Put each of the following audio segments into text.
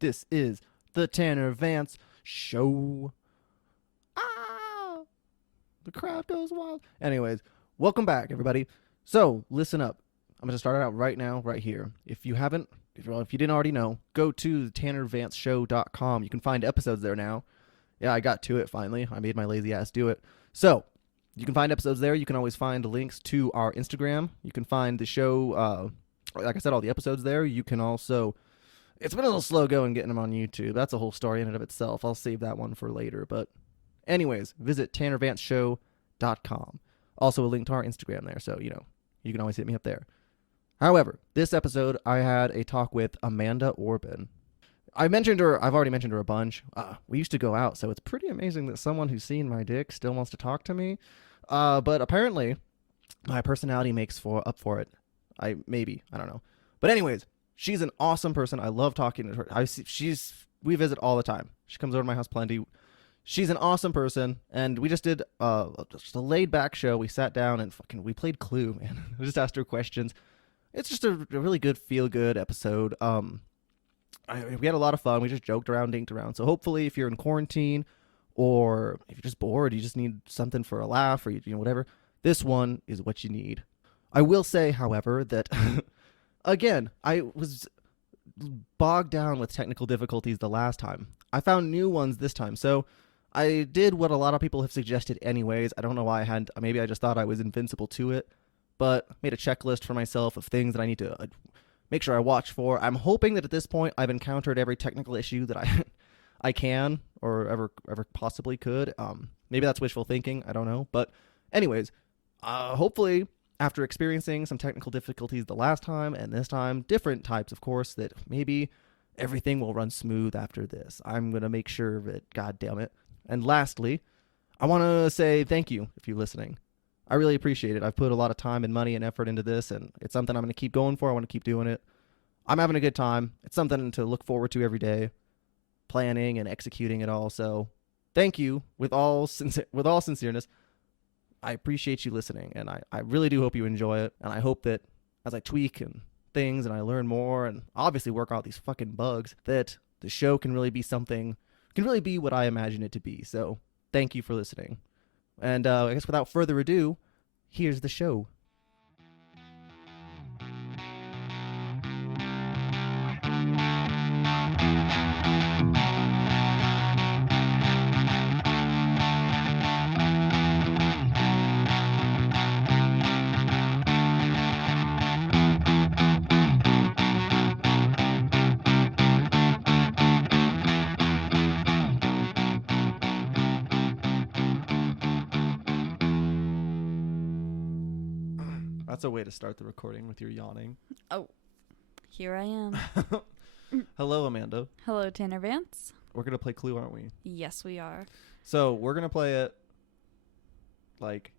This is the Tanner Vance Show. Ah! The crowd goes wild. Anyways, welcome back, everybody. So, listen up. I'm going to start it out right now, right here. If you didn't already know, go to TannerVanceShow.com. You can find episodes there now. Yeah, I got to it finally. I made my lazy ass do it. So, you can find episodes there. You can always find links to our Instagram. You can find the show, like I said, all the episodes there. You can also... It's been a little slow going getting them on YouTube. That's a whole story in and of itself. I'll save that one for later. But anyways, visit TannerVanceShow.com. Also a link to our Instagram there, so, you can always hit me up there. However, this episode, I had a talk with Amanda Orban. I've already mentioned her a bunch. We used to go out, so it's pretty amazing that someone who's seen my dick still wants to talk to me. But apparently, my personality makes up for it. I don't know. But anyways, she's an awesome person. I love talking to her. We visit all the time. She comes over to my house plenty. She's an awesome person, and we just did just a laid-back show. We sat down and we played Clue, man. I just asked her questions. It's just a really good, feel-good episode. We had a lot of fun. We just joked around, dinked around. So hopefully, if you're in quarantine or if you're just bored, you just need something for a laugh or whatever, this one is what you need. I will say, however, that again, I was bogged down with technical difficulties the last time. I found new ones this time. So I did what a lot of people have suggested anyways. I don't know why I hadn't. Maybe I just thought I was invincible to it. But made a checklist for myself of things that I need to make sure I watch for. I'm hoping that at this point I've encountered every technical issue that I can or ever possibly could. Maybe that's wishful thinking. I don't know. But anyways, hopefully after experiencing some technical difficulties the last time and this time, different types, of course, that maybe everything will run smooth after this. I'm going to make sure of it. God damn it. And lastly, I want to say thank you if you're listening. I really appreciate it. I've put a lot of time and money and effort into this, and it's something I'm going to keep going for. I want to keep doing it. I'm having a good time. It's something to look forward to every day, planning and executing it all. So thank you with all sincereness. I appreciate you listening, and I really do hope you enjoy it. And I hope that as I tweak and things and I learn more and obviously work out these fucking bugs, that the show can really be what I imagine it to be. So thank you for listening. And I guess without further ado, here's the show. That's a way to start the recording with your yawning. Oh, here I am. Hello, Amanda. Hello, Tanner Vance. We're going to play Clue, aren't we? Yes, we are. So we're going to play it like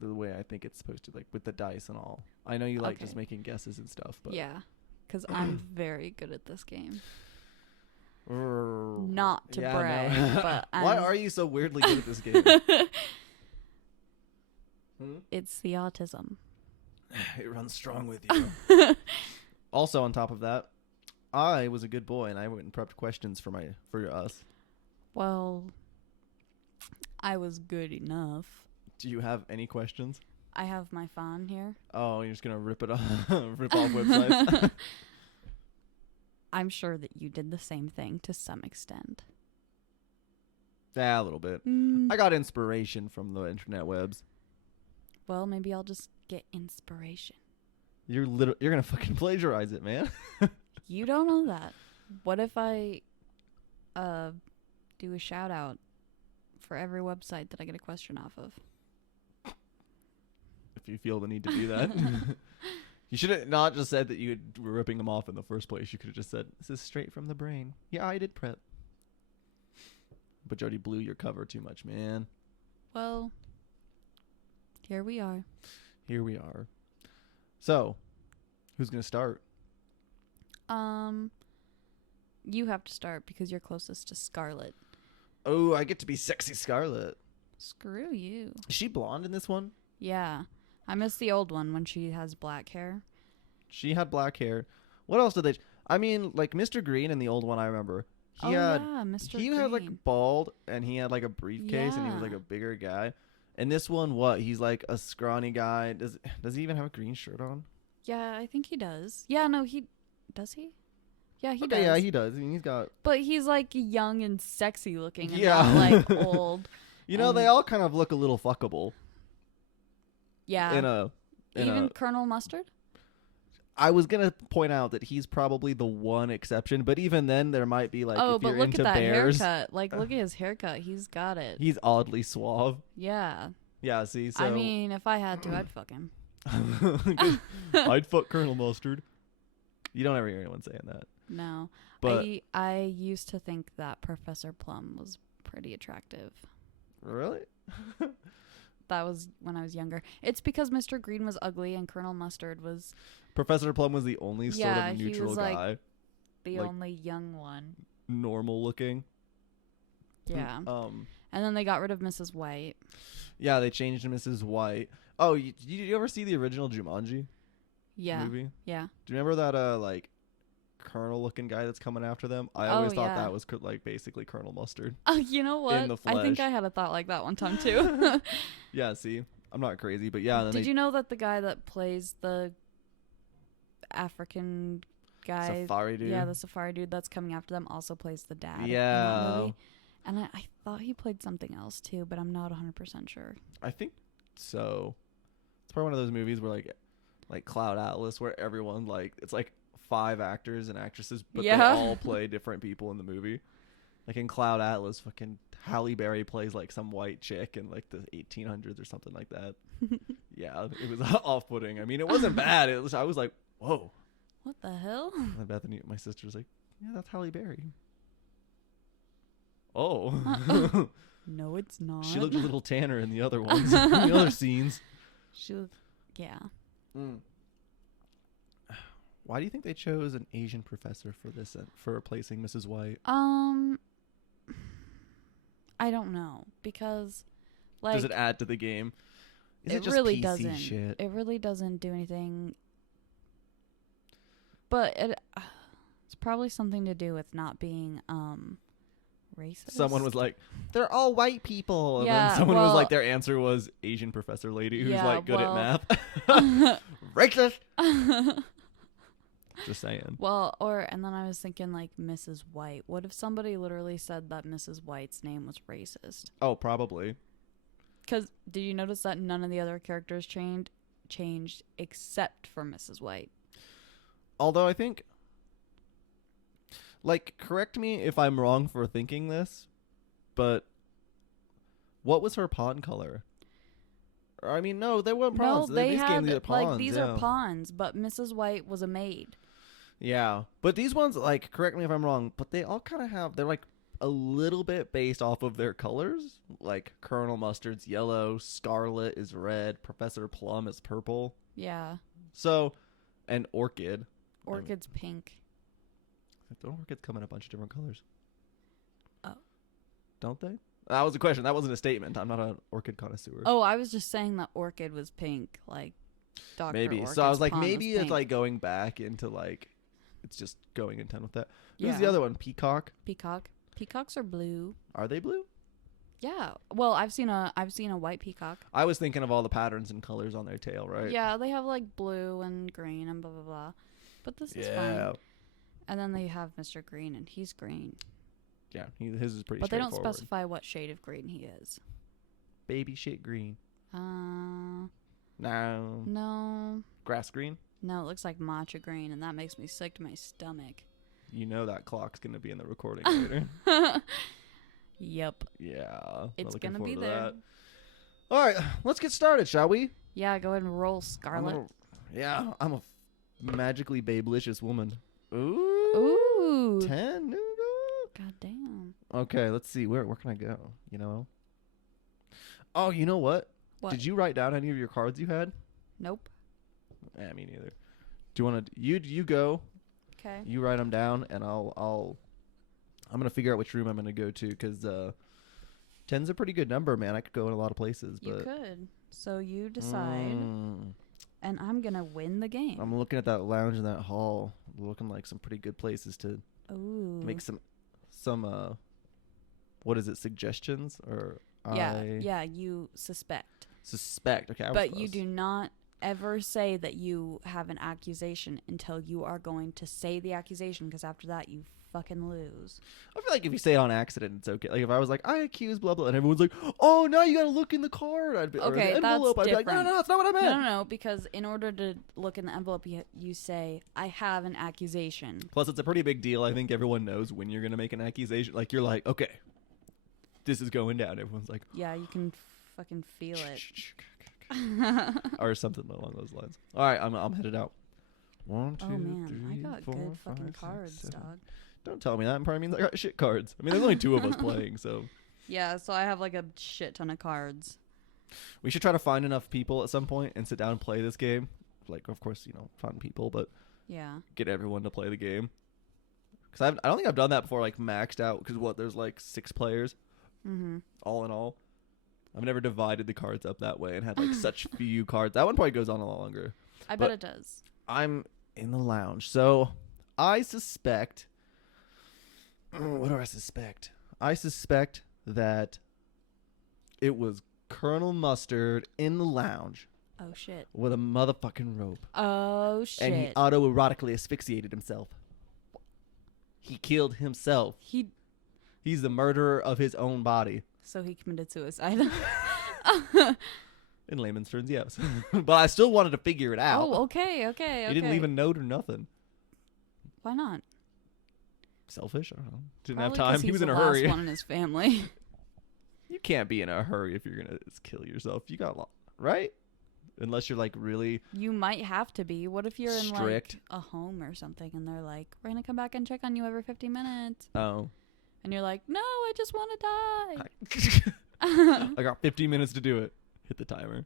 the way I think it's supposed to, like with the dice and all. I know you like just making guesses and stuff. But yeah, because I'm very good at this game. Not to brag, no. but why are you so weirdly good at this game? It's the autism. It runs strong with you. Also, on top of that, I was a good boy and I went and prepped questions for us. Well, I was good enough. Do you have any questions? I have my phone here. Oh, you're just gonna rip off websites. I'm sure that you did the same thing to some extent. Yeah, a little bit. I got inspiration from the internet webs. Well, maybe I'll just get inspiration. You're gonna fucking plagiarize it, man. You don't know that. What if I do a shout out for every website that I get a question off of? If you feel the need to do that. You should have not just said that you were ripping them off in the first place. You could have just said, this is straight from the brain. Yeah, I did prep. But you already blew your cover too much, man. Well, here we are. Here we are. So, who's going to start? You have to start because you're closest to Scarlet. Oh, I get to be sexy Scarlet. Screw you. Is she blonde in this one? Yeah. I miss the old one when she has black hair. She had black hair. What else did they... I mean, like Mr. Green in the old one, I remember. Oh yeah, Mr. He Green. had like bald, and he had like a briefcase, and he was like Yeah. a bigger guy. And this one, what? He's like a scrawny guy. Does he even have a green shirt on? Yeah, I think he does. Yeah, no, he does he? Yeah, he Okay, does. yeah, he does. I mean, he's got. But he's like young and sexy looking and Yeah. not like old. You know, they all kind of look a little fuckable. Yeah. Even Colonel Mustard? I was gonna point out that he's probably the one exception, but even then, there might be like Oh, if but you're look into at that bears, haircut. Like, look at his haircut. He's got it. he's oddly suave. Yeah. Yeah, see, so I mean, if I had to, I'd fuck him. I'd fuck Colonel Mustard. You don't ever hear anyone saying that. No. But I used to think that Professor Plum was pretty attractive. really? That was when I was younger. It's because Mr. Green was ugly and Colonel Mustard was Professor Plum was the only sort Yeah, of he neutral was, like, guy, the Like- only young one. normal looking. Yeah. And then they got rid of Mrs. White. Yeah, they changed Mrs. White. Oh, did you ever see the original Jumanji Yeah. movie? Yeah. Do you remember that like Colonel looking guy that's coming after them? I always thought that was like basically Colonel Mustard. Oh, you know what? In the I think flesh. I had a thought like that one time too. Yeah, see, I'm not crazy, but yeah. And then Did you know that the guy that plays the African guy, Safari dude? yeah, the safari dude that's coming after them, also plays the dad in that Yeah. movie? And I thought he played something else too, but I'm not 100% sure. I think so. It's probably one of those movies where like Cloud Atlas, where everyone like it's like 5 actors and actresses, but they Yeah. all play different people in the movie. Like in Cloud Atlas, fucking Halle Berry plays like some white chick in like the 1800s or something like that. Yeah, it was off-putting. I mean, it wasn't bad. It was. I was like, whoa. What the hell? And Bethany, my sister's like, yeah, that's Halle Berry. Oh. No, it's not. She looked a little tanner in the other ones, in the other scenes. She looked, yeah. Why do you think they chose an Asian professor for this, for replacing Mrs. White? I don't know because, like, Does it add to the game? Is it just really PC doesn't. shit? It really doesn't do anything. But it's probably something to do with not being racist. Someone was like, "They're all white people," and Yeah, then someone was well- like, "Their answer was Asian professor lady who's Yeah, like good well- at math." Racist. Just saying. Well, and then I was thinking like Mrs. White. What if somebody literally said that Mrs. White's name was racist? Oh, probably. Because did you notice that none of the other characters changed except for Mrs. White? Although I think, like, correct me if I'm wrong for thinking this, but what was her pawn color? Or, I mean, no, they weren't pawns. No, they these had games are pawns, like these yeah. are pawns, but Mrs. White was a maid. Yeah, but these ones, like, correct me if I'm wrong, but they all kind of have, they're like a little bit based off of their colors. Like Colonel Mustard's yellow, Scarlet is red, Professor Plum is purple. Yeah, So, and Orchid. Orchid's pink. Don't orchids come in a bunch of different colors? Oh. Don't they? That was a question. That wasn't a statement. I'm not an orchid connoisseur. Oh, I was just saying that Orchid was pink, like Dr. Maybe. Orchid's So I was like, pawn maybe was it's pink. like going back into like, it's just going in tone with that. Yeah. Who's the other one? Peacock? Peacock. Peacocks are blue. Are they blue? Yeah. Well, I've seen a white peacock. I was thinking of all the patterns and colors on their tail, right? Yeah, they have like blue and green and blah blah blah. But this is fine. And then they have Mr. Green, and he's green. Yeah, his is pretty But they don't straightforward. specify what shade of green he is. Baby shit green. No. No. Grass green? No, it looks like matcha green, and that makes me sick to my stomach. You know that clock's going to be in the recording later. Yep. Yeah. It's looking gonna be forward to there. that. All right, let's get started, shall we? Yeah, go ahead and roll, Scarlet. I'm a magically babelicious woman. Ooh. Ooh. 10. God damn. Okay, let's see. Where can I go? You know? Oh, you know what? What? Did you write down any of your cards you had? Nope. Me neither. Do you want to? You go. Okay. You write them down, and I'm gonna figure out which room I'm gonna go to because 10's a pretty good number, man. I could go in a lot of places, You but could. So you decide. and I'm gonna win the game. I'm looking at that lounge in that hall, looking like some pretty good places to Ooh. make some what is it, suggestions or Yeah, you suspect. Suspect. Okay, I was but close. You do not ever say that you have an accusation until you are going to say the accusation, because after that you fucking lose. I feel like if you say it on accident, it's okay. Like if I was like, I accuse blah blah, and everyone's like, oh, now you gotta look in the card. I'd be, or Okay, the envelope. that's I'd be like, different. no, that's not what I meant. No, because in order to look in the envelope, you say, I have an accusation. Plus, it's a pretty big deal. I think everyone knows when you're gonna make an accusation. Like you're like, okay, this is going down. Everyone's like, yeah, you can fucking feel it. or something along those lines. All right, I'm headed out. 1, 2, Oh man, 3, I got 4, good 5, fucking 6, cards, 7. dog. Don't tell me that. It probably means I got shit cards. I mean, there's only 2 of us playing, so Yeah, so I have like a shit ton of cards. we should try to find enough people at some point and sit down and play this game. Like, of course, fun people, but Yeah. get everyone to play the game. Because I don't think I've done that before, like maxed out. Because there's like 6 players, all in all. I've never divided the cards up that way and had like such few cards. That one probably goes on a lot longer. I bet it does. I'm in the lounge, so I suspect. What do I suspect? I suspect that it was Colonel Mustard in the lounge Oh shit. with a motherfucking rope. Oh shit. And he autoerotically asphyxiated himself. He killed himself. He's the murderer of his own body. So he committed suicide. In layman's terms, yes. But I still wanted to figure it out. Oh, okay. He didn't leave a note or nothing. Why not? Selfish? I don't know. Didn't Probably have time. 'cause He he's was in a the last hurry. one in his family. You can't be in a hurry if you're gonna kill yourself. You got right? Unless you're like really You might have to be. What if you're in strict. like a home or something and they're like, we're going to come back and check on you every 50 minutes. Oh. And you're like, no, I just want to die. I got 15 minutes to do it. Hit the timer.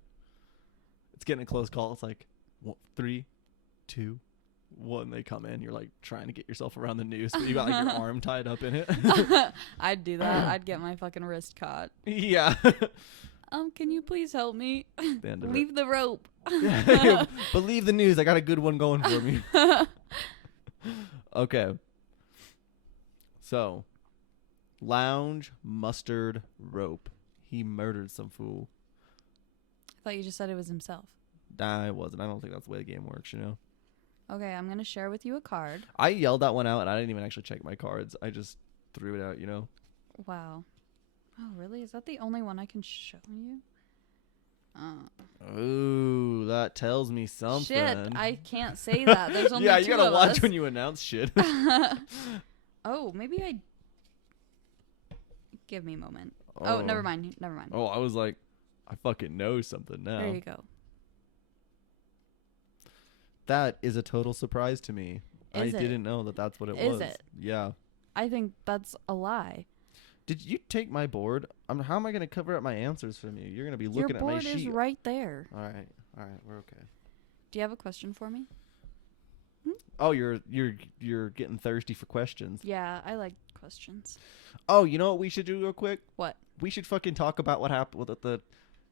It's getting a close call. It's like 3, 2, 1. They come in. You're like trying to get yourself around the noose, but you got like your arm tied up in it. I'd do that. I'd get my fucking wrist caught. Yeah. Can you please help me? The end of Leave the rope. it. Believe the news. I got a good one going for me. Okay. So, lounge, mustard, rope. He murdered some fool. I thought you just said it was himself. Nah, it wasn't. I don't think that's the way the game works, Okay, I'm going to share with you a card. I yelled that one out, and I didn't even actually check my cards. I just threw it out, Wow. Oh, really? Is that the only one I can show you? Ooh, that tells me something. Shit, I can't say that. There's only yeah, two you gotta of watch us. when you announce shit. Oh, maybe I... Give me a moment. Oh, never mind. Oh, I was like, I fucking know something now. There you go. That is a total surprise to me. Is it? Didn't know that that's what it Is was. it? Yeah. I think that's a lie. Did you take my board? How am I going to cover up my answers from you? You're going to be looking Your at my board sheet. is right there. All right, we're okay. Do you have a question for me? Oh, you're getting thirsty for questions. Yeah, I like questions. Oh, you know what we should do real quick? What? We should fucking talk about what happened with the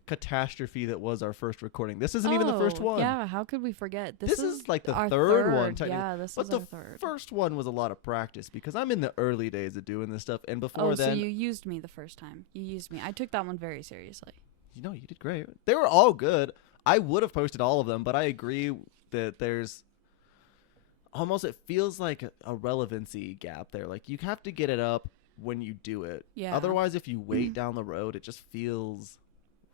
catastrophe that was our first recording. This isn't even the first one. Yeah, how could we forget? This is like the our third one. Yeah, this But is the our third. first one was a lot of practice because I'm in the early days of doing this stuff, and before so then, you used me the first time. You used me. I took that one very seriously. you did great. They were all good. I would have posted all of them, but I agree that there's almost, it feels like a relevancy gap there. Like you have to get it up when you do it. Yeah. Otherwise, if you wait down the road, it just feels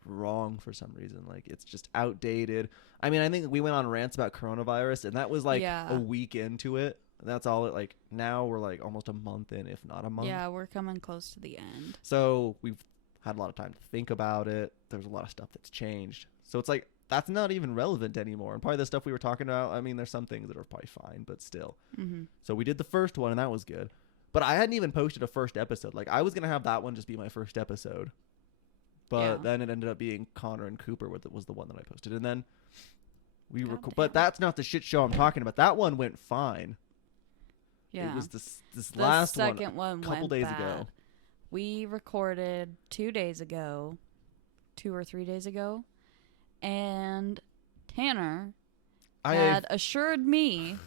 wrong for some reason. Like it's just outdated. I mean, I think we went on rants about coronavirus, and that was like a week into it. That's all it like. Now we're like almost a month in, if not a month. Yeah, we're coming close to the end. So we've had a lot of time to think about it. There's a lot of stuff that's changed. So it's like that's not even relevant anymore. And probably the stuff we were talking about, I mean, there's some things that are probably fine, but still. Mm-hmm. So we did the first one, and that was good. But I hadn't even posted a first episode. Like I was gonna have that one just be my first episode. But then it ended up being Connor and Cooper was the one that I posted. And then we but that's not the shit show I'm talking about. That one went fine. Yeah. It was this last one. The second one a couple went days bad. ago. We recorded 2 days ago, 2 or 3 days ago, and Tanner had assured me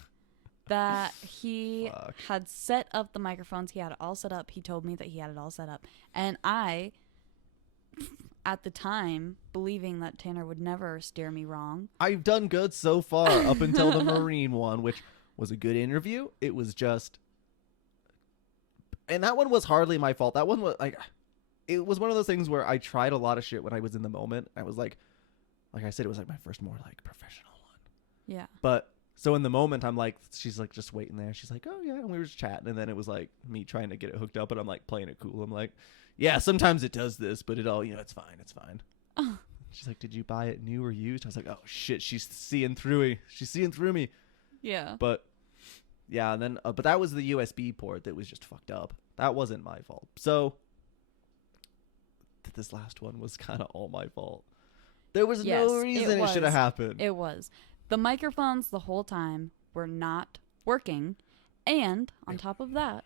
that he Fuck. had set up the microphones. He had it all set up. He told me that he had it all set up. And I, at the time, believing that Tanner would never steer me wrong. I've done good so far up until the Marine one, which was a good interview. It was just... And that one was hardly my fault. That one was like... It was one of those things where I tried a lot of shit when I was in the moment. I was like I said, it was like my first more like professional one. Yeah. But so in the moment, I'm like, she's like just waiting there. She's like, oh yeah, and we were just chatting, and then it was like me trying to get it hooked up, and I'm like playing it cool. I'm like, yeah, sometimes it does this, but it all, it's fine, it's fine. Oh. She's like, did you buy it new or used? I was like, oh shit, she's seeing through me. She's seeing through me. Yeah. But yeah, and then but that was the USB port that was just fucked up. That wasn't my fault. So this last one was kind of all my fault. There was no reason it should have happened. It was. The microphones the whole time were not working. And on top of that,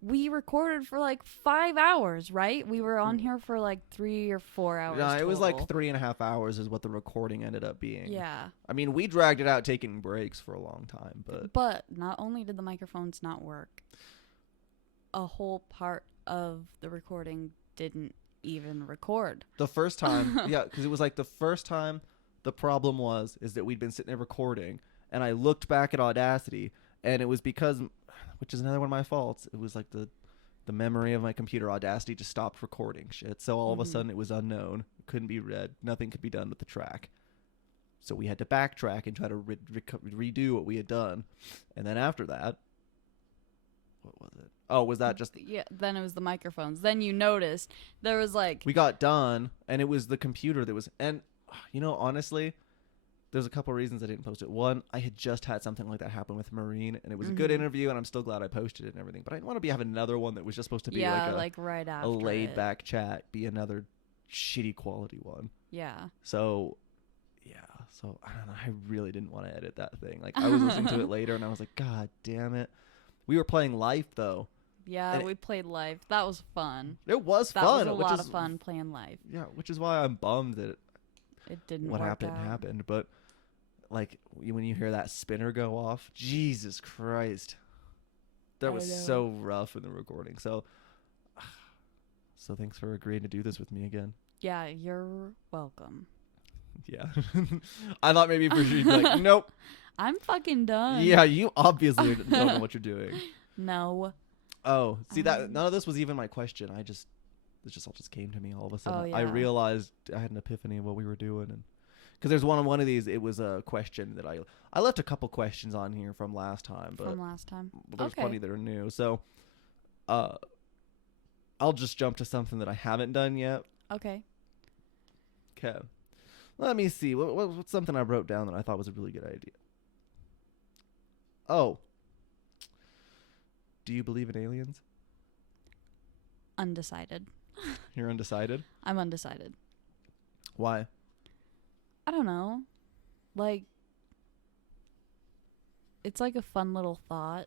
we recorded for like 5 hours, right? We were on here for like 3 or 4 hours. Yeah, it was like total. 3.5 hours is what the recording ended up being. Yeah. I mean, we dragged it out taking breaks for a long time, but... But not only did the microphones not work, a whole part of the recording didn't even record. The first time, yeah, because it was like the first time the problem is that we'd been sitting there recording, and I looked back at Audacity, and it was because, which is another one of my faults, it was like the memory of my computer, Audacity, just stopped recording shit. So all of a sudden it was unknown. It couldn't be read. Nothing could be done with the track. So we had to backtrack and try to redo what we had done. And then after that, what was it? Oh, was that just... Yeah, then it was the microphones. Then you noticed there was like... We got done, and it was the computer that was... And, honestly, there's a couple reasons I didn't post it. One, I had just had something like that happen with Marine, and it was a good interview, and I'm still glad I posted it and everything. But I didn't want to be having another one that was just supposed to be like right after a laid-back chat, be another shitty quality one. Yeah. So, yeah. So, I don't know. I really didn't want to edit that thing. Like, I was listening to it later, and I was like, God damn it. We were playing Life, though. Yeah, we played Live. That was fun. It was that fun. That was a lot of fun playing Live. Yeah, which is why I'm bummed that it didn't what work happened out. happened. But, like, when you hear that spinner go off, Jesus Christ. That was so rough in the recording. So thanks for agreeing to do this with me again. Yeah, you're welcome. Yeah. I thought maybe for sure you'd be like, nope. I'm fucking done. Yeah, you obviously don't know what you're doing. No. Oh, see that none of this was even my question. This all just came to me all of a sudden. Oh, yeah. I realized I had an epiphany of what we were doing, and because there's one of these, it was a question that I left a couple questions on here from last time, but there's plenty that are new. So, I'll just jump to something that I haven't done yet. Okay. Okay. Let me see. What's something I wrote down that I thought was a really good idea? Oh. Do you believe in aliens? Undecided. You're undecided? I'm undecided. Why? I don't know. Like, it's like a fun little thought.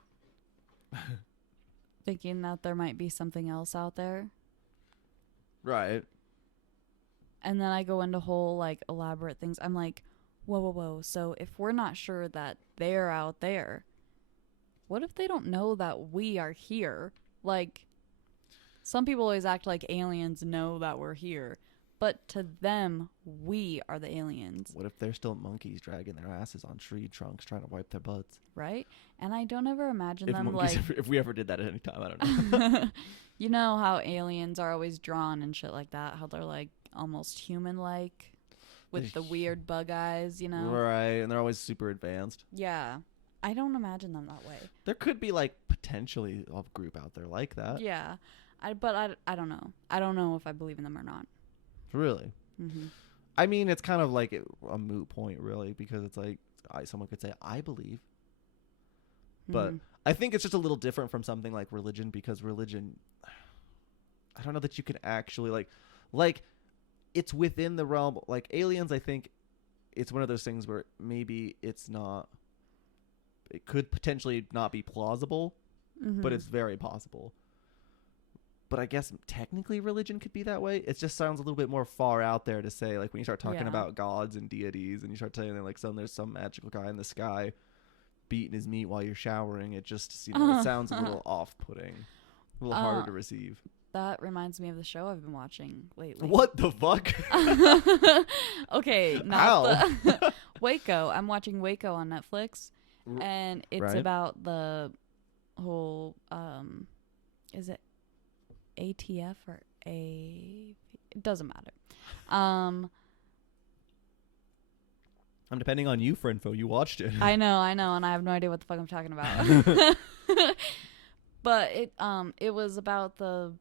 Thinking that there might be something else out there. Right. And then I go into whole, like, elaborate things. I'm like, whoa. So if we're not sure that they're out there, what if they don't know that we are here? Like, some people always act like aliens know that we're here. But to them, we are the aliens. What if they're still monkeys dragging their asses on tree trunks trying to wipe their butts? Right? And I don't ever imagine them like... If we ever did that at any time, I don't know. You know how aliens are always drawn and shit like that? How they're like almost human-like with the weird bug eyes, you know? Right, and they're always super advanced. Yeah. I don't imagine them that way. There could be like potentially a group out there like that. Yeah. But I don't know. I don't know if I believe in them or not. Really? Mm-hmm. I mean, it's kind of like a moot point, really, because it's like someone could say, I believe. But I think it's just a little different from something like religion, because religion, I don't know that you can actually like it's within the realm. Like aliens, I think it's one of those things where maybe it could potentially not be plausible, but it's very possible. but I guess technically religion could be that way. It just sounds a little bit more far out there to say, like, when you start talking Yeah. about gods and deities and you start telling them, like, there's some magical guy in the sky beating his meat while you're showering. It just, it sounds a little off-putting, a little harder to receive. That reminds me of the show I've been watching lately. What the fuck? Okay, How? the Waco. I'm watching Waco on Netflix, R- and it's right. about the whole is it ATF or A? It doesn't matter. I'm depending on you for info. You watched it. I know, and I have no idea what the fuck I'm talking about. But it was about the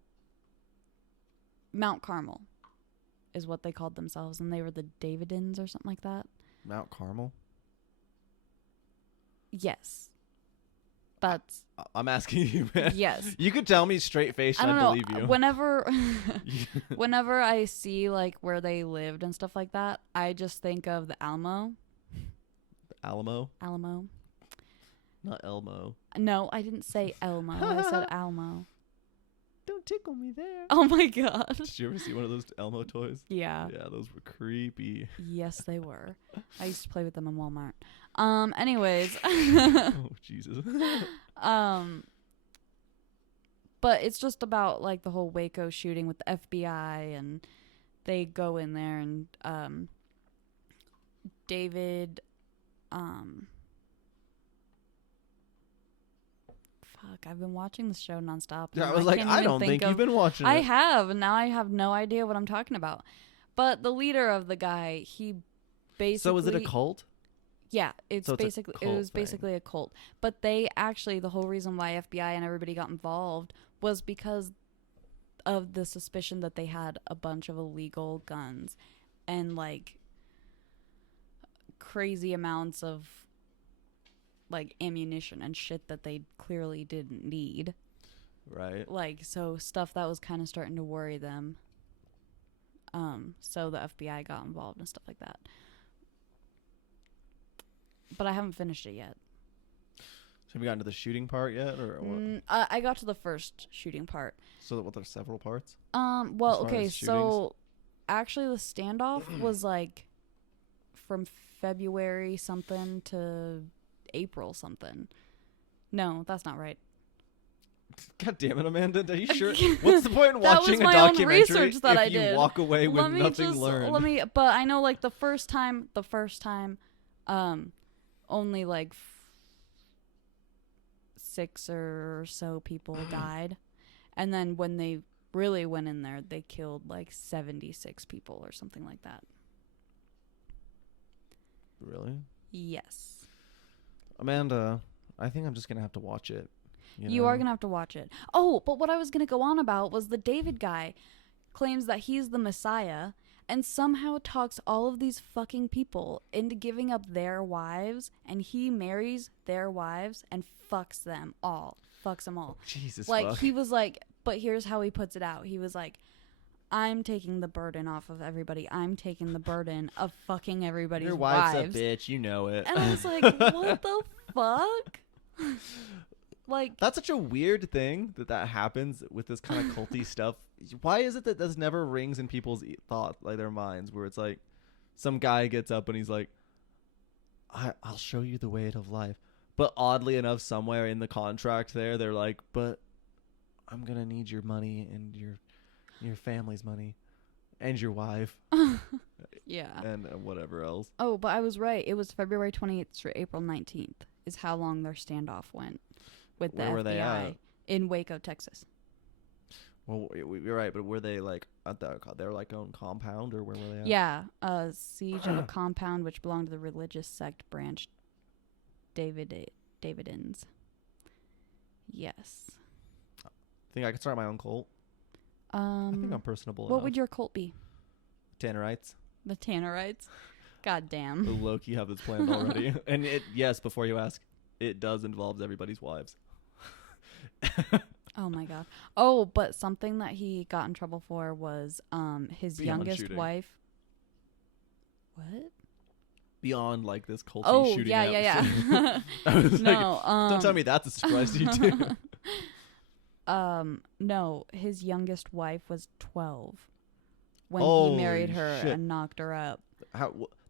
Mount Carmel, is what they called themselves, and they were the Davidins or something like that. Mount Carmel? Yes, that's I'm asking you, man. yes. You could tell me straight face I and don't I know. believe you. Whenever I see like where they lived and stuff like that, I just think of the Alamo. Alamo? Alamo. Not Elmo. No, I didn't say Elmo. I said Alamo. Don't tickle me there. Oh my god. Did you ever see one of those Elmo toys? Yeah. Yeah, those were creepy. Yes, they were. I used to play with them in Walmart. Anyways. Oh, Jesus. But it's just about like the whole Waco shooting with the FBI, and they go in there and David fuck, I've been watching this show nonstop. Yeah, I was like, can't I even don't think of- you've been watching I it. have, and now I have no idea what I'm talking about. But the leader of the guy, he basically So is it a cult? Yeah, it's So it's a basically it cult was thing. basically a cult. But they actually, the whole reason why FBI and everybody got involved was because of the suspicion that they had a bunch of illegal guns and like crazy amounts of like ammunition and shit that they clearly didn't need. Right. Like, so stuff that was kind of starting to worry them. So the FBI got involved and stuff like that. But I haven't finished it yet. So have you gotten to the shooting part yet, or what? I got to the first shooting part. So what? There's several parts. Well, As far okay, as so actually the standoff was like from February something to April something. No, that's not right. God damn it, Amanda! Are you sure? What's the point in That was watching a my own documentary research that if I you did. walk away with nothing learned? But I know like the first time, only like 6 or so people died. And then when they really went in there, they killed like 76 people or something like that. Really? Yes. Amanda, I think I'm just gonna have to watch it. You are going to have to watch it. Oh, but what I was going to go on about was the David guy claims that he's the Messiah and somehow talks all of these fucking people into giving up their wives, and he marries their wives and fucks them all. Fucks them all. Jesus Like, fuck. he was like, but here's how he puts it out. He was like, I'm taking the burden off of everybody. I'm taking the burden of fucking everybody's Your wife's wives. a bitch, you know it. And I was like, what the fuck? Like, That's such a weird thing that happens with this kind of culty stuff. Why is it that this never rings in people's like their minds, where it's like some guy gets up and he's like, I'll show you the way of life. But oddly enough, somewhere in the contract there, they're like, but I'm going to need your money and your family's money and your wife yeah. and whatever else. Oh, but I was right. It was February 28th through April 19th is how long their standoff went with the Where were FBI they at? in Waco, Texas. Well, you're right, but were they like at their like own compound, or where were they at? Yeah, siege of a compound which belonged to the religious sect branch Davidins. Yes. Think I could start my own cult? I think I'm personable What enough. would your cult be? Tannerites. The Tannerites? God damn. The Loki have this planned already. And yes, before you ask, it does involve everybody's wives. Oh my god. Oh, but something that he got in trouble for was his Beyond youngest shooting. wife. What? Beyond like this culty Oh, shooting yeah. I was like, No, don't tell me that's a surprise to you too. No, his youngest wife was 12 when Holy he married her shit. and knocked her up.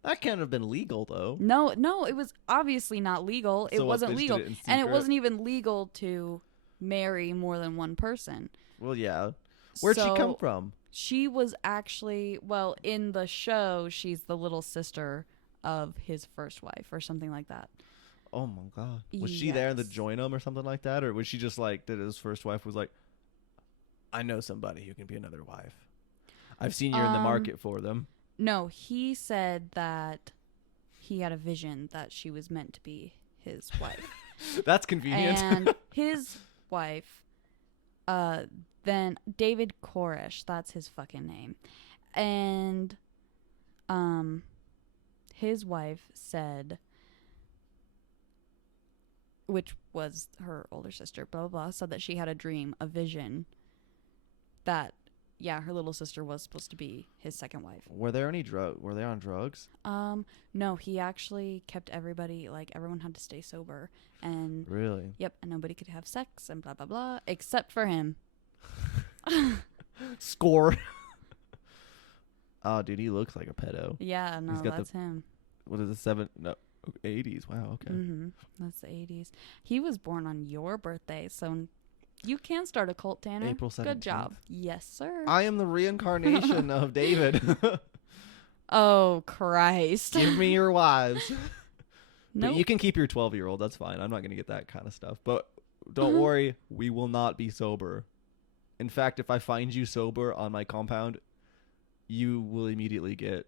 That can't have been legal though. No, it was obviously not legal. It So what, wasn't they just legal. did it in And it secret? wasn't even legal to marry more than one person. Well, yeah. Where'd she come from? She was actually, well, in the show, she's the little sister of his first wife or something like that. Oh my god. Was she there to Yes. join him or something like that? Or was she just like, that his first wife was like, I know somebody who can be another wife. I've seen you're in the market for them. No, he said that he had a vision that she was meant to be his wife. That's convenient. And his wife, then David Koresh, that's his fucking name. And his wife said, which was her older sister, blah, blah, blah, said that she had a dream, a vision, that, yeah, her little sister was supposed to be his second wife. Were there any were they on drugs? No, he actually kept everybody, like, everyone had to stay sober. And, Really? yep, and nobody could have sex and blah, blah, blah, except for him. Score. Oh, dude, he looks like a pedo. Yeah, no, He's got that's him. What is it, 80s? Wow, okay. Mm-hmm. That's the 80s. He was born on your birthday, so you can start a cult, Tanner. April 17th. Good job. Yes, sir. I am the reincarnation of David. Oh, Christ. Give me your wives. Nope. But you can keep your 12-year-old. That's fine. I'm not going to get that kind of stuff. But don't worry. We will not be sober. In fact, if I find you sober on my compound, you will immediately get...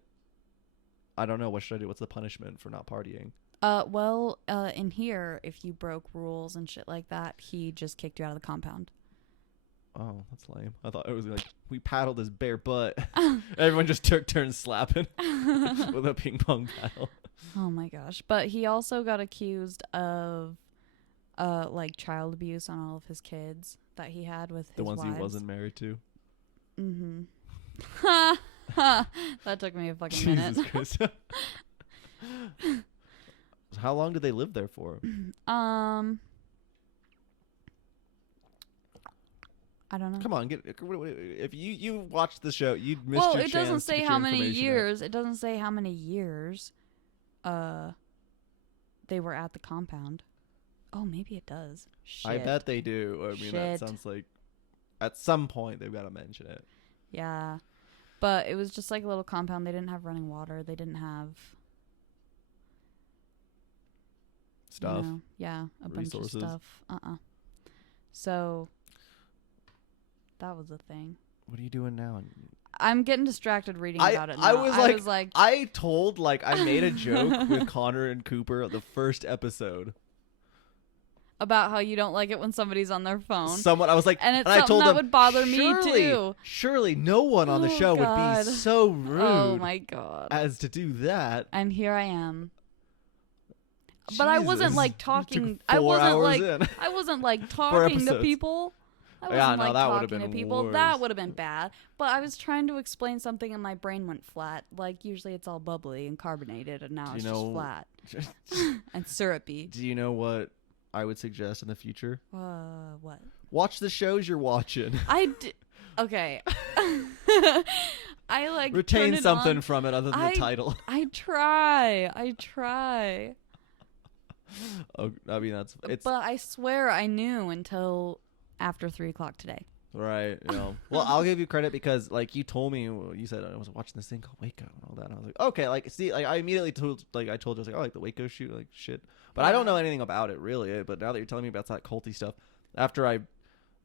I don't know. What should I do? What's the punishment for not partying? Well, in here, if you broke rules and shit like that, he just kicked you out of the compound. Oh, that's lame. I thought it was like, we paddled his bare butt. Everyone just took turns slapping with a ping pong paddle. Oh my gosh. But he also got accused of like child abuse on all of his kids that he had with his The ones wives. he wasn't married to. Mm-hmm. That took me a fucking minute. Jesus Christ. How long did they live there for? I don't know. Come on, if you watched the show, you'd missed Well, your it chance doesn't to say get how your many information out. years. It doesn't say how many years they were at the compound. Oh, maybe it does. Shit. I bet they do. I mean, that Shit. sounds like at some point they've got to mention it. Yeah. But it was just like a little compound. They didn't have running water. They didn't have Stuff. Yeah, a Resources. bunch of stuff. So that was a thing. What are you doing now? I'm getting distracted reading about it now. I was like, I made a joke with Connor and Cooper the first episode. About how you don't like it when somebody's on their phone. I was like, and it's I something told that them, would bother me too. Surely no one on the Oh, show God. would be so rude Oh my God. as to do that. And here I am. But I wasn't Jesus. like talking. Took 4 hours in. I wasn't like talking to episodes. people. I wasn't Yeah, no, like that would've talking to been people. worse. That would have been bad. But I was trying to explain something and my brain went flat. Like usually it's all bubbly and carbonated, and now it's just flat and syrupy. Do you know what I would suggest in the future? What? Watch the shows you're watching. Okay. I like Retain turn it something on. from it other than the title. I try. Oh, I mean it's But I swear I knew until after 3:00 today. right. You know. Well, I'll give you credit because like you told me, you said I was watching this thing called Waco and all that. And I was like, okay, like see, like I immediately told you, I was like, oh, like the Waco shoot, like shit. But I don't know anything about it really. But now that you're telling me about that culty stuff, after I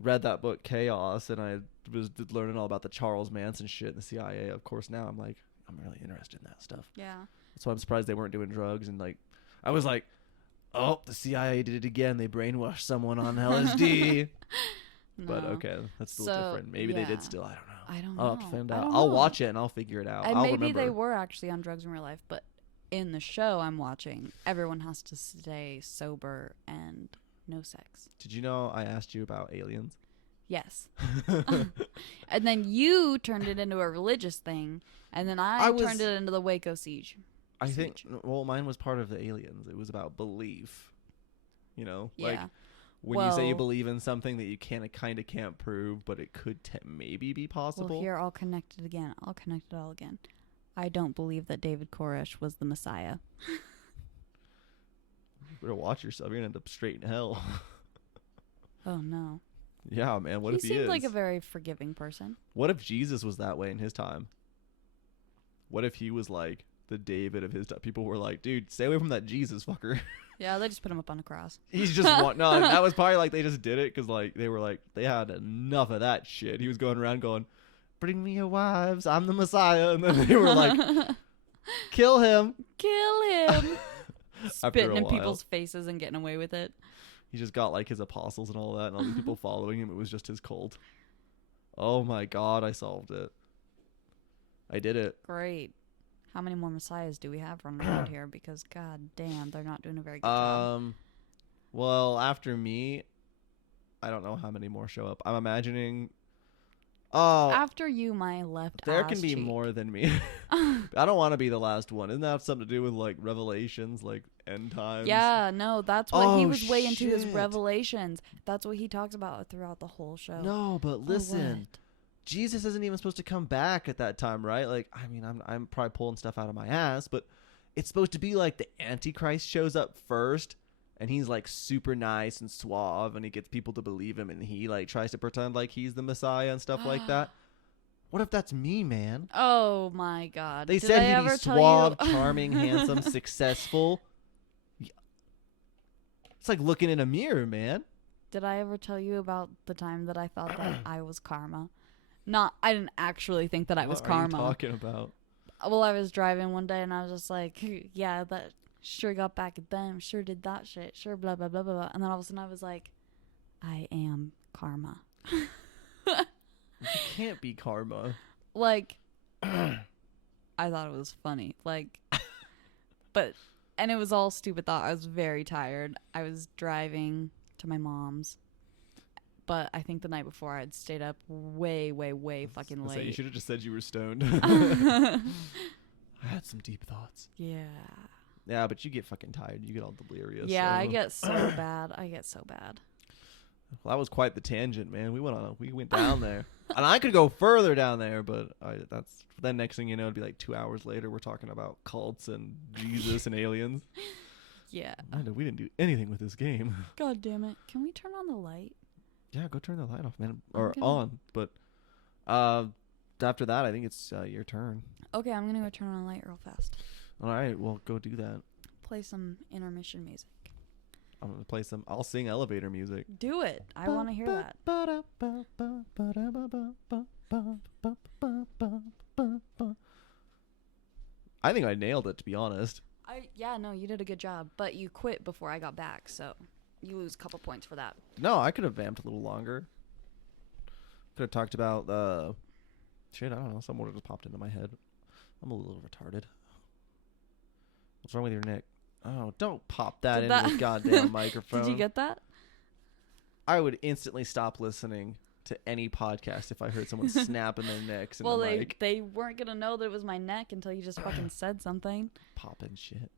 read that book Chaos and I was learning all about the Charles Manson shit and the CIA, of course now I'm like, I'm really interested in that stuff. Yeah. So I'm surprised they weren't doing drugs and like, I was like, oh, the CIA did it again. They brainwashed someone on LSD. No. But okay, that's still different. Maybe they did still. I don't know. I don't know. I'll have to find I out. don't I'll know. watch it and I'll figure it out. And I'll maybe remember. they were actually on drugs in real life, but in the show I'm watching, everyone has to stay sober and no sex. Did you know I asked you about aliens? Yes. And then you turned it into a religious thing, and then I turned it into the Waco siege. I think, well, mine was part of the aliens. It was about belief. You know? Yeah. Like, when you say you believe in something that you kind of can't prove, but it could maybe be possible. Well, here, I'll connect it again. I'll connect it all again. I don't believe that David Koresh was the Messiah. You better watch yourself. You're going to end up straight in hell. Oh, no. Yeah, man. What if he is? He seemed like a very forgiving person. What if Jesus was that way in his time? What if he was like the David of his time? People were like, dude, stay away from that Jesus fucker. Yeah, they just put him up on a cross. He's just no, that was probably like they just did it because like they were like they had enough of that shit. He was going around going, bring me your wives, I'm the Messiah, and then they were like, kill him. Spitting in people's faces and getting away with it. He just got like his apostles and all that, and all these people following him. It was just his cult. Oh my God, I solved it. I did it. Great. How many more messiahs do we have running around here? Because god damn, they're not doing a very good job. Well, after me, I don't know how many more show up. I'm imagining. Oh, after you, my left. There can be more than me. I don't want to be the last one. Isn't that have something to do with like revelations, like end times? Yeah, no, that's what he was way into his revelations. That's what he talks about throughout the whole show. No, but listen. Jesus isn't even supposed to come back at that time, right? Like, I mean, I'm probably pulling stuff out of my ass, but it's supposed to be like the Antichrist shows up first, and he's like super nice and suave, and he gets people to believe him, and he like tries to pretend like he's the Messiah and stuff like that. What if that's me, man? Oh my God! They said he'd be suave, charming, handsome, successful. It's like looking in a mirror, man. Did I ever tell you about the time that I thought that I was karma? I didn't actually think that I was karma. What are you talking about? Well, I was driving one day and I was just like, yeah, that sure got back at them, sure did that shit, sure blah, blah, blah, blah, blah. And then all of a sudden I was like, I am karma. You can't be karma. Like, I thought it was funny. Like, and it was all stupid thought. I was very tired. I was driving to my mom's. But I think the night before I had stayed up way, way, way fucking late. You should have just said you were stoned. I had some deep thoughts. Yeah. Yeah, but you get fucking tired. You get all delirious. Yeah, I get so bad. Well, that was quite the tangent, man. We went down there. And I could go further down there, but then next thing you know, it'd be like 2 hours later, we're talking about cults and Jesus and aliens. Yeah. We didn't do anything with this game. God damn it. Can we turn on the light? Yeah, go turn the light off, man. Or on. But after that, I think it's your turn. Okay, I'm going to go turn on the light real fast. All right, well, go do that. Play some intermission music. I'm going to play some. I'll sing elevator music. Do it. I want to hear that. I think I nailed it, to be honest. Yeah, no, you did a good job. But you quit before I got back, so you lose a couple points for that. No, I could have vamped a little longer. Could have talked about shit, I don't know. Some word just popped into my head. I'm a little retarded. What's wrong with your neck? Oh, don't pop that into the goddamn microphone. Did you get that? I would instantly stop listening to any podcast if I heard someone snapping their necks in the mic. They weren't going to know that it was my neck until you just fucking said something. Popping shit.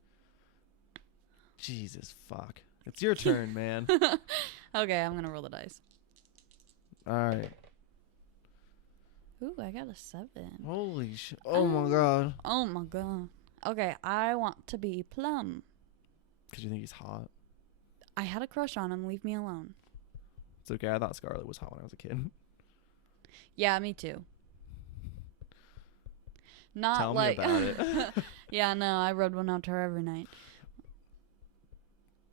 Jesus fuck. It's your turn, man. Okay, I'm going to roll the dice. All right. Ooh, I got a 7. Holy shit. Oh my god. Oh my god. Okay, I want to be Plum. Because you think he's hot? I had a crush on him. Leave me alone. It's okay. I thought Scarlet was hot when I was a kid. Yeah, me too. Not Tell like me about it. Yeah, no, I rode one out to her every night.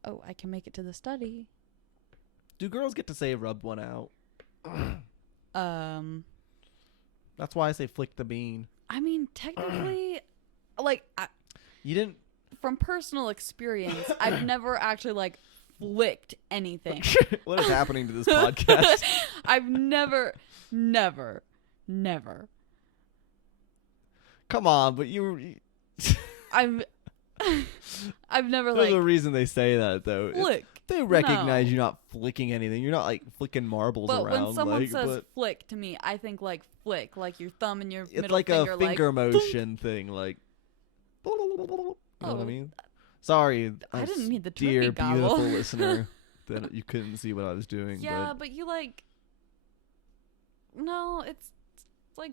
Oh, I can make it to the study. Do girls get to say rub one out? That's why I say flick the bean. I mean, technically, like, you didn't. From personal experience, I've never actually like flicked anything. What is happening to this podcast? I've never. Come on, but you. I've never There's like. a reason they say that though. Flick. They recognize you're not flicking anything. You're not like flicking marbles but around. When someone like, says flick to me, I think like flick, like your thumb and your it's middle like finger. It's like a finger motion thing, like. You know what I mean? Sorry, I didn't need the dear turkey gobble. beautiful listener. that you couldn't see what I was doing. Yeah, but you like. No, it's like.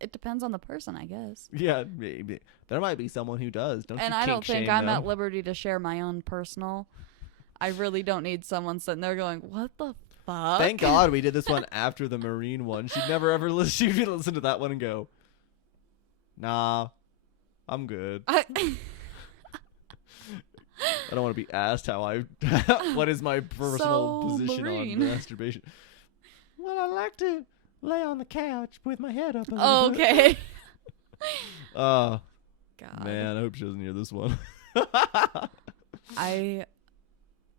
It depends on the person, I guess. Yeah, maybe there might be someone who does. Don't And you I don't kink think shame I'm them? at liberty to share my own personal. I really don't need someone sitting there going, "What the fuck?" Thank God we did this one after the Marine one. She'd never ever listen. She'd listen to that one and go, "Nah, I'm good. I don't want to be asked how I, what is my personal So position Marine. on masturbation." Well, I like to lay on the couch with my head up. Oh, okay. Oh, God. man, I hope she doesn't hear this one.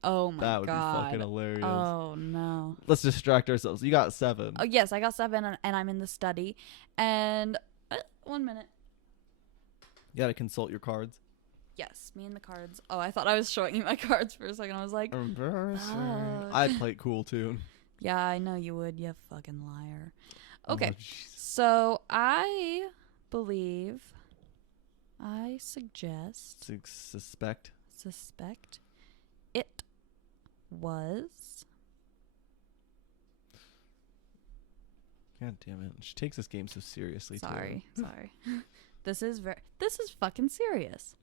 Oh my That would God. be fucking hilarious. Oh no. Let's distract ourselves. You got 7. Oh yes, I got 7 and I'm in the study. And 1 minute. You got to consult your cards. Yes, me and the cards. Oh, I thought I was showing you my cards for a second. I was like, Embarrassing. fuck. I'd play it cool too. yeah, I know you would, you fucking liar. Okay, Oh, jeez. so I believe, I suggest, Suspect. it was. God damn it. She takes this game so seriously. Sorry. This is fucking serious.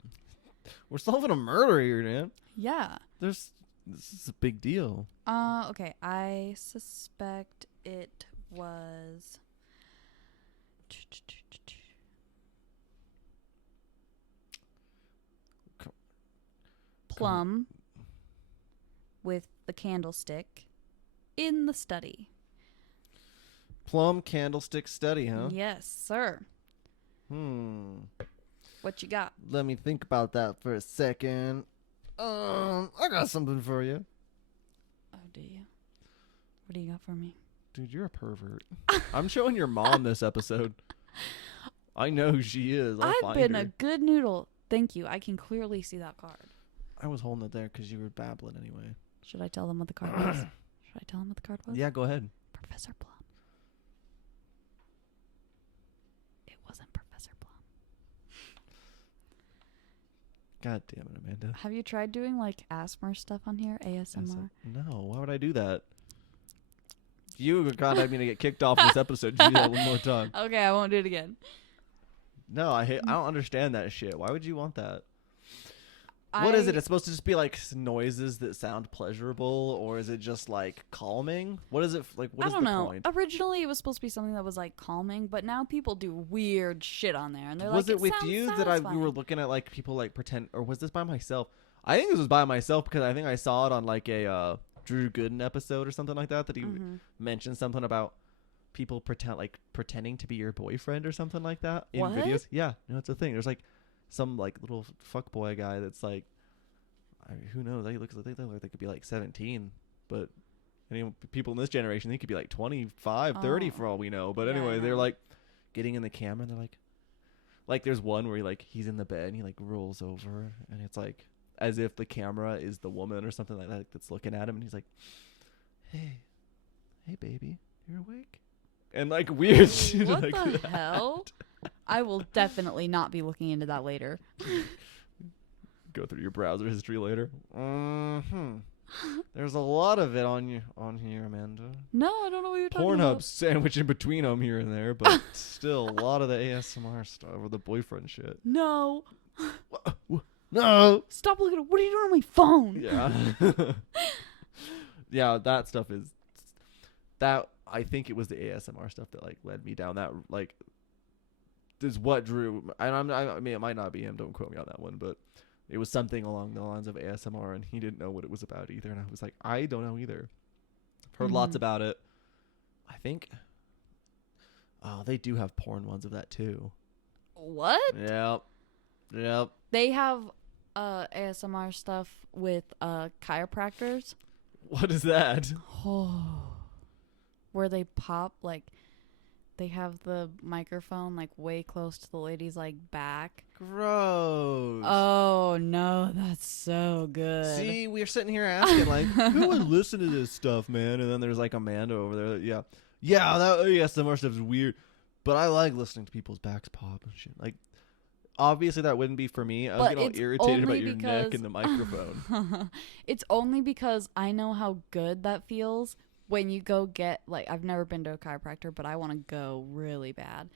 We're solving a murder here, man. Yeah. This is a big deal. Okay. I suspect it was. Plum with the candlestick in the study. Plum candlestick study, huh? Yes, sir. What you got? Let me think about that for a second. I got something for you. Oh, do you? What do you got for me? Dude, you're a pervert. I'm showing your mom this episode. I know who she is. I've I've been a good noodle. Thank you. I can clearly see that card. I was holding it there because you were babbling anyway. Should I tell them what the card was? Should I tell them what the card was? Yeah, go ahead. Professor Plum. It wasn't Professor Plum. God damn it, Amanda. Have you tried doing like ASMR stuff on here? ASMR? No, why would I do that? You would contact me to get kicked off this episode. You do that one more time. Okay, I won't do it again. No, I don't understand that shit. Why would you want that? What is it? It's supposed to just be like noises that sound pleasurable, or is it just like calming? What is it like? What is I don't the know. point? Originally, it was supposed to be something that was like calming, but now people do weird shit on there, and they're Was like, it with sounds you that satisfying. we were looking at like people like pretend, or was this by myself? I think this was by myself because I think I saw it on like a Drew Gooden episode or something like that. That he mentioned something about people pretending to be your boyfriend or something like that in What? videos. Yeah, no, it's a thing. There's like some like little fuckboy guy that's like, who knows? They look like they could be like 17, but people in this generation, they could be like 25, 30 for all we know. But Yeah, I anyway, they're know. like getting in the camera and they're like there's one where he's in the bed and he like rolls over and it's like as if the camera is the woman or something like that that's looking at him, and he's like, hey baby, you're awake, and like weird shit What like the that. hell? I will definitely not be looking into that later. Go through your browser history later. There's a lot of it on here, Amanda. No, I don't know what you're talking Pornhub about. sandwich in between them here and there, but still a lot of the ASMR stuff or the boyfriend shit. No. No. Stop looking at. What are you doing on my phone? Yeah. Yeah, that stuff that I think it was the ASMR stuff that like led me down that like is what Drew, and I mean it might not be him, don't quote me on that one, but it was something along the lines of ASMR and he didn't know what it was about either, and I was like, I don't know either. I've heard lots about it. I think they do have porn ones of that too. What? Yep. They have ASMR stuff with chiropractors. What is that? Where they pop, like, they have the microphone, like, way close to the lady's, like, back. Gross. Oh, no, that's so good. See, we're sitting here asking, like, who would listen to this stuff, man? And then there's, like, Amanda over there. Yeah, that ASMR stuff is weird. But I like listening to people's backs pop and shit. Like, obviously that wouldn't be for me. I was But getting all it's irritated about only your neck because- and the microphone. It's only because I know how good that feels when you go get, like, I've never been to a chiropractor, but I want to go really bad.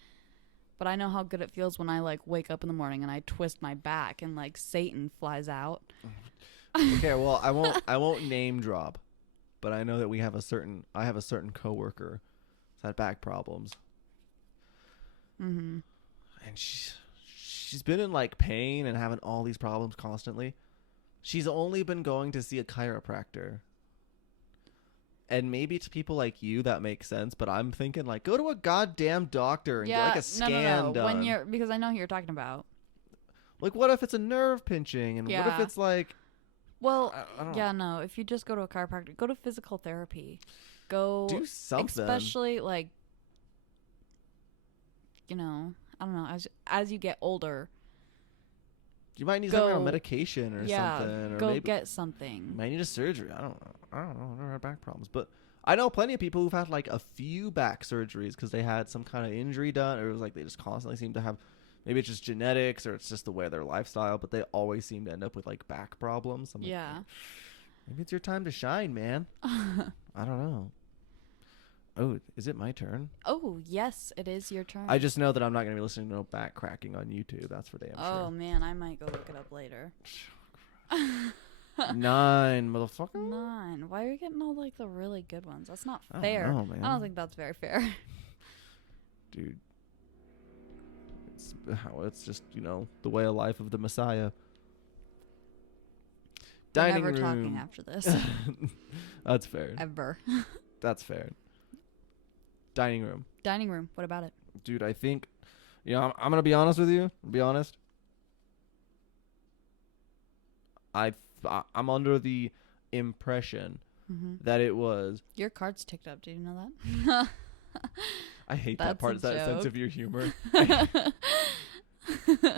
But I know how good it feels when I, like, wake up in the morning and I twist my back and, like, Satan flies out. Okay, well, I won't name drop, but I know that I have a certain coworker who's had back problems, Mm-hmm. and she's been in like pain and having all these problems constantly. She's only been going to see a chiropractor. And maybe to people like you that makes sense, but I'm thinking like go to a goddamn doctor and get like a scan done. When you're, because I know who you're talking about. Like what if it's a nerve pinching and what if Yeah. it's like Well, I don't yeah, no. If you just go to a chiropractor, go to physical therapy. Go, do something. especially like, you know, I don't know. As you get older, You might need some kind of go- medication or yeah, something, or go maybe get you something. might need a surgery. I don't know. I've never had back problems, but I know plenty of people who've had like a few back surgeries because they had some kind of injury done, or it was like they just constantly seem to have. Maybe it's just genetics, or it's just the way of their lifestyle, but they always seem to end up with like back problems. I'm like, Yeah. maybe it's your time to shine, man. I don't know. Oh, is it my turn? Oh, yes, it is your turn. I just know that I'm not going to be listening to no back cracking on YouTube. That's for damn Oh sure. man, I might go look it up later. 9, motherfucker. 9. Why are you getting all like the really good ones? That's not I don't fair. know, man. I don't think that's very fair. Dude. It's just, the way of life of the Messiah. We're Dining never room. talking after this. That's fair. Ever. That's fair. Dining room. Dining room. What about it? Dude, I think, I'm going to be honest with you. Be honest. I'm under the impression Mm-hmm. that it was. Your card's ticked up. Did you know that? I hate That's that part. a Is that sense joke. of your humor?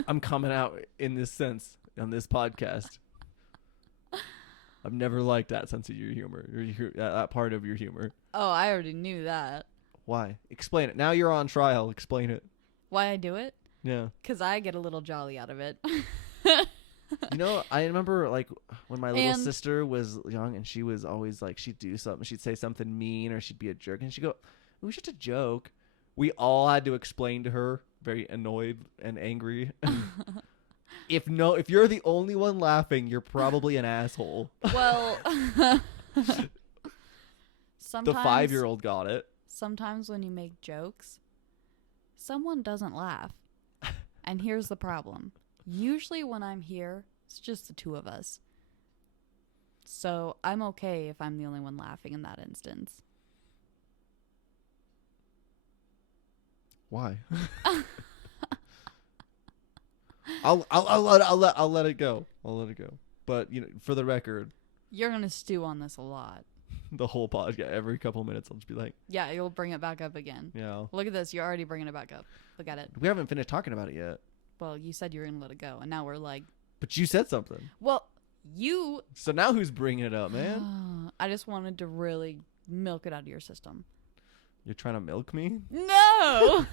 I'm coming out in this sense on this podcast. I've never liked that sense of your humor, that part of your humor. Oh, I already knew that. Why? Explain it. Now you're on trial. Explain it. Why I do it? Yeah. Because I get a little jolly out of it. I remember like when my little And- sister was young and she was always like, she'd do something, she'd say something mean or she'd be a jerk and she'd go, it was just a joke. We all had to explain to her, very annoyed and angry. If you're the only one laughing, you're probably an asshole. Well, The sometimes 5-year-old got it. Sometimes when you make jokes, someone doesn't laugh. And here's the problem. Usually when I'm here, it's just the two of us. So I'm okay if I'm the only one laughing in that instance. Why? I'll let it go. I'll let it go. But for the record, You're going to stew on this a lot. the whole podcast, every couple minutes, I'll just be like, Yeah, you'll bring it back up again. yeah. Look at this. You're already bringing it back up. Look at it. We haven't finished talking about it yet. Well, you said you were going to let it go. And now we're like, But you said something. well, you... So now who's bringing it up, man? I just wanted to really milk it out of your system. You're trying to milk me? No!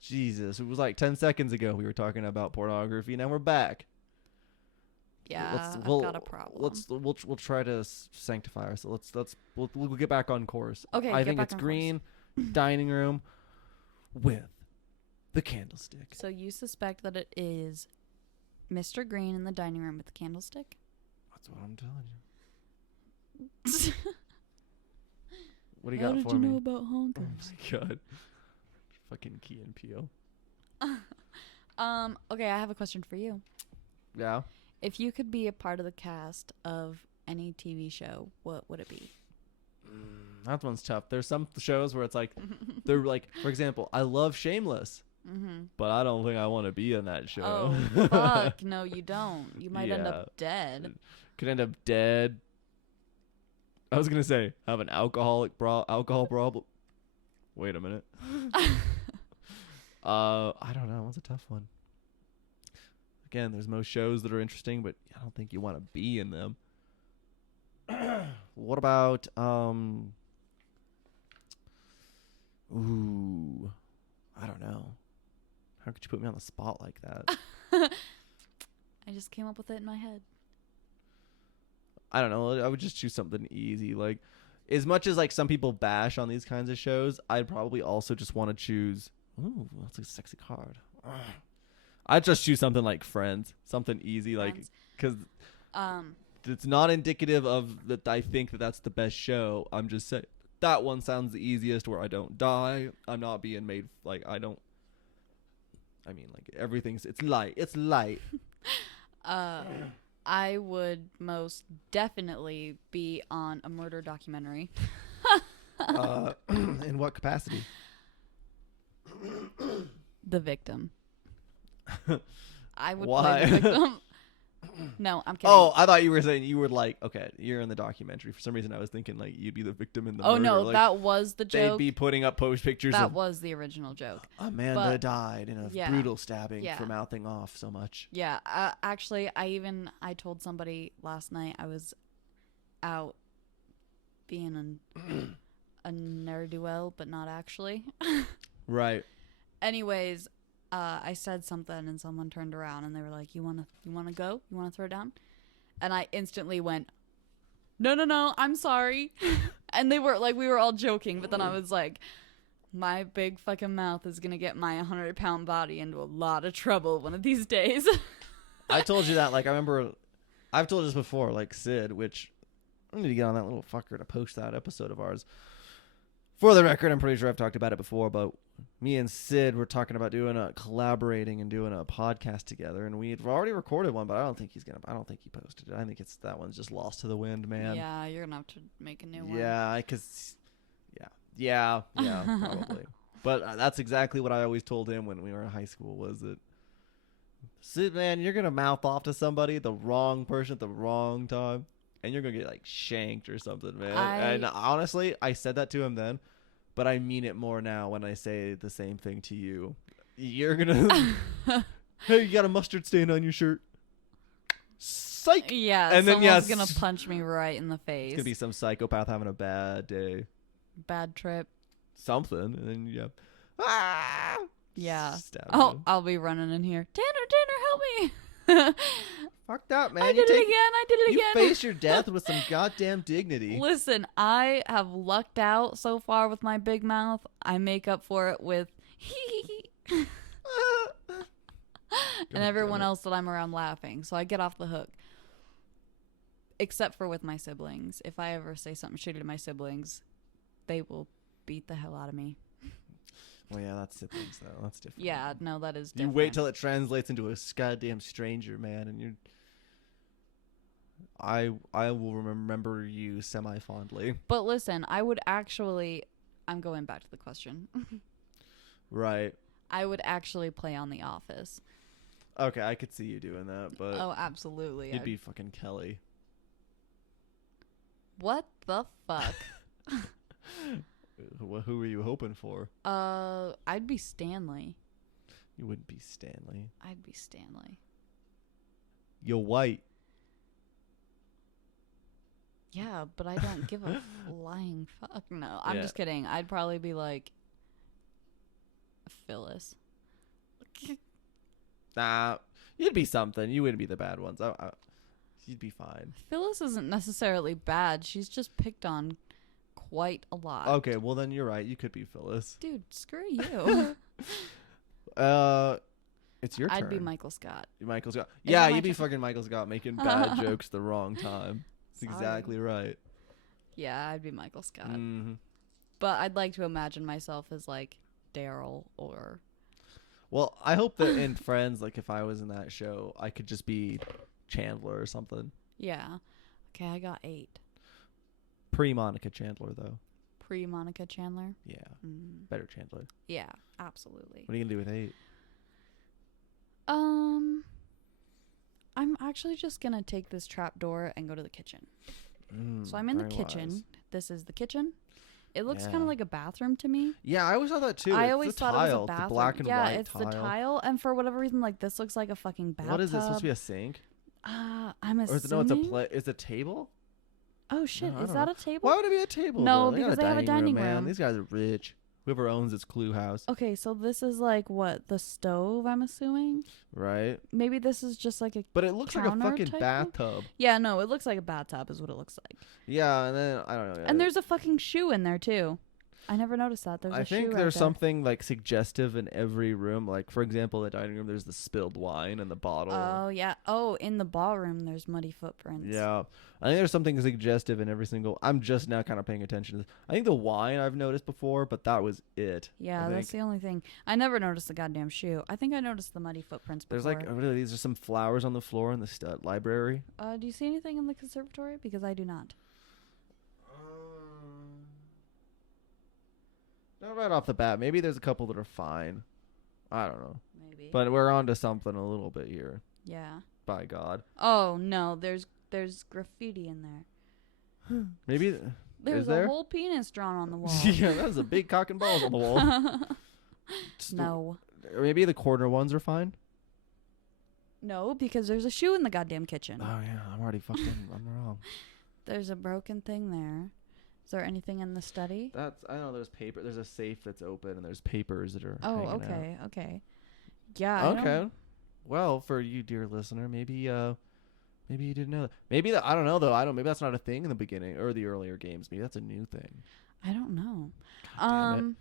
Jesus. It was like 10 seconds ago we were talking about pornography. Now we're back. Yeah, I've got a problem. We'll try to sanctify ourselves. We'll get back on course. Okay, I get think back it's on green dining room with the candlestick. So you suspect that it is Mr. Green in the dining room with the candlestick? That's what I'm telling you. What do you How got did for you me? know about Oh honkers? my god. Fucking Key and Peele. Okay, I have a question for you. Yeah. If you could be a part of the cast of any TV show, what would it be? That one's tough. There's some shows where it's like, they're like, for example, I love Shameless, Mm-hmm. but I don't think I want to be in that show. Oh, fuck. No, you don't. You might end Yeah. up dead. Could end up dead. I was gonna say have an alcohol problem. Wait a minute. I don't know. It's a tough one. Again, there's most shows that are interesting, but I don't think you want to be in them. What about ooh, I don't know. How could you put me on the spot like that? I just came up with it in my head. I don't know. I would just choose something easy. Like, as much as like some people bash on these kinds of shows, I'd probably also just want to choose. Ooh, that's a sexy card. Ugh. I'd just choose something like Friends, something easy, like because it's not indicative of that. I think that that's the best show. I'm just saying that one sounds the easiest, where I don't die. I'm not being made like I don't. I mean, like everything's it's light. It's light. I would most definitely be on a murder documentary. In what capacity? The victim. I would Why? play the victim. No, I'm kidding. Oh, I thought you were saying you were like, okay, you're in the documentary. For some reason, I was thinking like you'd be the victim in the murder. No, like, that was the joke. They'd be putting up post pictures That of was the original joke. Amanda died in a yeah. brutal stabbing Yeah. for mouthing off so much. Yeah, actually, I told somebody last night I was out being a ne'er-do-well, but not actually. Right. Anyways, I said something and someone turned around and they were like, "You wanna go? You wanna throw down?" And I instantly went, "No, I'm sorry." And they were like, we were all joking, but then I was like, my big fucking mouth is gonna get my 100-pound body into a lot of trouble one of these days. I told you that. Like, I remember, I've told you this before. Like Sid, which I need to get on that little fucker to post that episode of ours. For the record, I'm pretty sure I've talked about it before, but me and Sid were talking about collaborating and doing a podcast together, and we've already recorded one, but I don't think he posted it. I think that one's just lost to the wind, man. Yeah, you're gonna have to make a new one. Yeah, probably. But that's exactly what I always told him when we were in high school was that, Sid, man, you're gonna mouth off to somebody, the wrong person at the wrong time, and you're gonna get like shanked or something, man. And honestly, I said that to him then, but I mean it more now when I say the same thing to you. You're gonna, hey, you got a mustard stain on your shirt. Psych. Yeah, and then someone's gonna punch me right in the face. It's gonna be some psychopath having a bad day, bad trip, something, and then yeah. Stab Oh, you. I'll be running in here. Tanner, help me! Fuck that, man. I did it You again. face your death with some goddamn dignity. Listen, I have lucked out so far with my big mouth. I make up for it with and everyone else that I'm around laughing, so I get off the hook. Except for with my siblings. If I ever say something shitty to my siblings, they will beat the hell out of me. Well, yeah, that's siblings, though. That's different. Yeah, no, that is You different. wait till it translates into a goddamn stranger, man, and you're... I will remember you semi-fondly. But listen, I would actually... I'm going back to the question. Right. I would actually play on The Office. Okay, I could see you doing that, but... Oh, absolutely. You'd be fucking Kelly. What the fuck? Who were you hoping for? I'd be Stanley. You wouldn't be Stanley. I'd be Stanley. You're white. Yeah, but I don't give a flying fuck. No, I'm just kidding. I'd probably be like Phyllis. Nah, you'd be something. You wouldn't be the bad ones. You'd be fine. Phyllis isn't necessarily bad. She's just picked on quite a lot. Okay, well then you're right. You could be Phyllis. Dude, screw you. It's your turn. I'd be Michael Scott. Michael Scott. Is Yeah, it my you'd be turn? fucking Michael Scott making bad jokes the wrong time. That's Sorry. exactly right. Yeah, I'd be Michael Scott. Mm-hmm. But I'd like to imagine myself as like Daryl or... Well, I hope that in Friends, like if I was in that show, I could just be Chandler or something. Yeah. Okay, I got 8. Pre-Monica Chandler, though. Pre-Monica Chandler? Yeah. Mm. Better Chandler. Yeah, absolutely. What are you going to do with 8? I'm actually just going to take this trap door and go to the kitchen. So I'm in the kitchen. Wise. This is the kitchen. It looks Yeah. kind of like a bathroom to me. Yeah, I always thought that too. I It's always the thought tile, it was a bathroom. the black and yeah, white it's tile. the tile, and for whatever reason, like this looks like a fucking bathtub. What is this supposed to be, a sink? I'm assuming. Or is it, no, it's a is it a table? Oh shit! No, I Is don't that know. a table? Why would it be a table? No, though? They got because they have a dining man. room. These guys are rich. Whoever owns this Clue house, Okay, so this is like what, the stove, I'm assuming? right? Maybe this is just like a But it looks like a counter fucking type thing? bathtub. Yeah, no, it looks like a bathtub is what it looks like. Yeah, and then I don't know. And there's a fucking shoe in there too. I never noticed that. There's I a shoe think right there's there. something like suggestive in every room. Like for example, the dining room, there's the spilled wine and the bottle. Oh, yeah. Oh, in the ballroom there's muddy footprints. Yeah, I think there's something suggestive in every single. I'm just now kind of paying attention to this. I think the wine I've noticed before, but that was it. Yeah, I that's think. the only thing. I never noticed the goddamn shoe. I think I noticed the muddy footprints before. There's like really, these are some flowers on the floor in the library. Do you see anything in the conservatory? Because I do not. Not right off the bat. Maybe there's a couple that are fine. I don't know. Maybe. But we're on to something a little bit here. Yeah. By God. Oh, no. There's graffiti in there. Maybe. There's is there? a whole penis drawn on the wall. Yeah, that's a big cock and balls on the wall. No. Or maybe the corner ones are fine. No, because there's a shoe in the goddamn kitchen. Oh yeah, I'm already fucked in. I'm wrong. There's a broken thing there. Is there anything in the study? I know there's paper. There's a safe that's open and there's papers that are. Oh, hanging okay, okay. Yeah. I Okay. don't- Well, for you, dear listener, maybe you didn't know that. Maybe I don't know though. Maybe that's not a thing in the beginning or the earlier games. Maybe that's a new thing. I don't know. God damn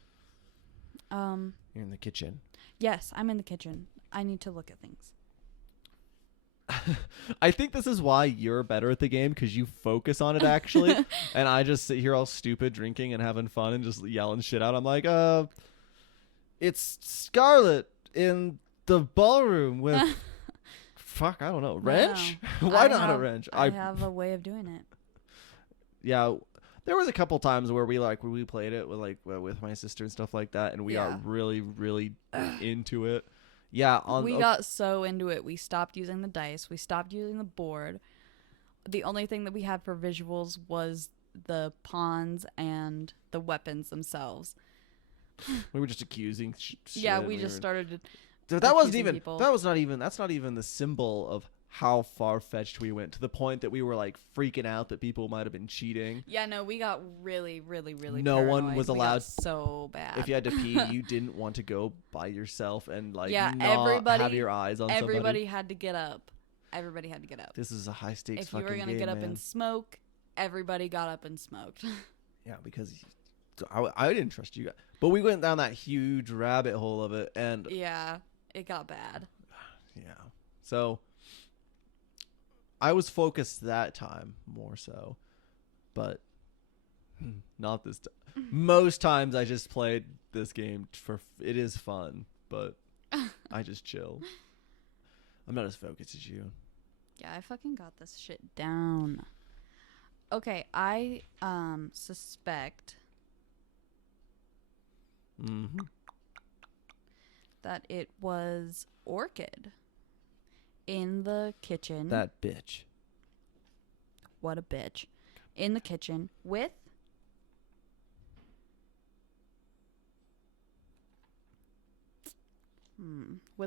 it. You're in the kitchen. Yes, I'm in the kitchen. I need to look at things. I think this is why you're better at the game because you focus on it actually, and I just sit here all stupid, drinking and having fun and just yelling shit out. I'm like, it's Scarlet in the ballroom with, fuck, I don't know, wrench. Why not a wrench? I have a way of doing it. Yeah, there was a couple times where we played it with my sister and stuff like that, and we got really, really into it. Yeah, we got so into it. We stopped using the dice. We stopped using the board. The only thing that we had for visuals was the pawns and the weapons themselves. We were just accusing shit. Yeah, we just started. So that wasn't accusing even. people. That's not even the symbol of how far fetched we went to the point that we were like freaking out that people might have been cheating. Yeah, no, we got really, really, really. No paranoid. one was We got allowed. so bad. If you had to pee, you didn't want to go by yourself and not everybody have your eyes on everybody somebody. had to get up. Everybody had to get up. This is a high stakes If you fucking were gonna game, get up man. and smoke, everybody got up and smoked. Yeah, because I didn't trust you guys, but we went down that huge rabbit hole of it, and Yeah, it got bad. yeah, so. I was focused that time more so, but not this time. Most times I just played this game it is fun, but I just chill. I'm not as focused as you. Yeah, I fucking got this shit down. Okay, I suspect that it was Orchid in the kitchen. That bitch. What a bitch. In the kitchen with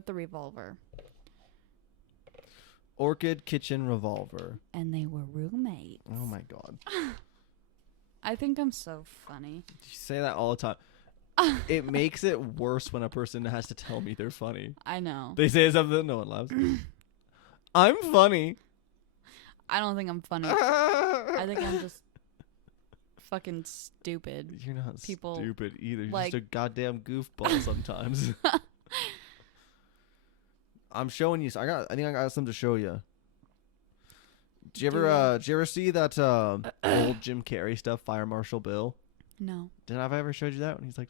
the revolver. Orchid kitchen revolver. And they were roommates. Oh my God. I think I'm so funny. You say that all the time. It makes it worse when a person has to tell me they're funny. I know. They say something, no one laughs. I'm funny. I don't think I'm funny. I think I'm just fucking stupid. You're not People stupid either. You're like- just a goddamn goofball sometimes. I'm showing you. I think I got some to show you. Did you ever see that old Jim Carrey stuff, Fire Marshal Bill? No. Have I ever showed you that? When he's like,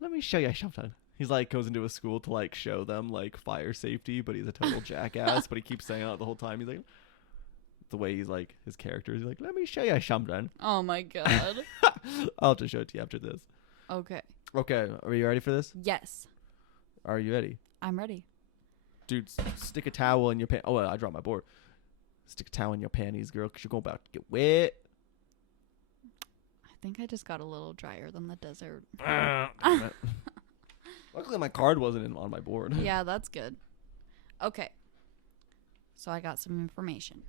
"Let me show you something." He's like goes into a school to like show them like fire safety, but he's a total jackass. But he keeps saying it the whole time. He's like, the way he's like his character. He's like, "Let me show you something." Oh my God. I'll have to show it to you after this. Okay. Okay, are you ready for this? Yes. Are you ready? I'm ready. Dude, stick a towel in your pants. Oh, I dropped my board. Stick a towel in your panties, girl, because you're going about to get wet. I think I just got a little drier than the desert. Luckily, my card wasn't on my board. Yeah, that's good. Okay. So I got some information.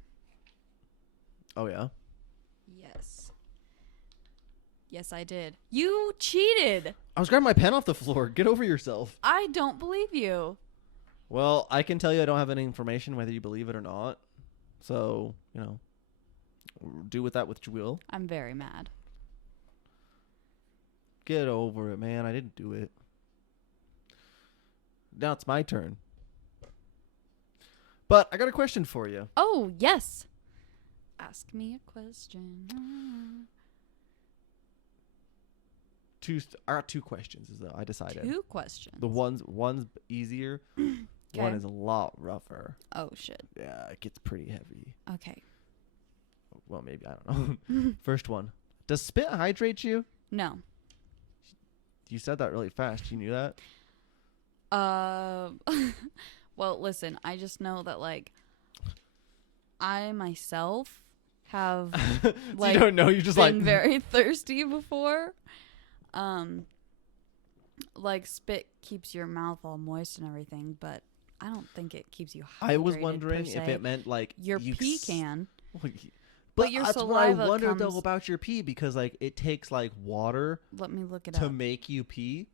Oh, yeah? Yes. Yes, I did. You cheated. I was grabbing my pen off the floor. Get over yourself. I don't believe you. Well, I can tell you I don't have any information whether you believe it or not. So, do with that what you will. I'm very mad. Get over it, man. I didn't do it. Now it's my turn. But I got a question for you. Oh, yes. Ask me a question. I got two questions, though. I decided. Two questions. One's easier. One is a lot rougher. Oh, shit. Yeah, it gets pretty heavy. Okay. Well, maybe. I don't know. First one. Does spit hydrate you? No. You said that really fast. You knew that? Well, listen, I just know that, like, I myself have, So like, you don't know. You just been very thirsty before. Like, spit keeps your mouth all moist and everything, but I don't think it keeps you hydrated. I was wondering per if se. it meant, like, your pee can. But your that's what saliva I wondered, though, comes- about your pee, because, like, it takes, like, water Let me look it to up. make you pee.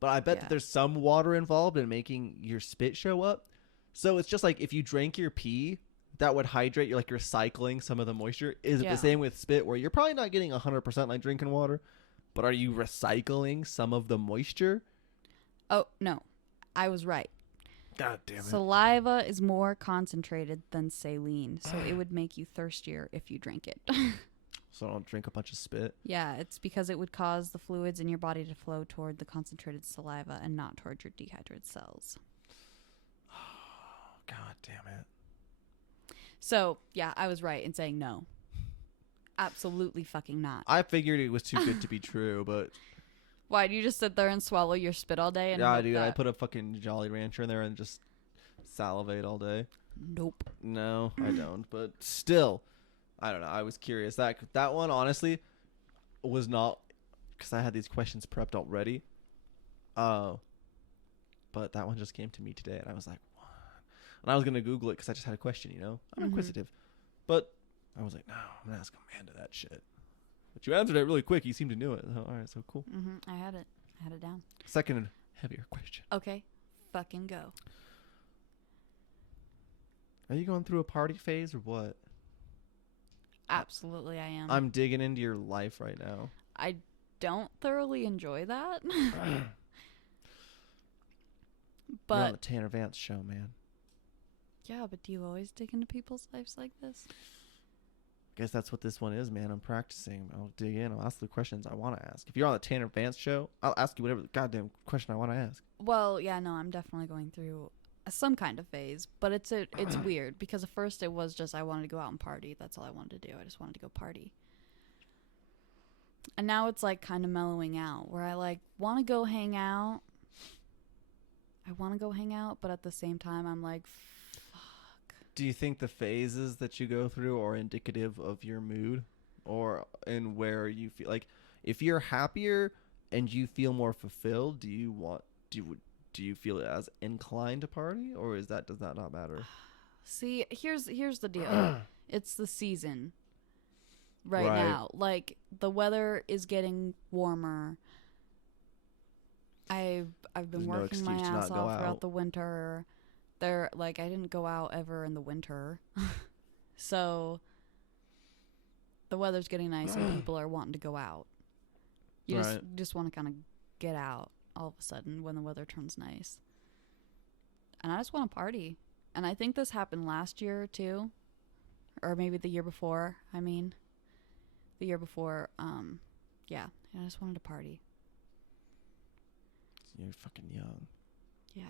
But I bet Yeah. that there's some water involved in making your spit show up. So it's just like if you drank your pee, that would hydrate. You're like you're cycling some of the moisture. Is it Yeah. the same with spit, where you're probably not getting 100% like drinking water, but are you recycling some of the moisture? Oh, no. I was right. God damn it. Saliva is more concentrated than saline, so it would make you thirstier if you drank it. So don't drink a bunch of spit. Yeah, it's because it would cause the fluids in your body to flow toward the concentrated saliva and not toward your dehydrated cells. God damn it. So, yeah, I was right in saying no. Absolutely fucking not. I figured it was too good to be true, but Why, do you just sit there and swallow your spit all day? And yeah, hope dude, I that- put a fucking Jolly Rancher in there and just salivate all day. Nope. No, I don't. But still, I don't know. I was curious. That one, honestly, was not because I had these questions prepped already. But that one just came to me today, and I was like, what? And I was going to Google it because I just had a question, I'm inquisitive. But I was like, no, I'm going to ask Amanda that shit. But you answered it really quick. You seemed to know it. So, all right, so cool. I had it. I had it down. Second and heavier question. Okay. Fucking go. Are you going through a party phase or what? Absolutely, I am. I'm digging into your life right now. I don't thoroughly enjoy that. You're on But the Tanner Vance show, man. yeah, but do you always dig into people's lives like this? Guess that's what this one is, man. I'm practicing. I'll dig in. I'll ask the questions I want to ask. If you're on the Tanner Vance show, I'll ask you whatever goddamn question I want to ask. Well, yeah, no, I'm definitely going through some kind of phase, but it's weird because at first it was just I wanted to go out and party. That's all I wanted to do. I just wanted to go party. And now it's like kind of mellowing out where I like want to go hang out. I want to go hang out, but at the same time I'm like, fuck. Do you think the phases that you go through are indicative of your mood, or in where you feel like if you're happier and you feel more fulfilled, do you feel as inclined to party, or does that not matter? See, here's the deal. It's the season right now. Like the weather is getting warmer. I've been There's no working my excuse to ass not go off throughout out. the winter. I didn't go out ever in the winter. So the weather's getting nice and people are wanting to go out. You just want to kind of get out all of a sudden when the weather turns nice. And I just want to party. And I think this happened last year too. Or maybe the year before. The year before, yeah. I just wanted to party. You're fucking young. Yeah.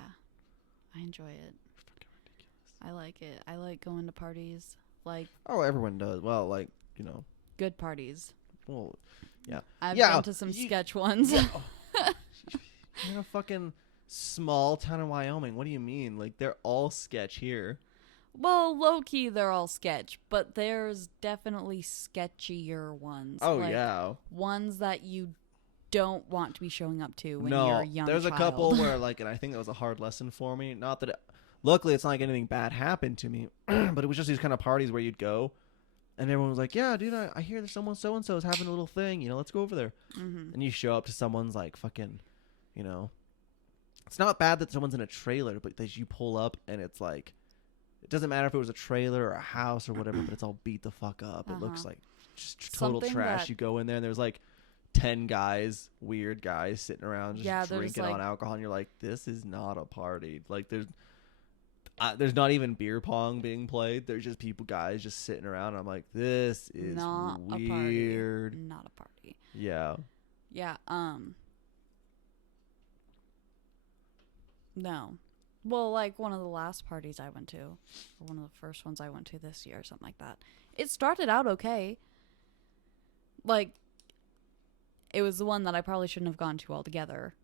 I enjoy it. You're fucking ridiculous. I like it. I like going to parties. Like Oh, everyone does. Well, like, good parties. well, yeah. I've Yeah, been to some sketch ones. Yeah. You're in a fucking small town in Wyoming. What do you mean? Like, they're all sketch here. Well, low-key, they're all sketch, but there's definitely sketchier ones. Oh, like, yeah. Ones that you don't want to be showing up to when No, you're a young there's child. a couple where, like, and I think that was a hard lesson for me. Not that luckily, it's not like anything bad happened to me, but it was just these kind of parties where you'd go, And everyone was like, yeah, dude, I hear that someone so-and-so is having a little thing. Let's go over there. Mm-hmm. And you show up to someone's like fucking, it's not bad that someone's in a trailer, but that you pull up and it's like, it doesn't matter if it was a trailer or a house or whatever, but it's all beat the fuck up. It looks like just total Something trash. You go in there and there's like 10 guys, weird guys sitting around just drinking on alcohol. And you're like, this is not a party. Like there's not even beer pong being played. There's just guys just sitting around. And I'm like, this is not weird. A party. Not a party. Yeah. Yeah. No. Well, like one of the last parties I went to, or one of the first ones I went to this year, or something like that. It started out okay. Like, it was the one that I probably shouldn't have gone to altogether.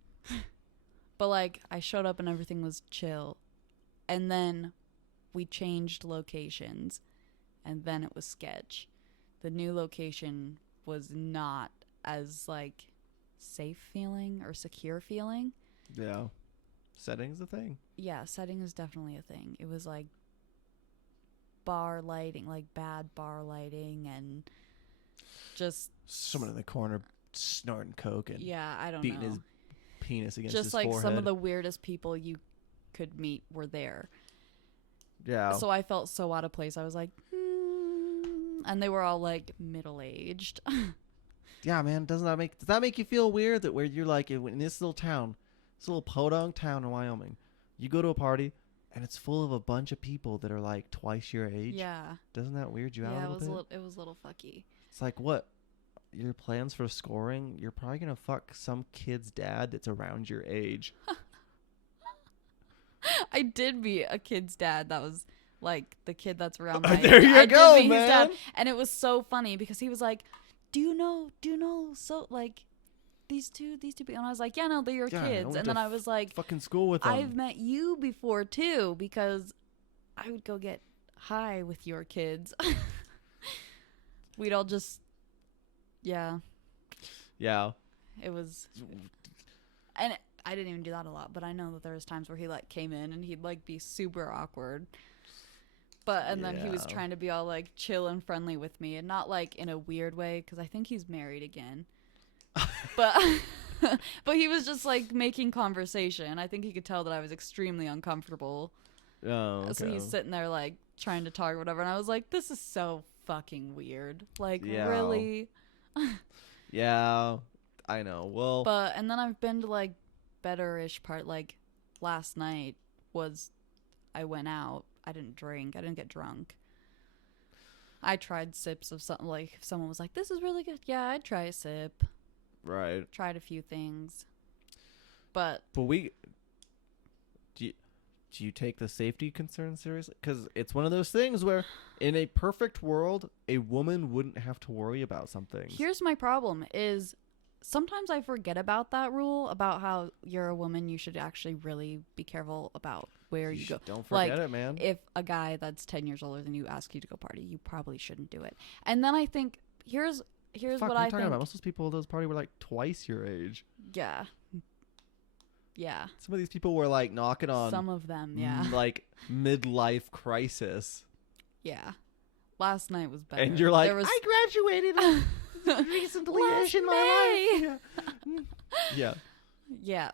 But, like, I showed up and everything was chill. And then we changed locations. And then it was sketch. The new location was not as, like, safe feeling or secure feeling. Yeah. Setting's a thing. Yeah, setting is definitely a thing. It was like bar lighting, like bad bar lighting, and just someone in the corner snorting coke and I don't beating know. his penis against just his like forehead. Some of the weirdest people you could meet were there. Yeah. So I felt so out of place. I was like, and they were all like middle-aged. Yeah, man. Does that make you feel weird that where you're like in this little town, this little podunk town in Wyoming, you go to a party and it's full of a bunch of people that are like twice your age? Yeah. Doesn't that weird you out a little bit? It was a little fucky. It's like, what? Your plans for scoring? You're probably going to fuck some kid's dad that's around your age. I did meet a kid's dad that was like the kid that's around my age. There you go, did meet man. His dad, and it was so funny because he was like, do you know, so like these two people? And I was like, yeah, no, they're your kids. And then I was like, fucking school with them. I've met you before too, because I would go get high with your kids. We'd all just, yeah. It was, and I didn't even do that a lot, but I know that there was times where he like came in and he'd like be super awkward. And then he was trying to be all like chill and friendly with me, and not like in a weird way, because I think he's married again. But he was just like making conversation. I think he could tell that I was extremely uncomfortable. Oh, okay. So he's sitting there like trying to talk or whatever, and I was like, this is so fucking weird. Like, really? Yeah, I know. Well, and then I've been to like better-ish part. Like last night I went out. I didn't drink. I didn't get drunk. I tried sips of something. Like if someone was like, this is really good, yeah, I'd try a sip. Right. Tried a few things. But do you take the safety concerns seriously? Because it's one of those things where in a perfect world, a woman wouldn't have to worry about some things. Here's my problem is sometimes I forget about that rule, about how you're a woman, you should actually really be careful about where you go. Don't forget it, man. If a guy that's 10 years older than you asks you to go party, you probably shouldn't do it. And then I think, here's Fuck, what what I are you talking think. about? Most of those people at those parties were like twice your age. Yeah. Yeah. Some of these people were like knocking on some of them, yeah. Like midlife crisis. Yeah. Last night was better. And you're like, I graduated recently in my life. Yeah. Yeah,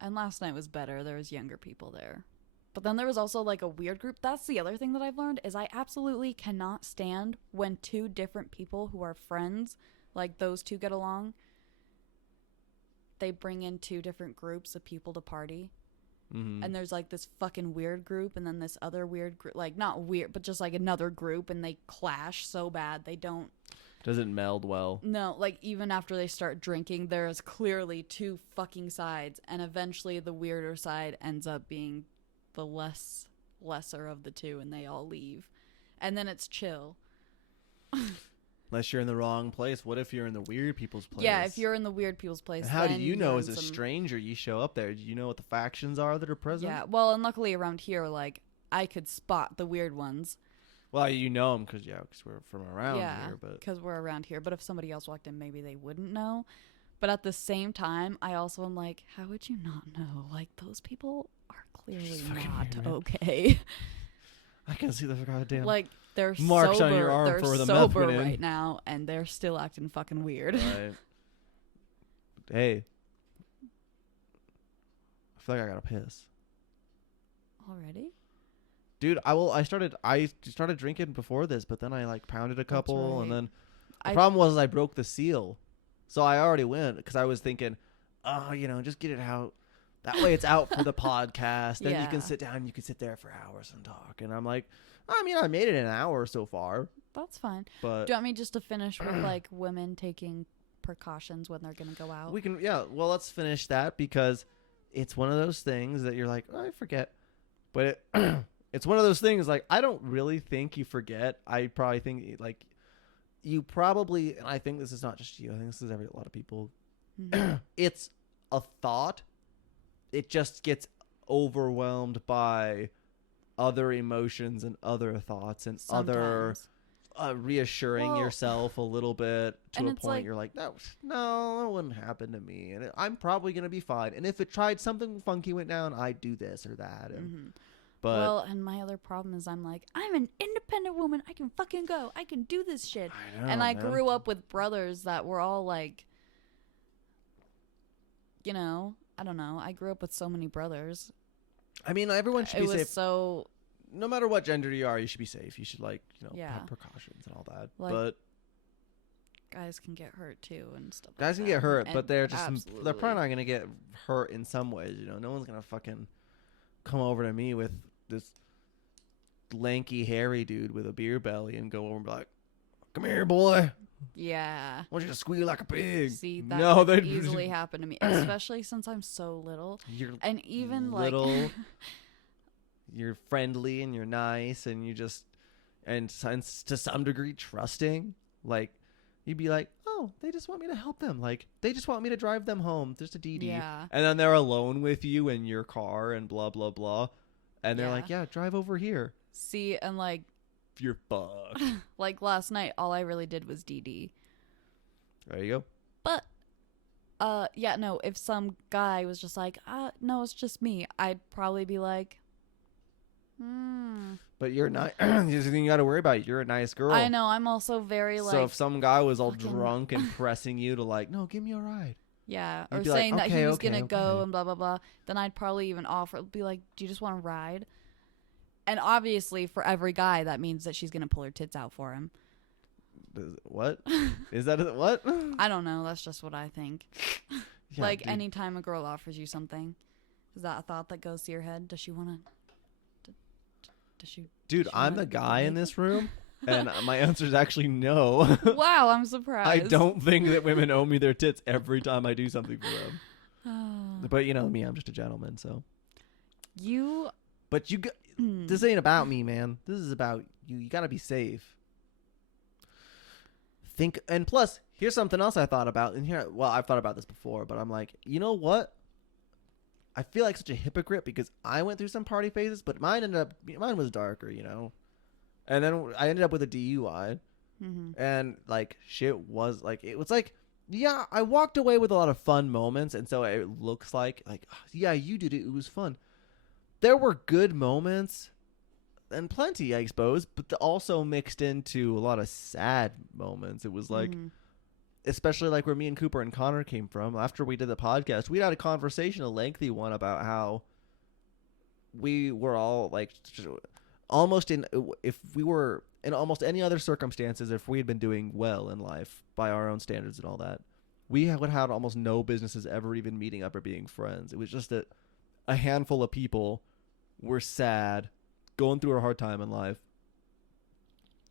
and last night was better. There was younger people there. But then there was also like a weird group. That's the other thing that I've learned is I absolutely cannot stand when two different people who are friends, like those two get along, they bring in two different groups of people to party. Mm-hmm. And there's like this fucking weird group and then this other weird group, like not weird, but just like another group, and they clash so bad. They don't. Doesn't meld well. No, like even after they start drinking, there is clearly two fucking sides, and eventually the weirder side ends up being the lesser of the two, and they all leave. And then it's chill. Unless you're in the wrong place. What if you're in the weird people's place? Yeah, if you're in the weird people's place. And how do you know as a stranger you show up there? Do you know what the factions are that are present? Yeah, well, and luckily around here, like, I could spot the weird ones. Well, you know them because we're from around here. Yeah, because we're around here. But if somebody else walked in, maybe they wouldn't know. But at the same time, I also am like, how would you not know? Like, those people are clearly not weird, okay. I can see the goddamn. Like, they're marks sober, on your arm they're for the meth sober went in. right now, and they're still acting fucking weird. Right. Hey, I feel like I gotta piss. Already? Dude, I started drinking before this, but then I like pounded a couple, and right. then the problem was I broke the seal, so I already went because I was thinking, oh, just get it out. That way it's out for the podcast. Then you can Yeah. sit down, you can sit there for hours and talk. And I'm like, I mean, I made it an hour so far, That's fine. but Do you want me just to finish with like women taking precautions when they're gonna go out? we can, yeah. Well, let's finish that because it's one of those things that you're like, oh, I forget, but it's one of those things like I don't really think you forget. I probably think like you probably, and I think this is not just you. I think this is a lot of people. Mhm. It's a thought. It just gets overwhelmed by other emotions and other thoughts and other Sometimes. reassuring Well, yourself a little bit to and a it's point like- you're like, no, that wouldn't happen to me, and I'm probably gonna be fine. And if it tried something funky went down, I'd do this or that. And Mhm. but Well, and my other problem is I'm like, I'm an independent woman. I can fucking go. I can do this shit. I know, And I man. grew up with brothers that were all like, I don't know. I grew up with so many brothers. I mean, everyone should It be was safe. so No matter what gender you are, you should be safe. You should Yeah. have precautions and all that. Like, but guys can get hurt too and stuff. guys like can get that. hurt, And but they're probably absolutely. not gonna get hurt in some ways. No one's gonna fucking come over to me with this lanky, hairy dude with a beer belly and go over and be like, "Come here, boy. Yeah. I want you to squeal like a pig." See, that no, could they easily happen to me, especially since I'm so little. You're And even little, like you're friendly and you're nice and you just and to some degree trusting. Like you'd be like, "Oh, they just want me to help them. Like they just want me to drive them home, just a DD." Yeah. And then they're alone with you in your car and blah blah blah. And they're Yeah. like, "Yeah, drive over here." See, and like You're fucked. like last night all I really did was DD. There you go. But yeah, no, if some guy was just like, no, it's just me, I'd probably be like, But you're not. There's nothing you got to worry about. You're a nice girl. I know, I'm also very like, So if some guy was all fucking- drunk and pressing you to like, "No, give me a ride." yeah, You'd or be like, saying that he "Okay, was okay, gonna go okay." and blah blah blah, then I'd probably even be like, do you just want to ride? And obviously for every guy that means that she's gonna pull her tits out for him. What? Is that what? I don't know, that's just what I think. Yeah, Like dude. anytime a girl offers you something, is that a thought that goes to your head? Does she want to does she Dude, she I'm wanna the guy in make this room, and my answer is actually no. Wow, I'm I surprised. don't think that women owe me their tits every time I do something for them. Oh. But you know me, I'm just a gentleman, so. You But this ain't about me, man. This is about you. You gotta be safe. And plus, here's something else I thought about. I've thought about this before, but I'm like, you know what? I feel like such a hypocrite because I went through some party phases, but mine was darker, And then I ended up with a DUI, and like shit was like it was like, yeah, I walked away with a lot of fun moments, and so it looks like yeah, you did it. It was fun. There were good moments and plenty, I suppose, but also mixed into a lot of sad moments. It was like, especially like where me and Cooper and Connor came from. After we did the podcast, we had a conversation, a lengthy one, about how we were all like if we were in almost any other circumstances, if we had been doing well in life by our own standards and all that, we would have almost no businesses ever even meeting up or being friends. It was just that a handful of people were sad, going through a hard time in life,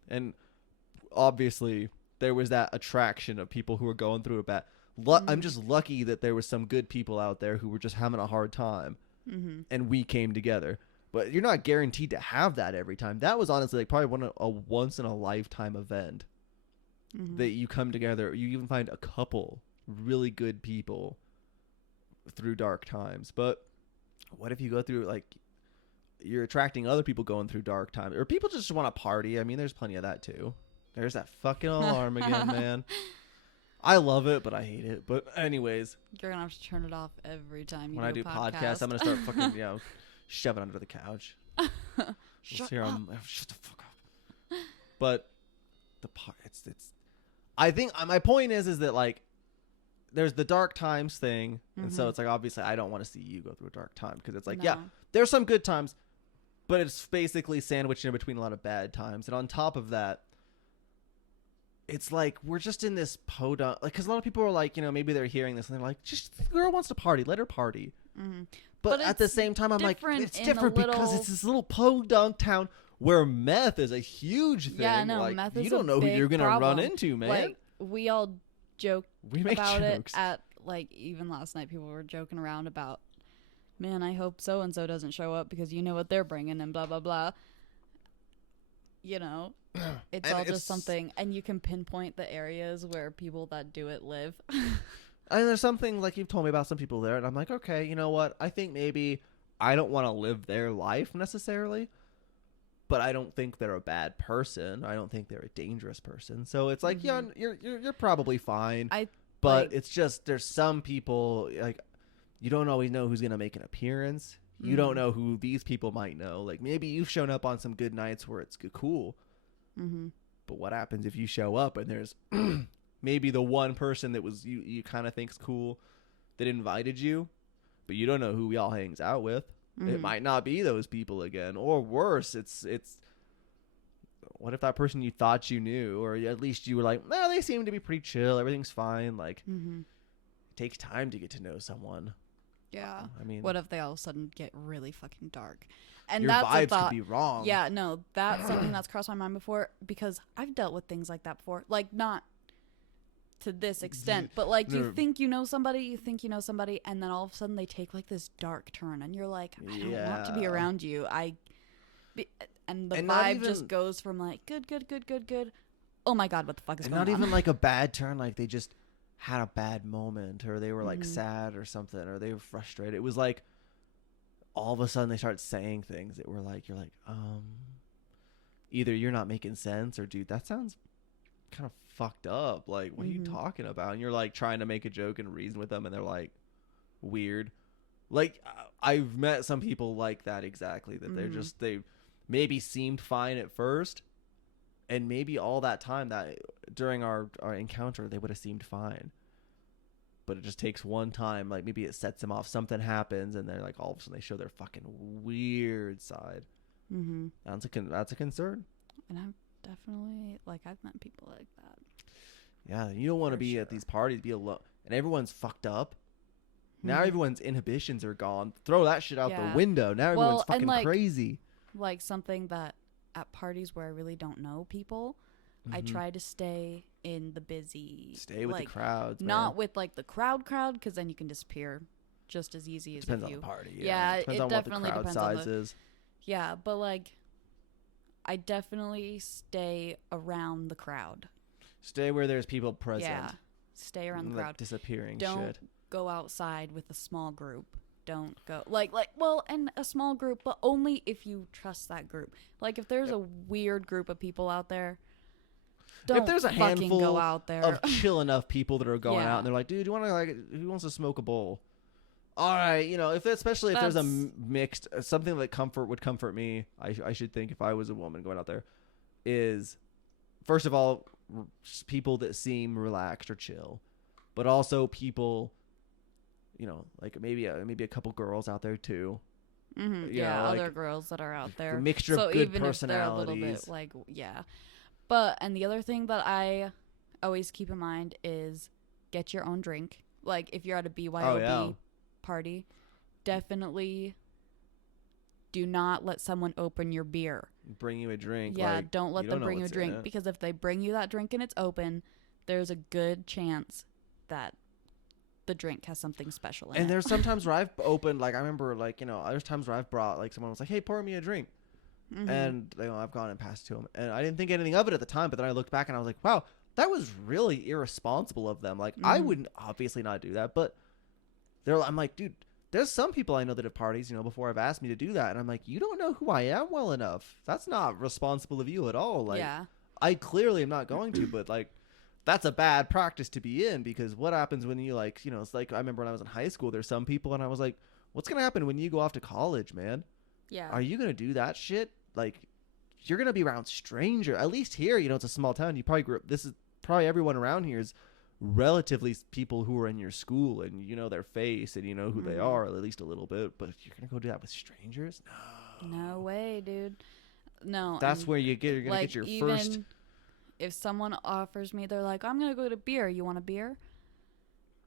and obviously there was that attraction of people who were going through a bad. I'm just lucky that there was some good people out there who were just having a hard time, and we came together. But you're not guaranteed to have that every time. That was honestly like probably a once in a lifetime event that you come together. You even find a couple really good people through dark times. But what if you go through like you're attracting other people going through dark times, or people just want to party? I mean, there's plenty of that too. There's that fucking alarm again, man. I love it, but I hate it. But anyways, You're gonna have to turn it off every time you when I do podcasts, I'm gonna start fucking shove it under the couch. Shut Shut up. Shut the fuck up. But the part, it's. I think my point is that like, there's the dark times thing, and so it's like obviously I don't want to see you go through a dark time because it's like yeah, there's some good times, but it's basically sandwiched in between a lot of bad times, and on top of that, it's like we're just in this podunk, like because a lot of people are like, you know, maybe they're hearing this and they're like, just the girl wants to party, let her party. But at the same time, I'm like, it's different because it's this little podunk town where meth is a huge thing. Yeah, no, like, meth is you don't know who you're gonna run into, man. Like we all joke we make about jokes. it at like even last night. People were joking around about, man, I hope so and so doesn't show up because you know what they're bringing and blah blah blah. You know, it's all just something, and you can pinpoint the areas where people that do it live. And there's something like you've told me about some people there, and I'm like, okay, you know what? I think maybe I don't want to live their life necessarily, but I don't think they're a bad person. I don't think they're a dangerous person. So it's like, yeah, you're probably fine. But it's just there's some people like you don't always know who's gonna make an appearance. You don't know who these people might know. Like maybe you've shown up on some good nights where it's cool. But what happens if you show up and there's maybe the one person that was you kind of think's cool that invited you, but you don't know who y'all hangs out with. It might not be those people again, or worse, it's what if that person you thought you knew, or at least you were like, no, they seem to be pretty chill, everything's fine. Like it takes time to get to know someone. Yeah. I mean, what if they all of a sudden get really fucking dark? And your that's vibes a thought. could be wrong. Yeah, no, that's something that's crossed my mind before because I've dealt with things like that before. Like not to this extent, but like you think you know somebody, and then all of a sudden they take like this dark turn, and you're like, I don't want to be around you. And the vibe just goes from like good. Oh my god, what the fuck is going on? Not even like a bad turn, like they just had a bad moment, or they were like sad or something, or they were frustrated. It was like all of a sudden they start saying things that were like, you're like, either you're not making sense, or dude, that sounds kind of fucked up. Like, what are you talking about? And you're like trying to make a joke and reason with them, and they're like weird. Like I've met some people like that exactly, that they're just, they maybe seemed fine at first, and maybe all that time that during our encounter they would have seemed fine, but it just takes one time, like maybe it sets them off, something happens, and they're like all of a sudden they show their fucking weird side. That's a concern. And I've definitely, like, I've met people like that. Yeah, you don't want to be at these parties, be alone, and everyone's fucked up. Now everyone's inhibitions are gone. Throw that shit out the window. Now everyone's fucking crazy. Like something that at parties where I really don't know people, I try to stay in the busy. Stay with the crowds, not with like the crowd, because then you can disappear just as easy as depends if you. On the party. Yeah, depends on definitely what the crowd depends size on is. Yeah, but like, I definitely stay around the crowd. Stay where there's people present. Yeah, stay around the crowd. Disappearing Don't shit. Go outside with a small group. Don't go and a small group, but only if you trust that group. Like if there's a weird group of people out there, don't if there's a handful go out there of chill enough people that are going out and they're like, dude, you want to who wants to smoke a bowl? All right, you know, especially if there's a mixed something that would comfort me. I should think if I was a woman going out there, is first of all people that seem relaxed or chill, but also people. You know, like maybe a couple girls out there too. Yeah, other girls that are out there. A mixture of good personalities. If they're a little bit But and the other thing that I always keep in mind is get your own drink. Like if you're at a BYOB party, definitely do not let someone open your beer. Bring you a drink. Yeah, don't let them bring you a drink, because if they bring you that drink and it's open, there's a good chance that the drink has something special in it. And there's sometimes where I've opened, like I remember, like, you know, there's times where I've brought, like, someone was like, hey, pour me a drink. And I've gone and passed it to them, and I didn't think anything of it at the time, but then I looked back and I was like, wow, that was really irresponsible of them. Like I wouldn't obviously not do that, but I'm like, dude, there's some people I know that have parties, you know, before have asked me to do that, and I'm like, you don't know who I am well enough. That's not responsible of you at all. Like I clearly am not going to, but like that's a bad practice to be in, because what happens when you, like, you know, it's like I remember when I was in high school, there's some people, and I was like, what's gonna happen when you go off to college, man? Yeah. Are you gonna do that shit? Like, you're gonna be around stranger. At least here, it's a small town. You probably grew up. This is probably everyone around here is relatively people who are in your school, and you know their face and you know who they are at least a little bit. But if you're gonna go do that with strangers, No way, dude. No. That's where you're gonna like, get your even first. If someone offers me, they're like, I'm gonna go get a beer. You want a beer?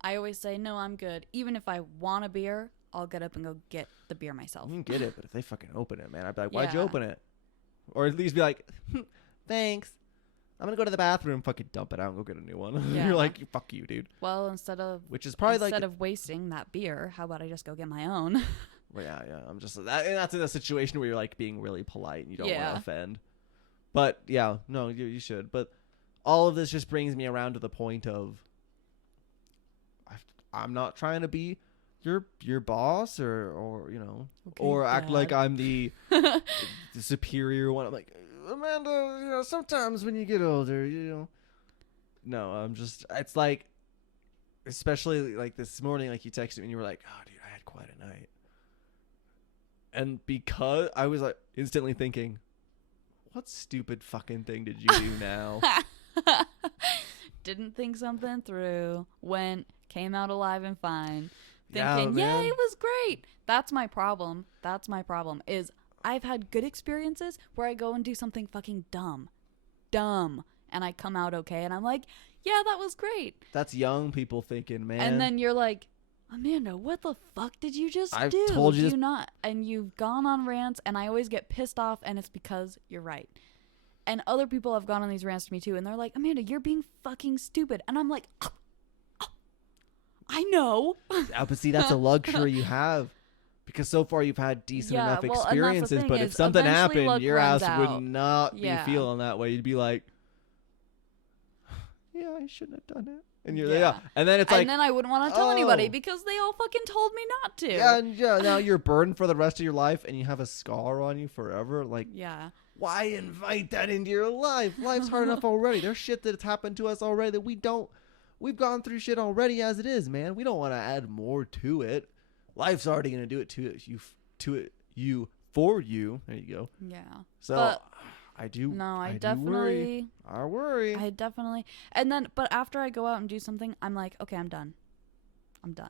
I always say, no, I'm good. Even if I want a beer, I'll get up and go get the beer myself. You can get it, but if they fucking open it, man, I'd be like, why'd you Yeah. open it? Or at least be like, thanks. I'm gonna go to the bathroom, fucking dump it out, and go get a new one. Yeah. You're like, fuck you, dude. Well, instead of Probably wasting that beer, how about I just go get my own? Well, yeah. I'm just that's in a situation where you're like being really polite and you don't want Yeah. to offend. But yeah, no, you should. But all of this just brings me around to the point of I'm not trying to be your boss or Okay, or act like Dad. I'm the the superior one. I'm like, Amanda, sometimes when you get older, no, I'm just, it's like, especially like this morning, like you texted me and you were like, oh dude, I had quite a night. And because I was like instantly thinking, what stupid fucking thing did you do now? Didn't think something through. Came out alive and fine. Yeah, Thinking, yeah, man. it was great. That's my problem. Is I've had good experiences where I go and do something fucking dumb, and I come out okay, and I'm like, yeah, that was great. That's young people thinking, man. And then you're like, Amanda, what the fuck did you just I've do? told you Do this- not, and you've gone on rants, and I always get pissed off, and it's because you're right. And other people have gone on these rants to me too, and they're like, Amanda, you're being fucking stupid, and I'm like, I know. But see, that's a luxury you have. Because so far you've had decent Yeah, enough well, and that's the experiences, thing but if is, something eventually happened, luck your runs ass out. would not Yeah. be feeling that way. You'd be like, yeah, I shouldn't have done it. And you're Yeah. And then it's And like, then I wouldn't want to tell anybody oh. because they all fucking told me not to. yeah, now you're burdened for the rest of your life and you have a scar on you forever. Like, Yeah. why invite that into your life? Life's hard enough already. There's shit that's happened to us already that we've gone through shit already as it is, man. We don't want to add more to it. Life's already going to do it for you. There you go. Yeah. So But- I do. No, I do definitely. worry. I definitely. And then, but after I go out and do something, I'm like, okay, I'm done. No,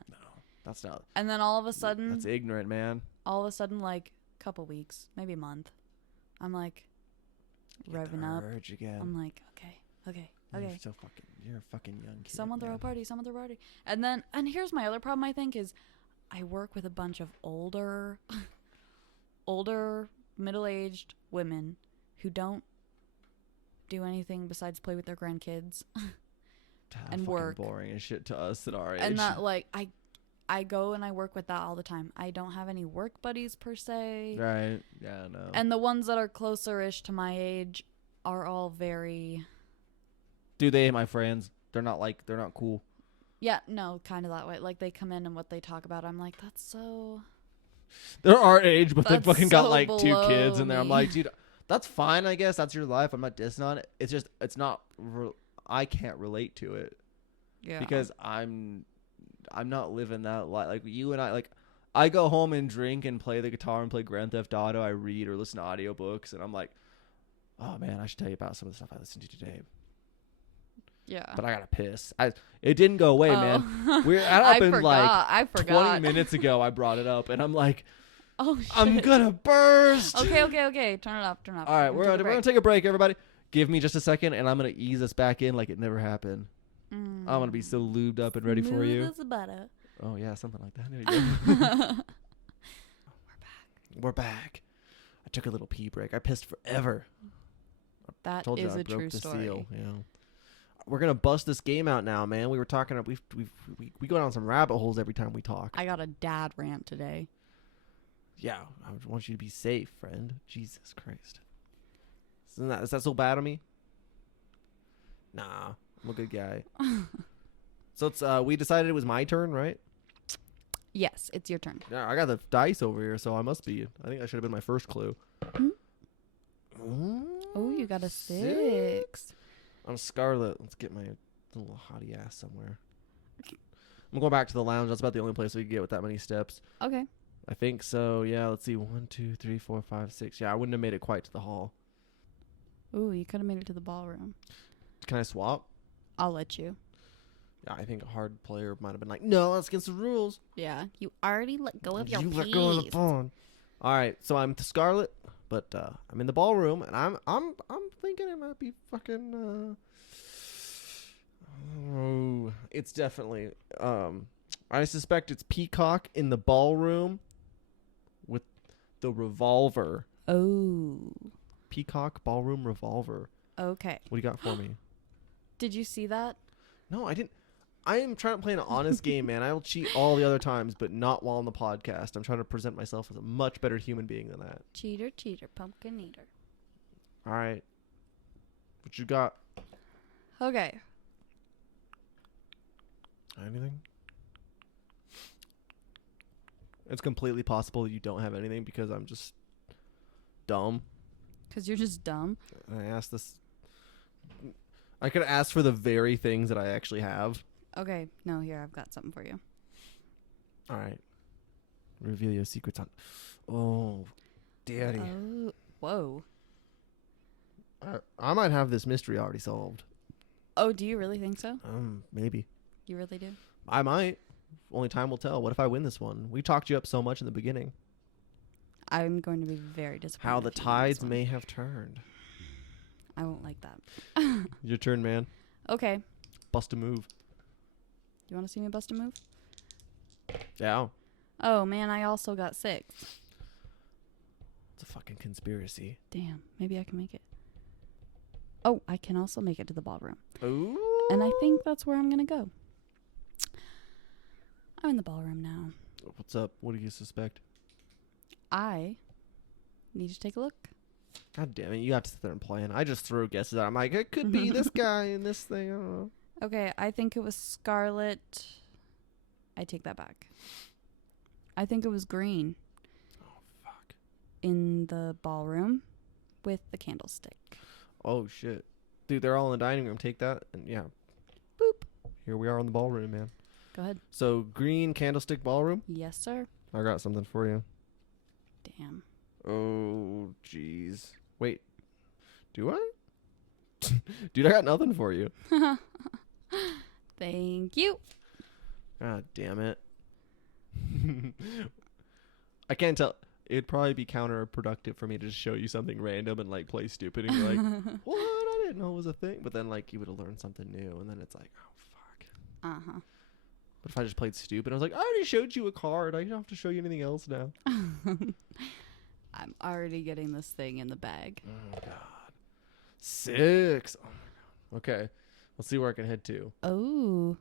that's not. And then all of a sudden, That's ignorant, man. like, couple weeks, maybe a month, I'm like, You get the revving up. urge again. I'm like, okay. You're a fucking young kid. Someone throw a man. party. And then, and here's my other problem, I think, is I work with a bunch of older, middle-aged women who don't do anything besides play with their grandkids. and Fucking work. boring as shit to us at our age. And that, like, I go and I work with that all the time. I don't have any work buddies per se. Right. Yeah, no. And the ones that are closer-ish to my age are all very... Dude, they ain't my friends. They're not cool. Yeah, no, kind of that way. Like, they come in and what they talk about, I'm like, that's so... They're our age, but they That's fucking got so like 2 below kids in there. I'm me. like, dude, that's fine, I guess. That's your life. I'm not dissing on it. It's just, it's not, I can't relate to it Yeah. because I'm not living that life. Like you and I go home and drink and play the guitar and play Grand Theft Auto. I read or listen to audiobooks and I'm like, oh man, I should tell you about some of the stuff I listened to today. Yeah. But I gotta piss. It didn't go away, man. We're at I up in forgot. I 20 forgot. minutes ago. I brought it up and I'm like, Oh, shit. I'm gonna burst. Okay. Turn it off. All right, we're gonna take a break, everybody. Give me just a second, and I'm gonna ease us back in like it never happened. I'm gonna be so lubed up and ready for you. Smooth as butter. Oh yeah, something like that. There you go. We're back. I took a little pee break. I pissed forever. That Told you is I a broke true the story. seal. Yeah. We're gonna bust this game out now, man. We were talking. We go down some rabbit holes every time we talk. I got a dad rant today. Yeah, I want you to be safe, friend. Jesus Christ. Is that so bad of me? Nah, I'm a good guy. So it's we decided it was my turn, right? Yes, it's your turn. Yeah, I got the dice over here, so I must be. I think that should have been my first clue. Hmm? Ooh, Oh, you got a 6. I'm Scarlet. Let's get my little hottie ass somewhere. I'm going back to the lounge. That's about the only place we can get with that many steps. Okay. I think so. Yeah, let's see. 1, 2, 3, 4, 5, 6. Yeah, I wouldn't have made it quite to the hall. Ooh, you could have made it to the ballroom. Can I swap? I'll let you. Yeah, I think a hard player might have been like, no, that's against the rules. Yeah, you already let go of your You piece. let go of the pawn. All right, so I'm the Scarlet, but I'm in the ballroom, and I'm thinking it might be fucking. Oh, it's definitely. I suspect it's Peacock in the ballroom with the revolver. Oh. Peacock ballroom revolver. Okay. What do you got for me? Did you see that? No, I didn't. I am trying to play an honest game, man. I will cheat all the other times, but not while on the podcast. I'm trying to present myself as a much better human being than that. Cheater, cheater, pumpkin eater. All right. What you got? Okay. Anything? It's completely possible that you don't have anything because I'm just dumb. Because you're just dumb. I asked this. I could ask for the very things that I actually have. Okay. No, here, I've got something for you. All right. Reveal your secrets on. Oh, daddy. Oh. Whoa. I might have this mystery already solved. Oh, do you really think so? Maybe. You really do? I might. Only time will tell. What if I win this one? We talked you up so much in the beginning. I'm going to be very disappointed. How the if you win this tides one. may have turned. I won't like that. Your turn, man. Okay. Bust a move. You want to see me bust a move? Yeah. Oh, man, I also got 6. It's a fucking conspiracy. Damn. Maybe I can make it. Oh, I can also make it to the ballroom. Ooh. And I think that's where I'm going to go. I'm in the ballroom now. What's up? What do you suspect? I need to take a look. God damn it. You have to sit there and plan. I just throw guesses out. I'm like, it could be this guy and this thing. I don't know. Okay, I think it was Scarlet. I take that back. I think it was Green Oh, fuck. in the ballroom with the candlestick. Oh, shit. Dude, they're all in the dining room. Take that. And yeah. Boop. Here we are in the ballroom, man. Go ahead. So, green candlestick ballroom. Yes, sir. I got something for you. Damn. Oh, jeez. Wait. Do I? Dude, I got nothing for you. Thank you. God damn it. I can't tell. It'd probably be counterproductive for me to just show you something random and like play stupid and you're like, what? I didn't know it was a thing. But then like you would have learned something new and then it's like, oh fuck. Uh-huh. But if I just played stupid, I was like, I already showed you a card. I don't have to show you anything else now. I'm already getting this thing in the bag. Oh god. 6. Oh my god. Okay. Let's see where I can head to. Oh,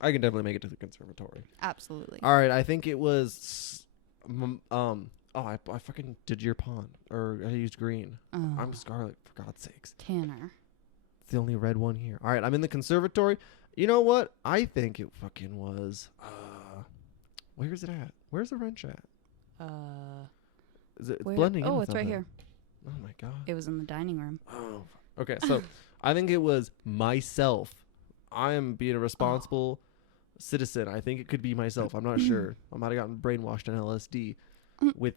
I can definitely make it to the conservatory. absolutely. All right, I think it was I fucking did your pawn or I used green. Oh, I'm Scarlet for God's sakes. Tanner. It's the only red one here. All right, I'm in the conservatory. You know what? I think it fucking was where is it at? Where's the wrench at? Is it it's Where? blending in Oh, with it's right something. here. Oh my god. It was in the dining room. Oh. Okay, so I think it was myself. I am being a responsible citizen. I think it could be myself. I'm not sure. I might have gotten brainwashed on LSD with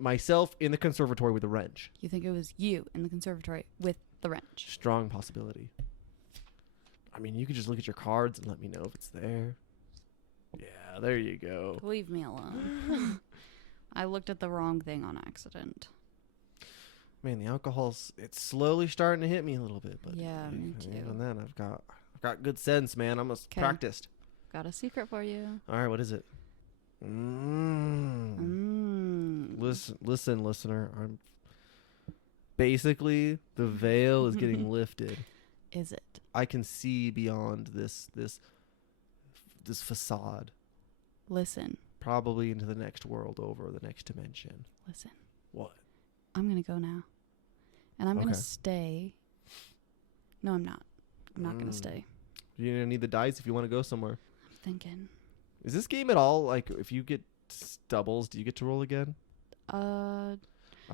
myself in the conservatory with a wrench. You think it was you in the conservatory with the wrench? Strong possibility. I mean, you could just look at your cards and let me know if it's there. Yeah, there you go. Leave me alone. I looked at the wrong thing on accident. Man, the it's slowly starting to hit me a little bit, but Yeah, me too. even then, I've got good sense, man. I'm practiced. Got a secret for you. All right, what is it? Listen, listener. I'm basically the veil is getting lifted. Is it? I can see beyond this facade, Listen. probably into the next world over, the next dimension. Listen. What? I'm going to go now. And I'm going to Okay. stay. No, I'm not. I'm not going to stay. You're gonna need the dice if you want to go somewhere. I'm thinking. Is this game at all like if you get doubles, do you get to roll again? I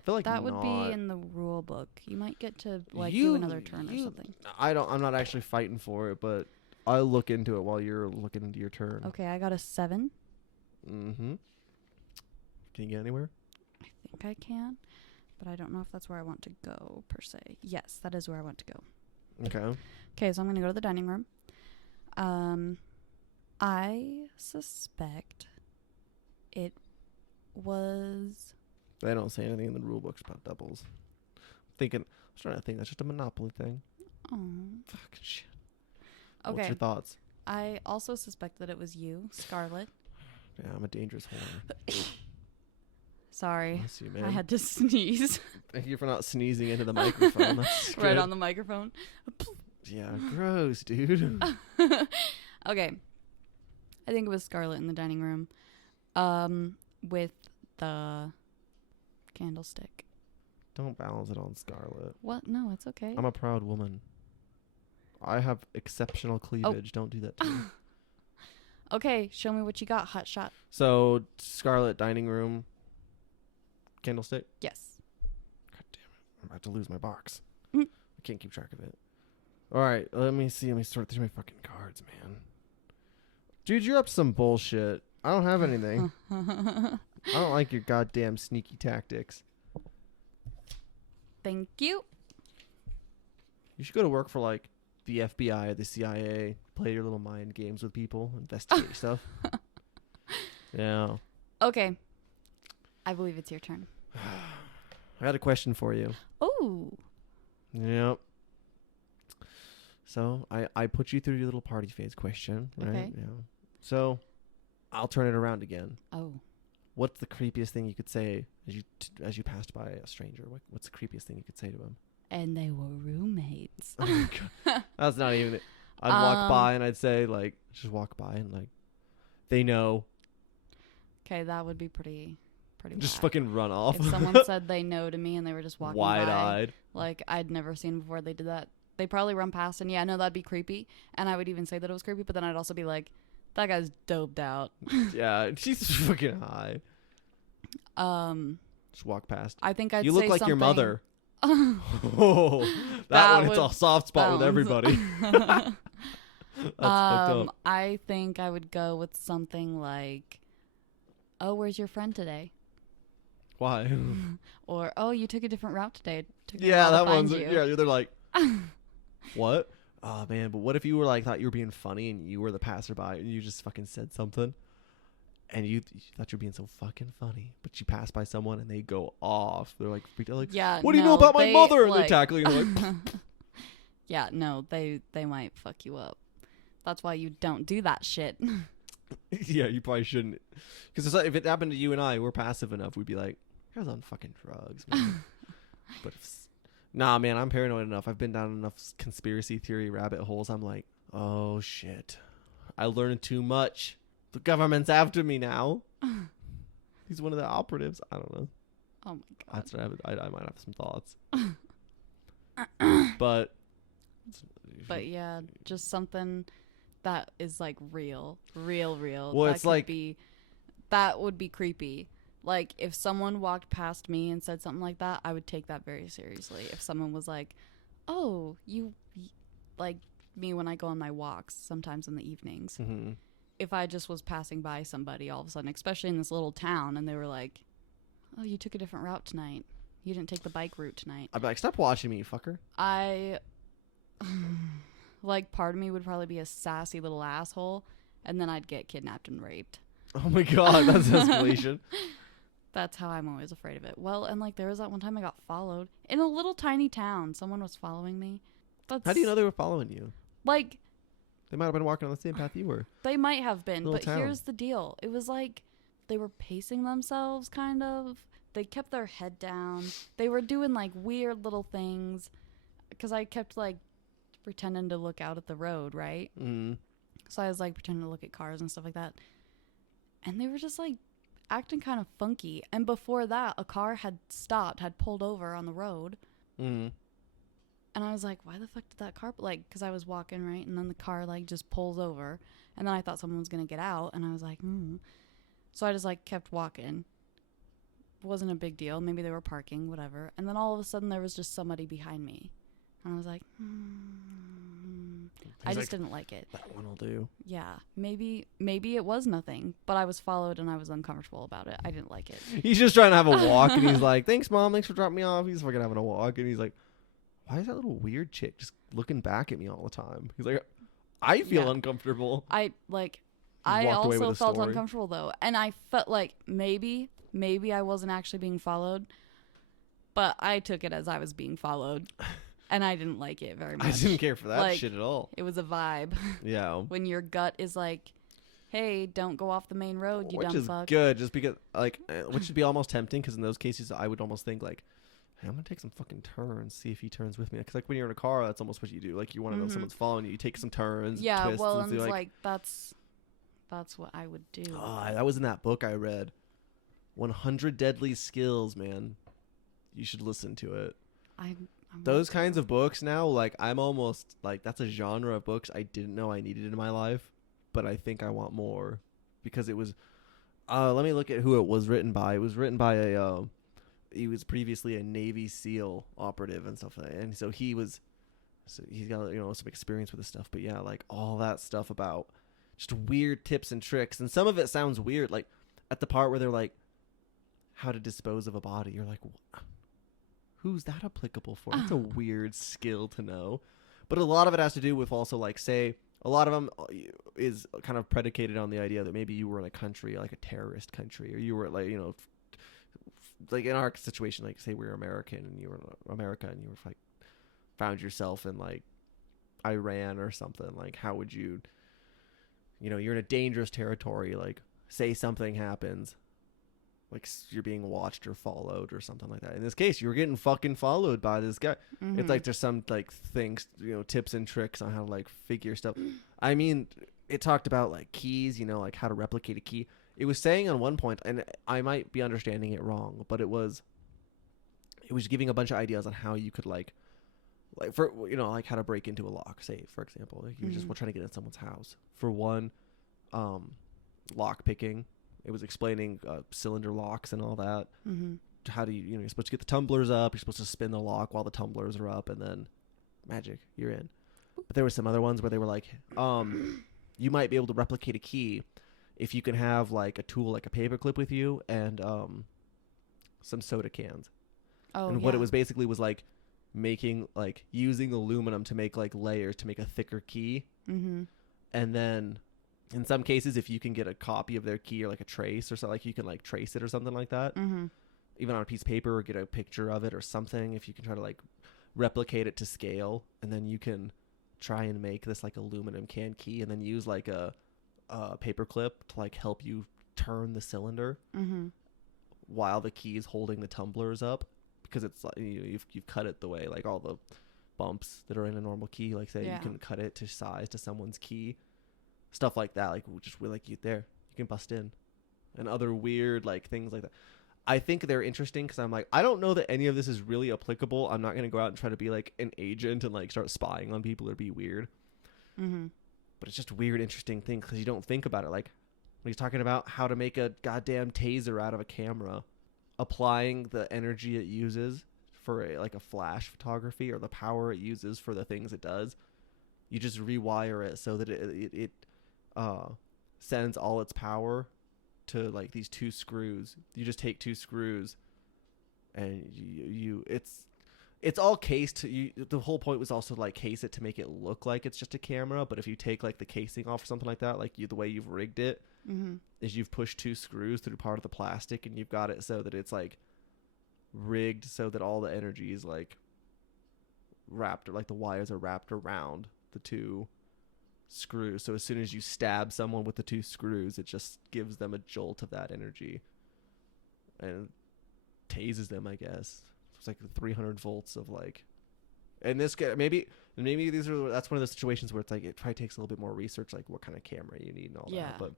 feel like That would not. be in the rule book. You might get to do another turn or something. I'm not actually fighting for it, but I'll look into it while you're looking into your turn. Okay, I got a 7. Mm-hmm. Can you get anywhere? I think I can. but I don't know if that's where I want to go, per se. Yes, that is where I want to go. Okay. Okay, so I'm going to go to the dining room. I suspect it was... They don't say anything in the rule books about doubles. I was trying to think that's just a Monopoly thing. Oh. Fucking shit. Okay. What's your thoughts? I also suspect that it was you, Scarlett. Yeah, I'm a dangerous whore. Sorry. Bless you, man. I had to sneeze. Thank you for not sneezing into the microphone. That's Right good. on the microphone. Yeah, gross, dude. Okay. I think it was Scarlett in the dining room. With the candlestick. Don't balance it on Scarlett. What? No, it's okay. I'm a proud woman. I have exceptional cleavage. Don't do that to me. Okay, show me what you got, hotshot. So, Scarlett dining room. Candlestick? Yes. God damn it. I'm about to lose my box. Mm. I can't keep track of it. Alright, let me see. Let me sort through my fucking cards, man. Dude, you're up to some bullshit. I don't have anything. I don't like your goddamn sneaky tactics. Thank you. You should go to work for, like, the FBI or the CIA. Play your little mind games with people. Investigate stuff. Yeah. Okay. I believe it's your turn. I got a question for you. Oh. Yep. So, I put you through your little party phase question, right? Okay. Yeah. So, I'll turn it around again. Oh. What's the creepiest thing you could say as you passed by a stranger? What's the creepiest thing you could say to him? And they were roommates. Oh my God. That's not even it. I'd walk by and I'd say, like, just walk by and, like, they know. Okay, that would be pretty Just whack. fucking run off. If someone said they know to me and they were just walking Wide-eyed. by, like, I'd never seen before they did that. They'd probably run past and, yeah, no, that'd be creepy. And I would even say that it was creepy, but then I'd also be like, that guy's doped out. Yeah, she's fucking high. Just walk past. I think I'd You say look like your something- mother. Oh, that one, it's a soft spot with everybody. That's fucked up. I think I would go with something like, oh, where's your friend today? Why? Or, oh, you took a different route today. Took a Yeah, while to that find one's. you. Yeah, they're like, what? Oh man, but what if you were like thought you were being funny and you were the passerby and you just fucking said something, and you thought you were being so fucking funny, but you pass by someone and they go off. They're like, Yeah. what do you know about my mother? And like, they're tackling you. And they're like, yeah, no, they might fuck you up. That's why you don't do that shit. yeah, you probably shouldn't. Because if it happened to you and I, we're passive enough, we'd be like, I was on fucking drugs, man. But nah, man, I'm paranoid enough. I've been down enough conspiracy theory rabbit holes. I'm like, oh shit, I learned too much. The government's after me now. He's one of the operatives. I don't know. Oh my god. That's what I might have some thoughts. But yeah, just something that is like real. Well, that it's like that would be creepy. Like if someone walked past me and said something like that, I would take that very seriously. If someone was like, "Oh, you like me when I go on my walks sometimes in the evenings." Mm-hmm. If I just was passing by somebody all of a sudden, especially in this little town, and they were like, "Oh, you took a different route tonight. You didn't take the bike route tonight." I'd be like, stop watching me, you fucker. Like, part of me would probably be a sassy little asshole, and then I'd get kidnapped and raped. Oh my god, that's escalation. That's how I'm always afraid of it. Well, and like there was that one time I got followed in a little tiny town. Someone was following me. How do you know they were following you? Like, They might have been walking on the same path you were. they might have been, Little but town. here's the deal. It was like they were pacing themselves, kind of. They kept their head down. They were doing like weird little things because I kept like pretending to look out at the road, right? Mm. So I was like pretending to look at cars and stuff like that. And they were just like acting kind of funky. And before that, a car had stopped, had pulled over on the road. Mm. And I was like, why the fuck did that car, like, because I was walking, right? And then the car, like, just pulls over. And then I thought someone was going to get out. And I was like, So I just, like, kept walking. Wasn't a big deal. Maybe they were parking, whatever. And then all of a sudden, there was just somebody behind me. And I was like, I He's just like, didn't like it. that one will do. Yeah, maybe it was nothing, but I was followed and I was uncomfortable about it. I didn't like it. He's just trying to have a walk, and he's like, thanks, Mom. Thanks for dropping me off. He's fucking having a walk, and he's like, why is that little weird chick just looking back at me all the time? He's like, I feel uncomfortable. I Walked away also with a felt story. uncomfortable though, and I felt like maybe I wasn't actually being followed, but I took it as I was being followed, and I didn't like it very much. I didn't care for that Like, shit at all. It was a vibe Yeah. when your gut is like, "Hey, don't go off the main road, you Which dumb is fuck." good, just because, like, which would be almost tempting, because in those cases, I would almost think, like, hey, I'm going to take some fucking turns, see if he turns with me. Because, like, when you're in a car, that's almost what you do. Like, you want to know someone's following you. You take some turns, Yeah, twists, well, and and do, it's like, that's what I would do. that was in that book I read. 100 Deadly Skills, man. You should listen to it. I'm Those kinds of books now, like, I'm almost, like, that's a genre of books I didn't know I needed in my life, but I think I want more. Because it was, let me look at who it was written by. It was written by he was previously a Navy SEAL operative and stuff like that. And so he's got, some experience with this stuff. But yeah, like, all that stuff about just weird tips and tricks. And some of it sounds weird, like, at the part where they're like, how to dispose of a body. You're like, who's that applicable for? That's a weird skill to know. But a lot of it has to do with also, like, say, a lot of them is kind of predicated on the idea that maybe you were in a country, like a terrorist country, or you were, like, like in our situation, like, say we were American and you were in America and you were, like, found yourself in, like, Iran or something. Like, how would you, you're in a dangerous territory, like, say something happens, like, you're being watched or followed or something like that. In this case, you were getting fucking followed by this guy. Mm-hmm. It's like there's some, like, things, tips and tricks on how to, like, figure stuff. I mean, it talked about, like, keys, like, how to replicate a key. It was saying on one point, and I might be understanding it wrong, but it was giving a bunch of ideas on how you could, like for, like, how to break into a lock, say, for example. Like, you're just trying to get in someone's house. For one, lock picking. It was explaining cylinder locks and all that. Mm-hmm. How do you, you're supposed to get the tumblers up. You're supposed to spin the lock while the tumblers are up, and then magic, you're in. But there were some other ones where they were like, you might be able to replicate a key if you can have, like, a tool like a paperclip with you and some soda cans. Oh, and what it was basically was, like, making, like, using aluminum to make, like, layers to make a thicker key. Mm-hmm. And then in some cases, if you can get a copy of their key or, like, a trace or something, like, you can, like, trace it or something like that. Mm-hmm. Even on a piece of paper, or get a picture of it or something. If you can try to, like, replicate it to scale, and then you can try and make this, like, aluminum can key, and then use, like, a paper clip to, like, help you turn the cylinder while the key is holding the tumblers up, because it's like, you've cut it the way, like, all the bumps that are in a normal key, like, say, you can cut it to size to someone's key, stuff like that, like, just like, you can bust in, and other weird, like, things like that. I think they're interesting because I'm like, I don't know that any of this is really applicable. I'm not going to go out and try to be, like, an agent and, like, start spying on people or be weird. But it's just a weird, interesting thing because you don't think about it. Like, when he's talking about how to make a goddamn taser out of a camera, applying the energy it uses for like a flash photography, or the power it uses for the things it does, you just rewire it so that it sends all its power to, like, these two screws. You just take two screws and it's all cased. The whole point was also, like, case it to make it look like it's just a camera. But if you take, like, the casing off or something like that, like, the way you've rigged it is you've pushed two screws through part of the plastic, and you've got it so that it's, like, rigged so that all the energy is, like, wrapped, or, like, the wires are wrapped around the two screws. So as soon as you stab someone with the two screws, it just gives them a jolt of that energy and tases them, I guess. It's like 300 volts of, like, and this guy, maybe that's one of those situations where it's like, it probably takes a little bit more research, like what kind of camera you need and all that. But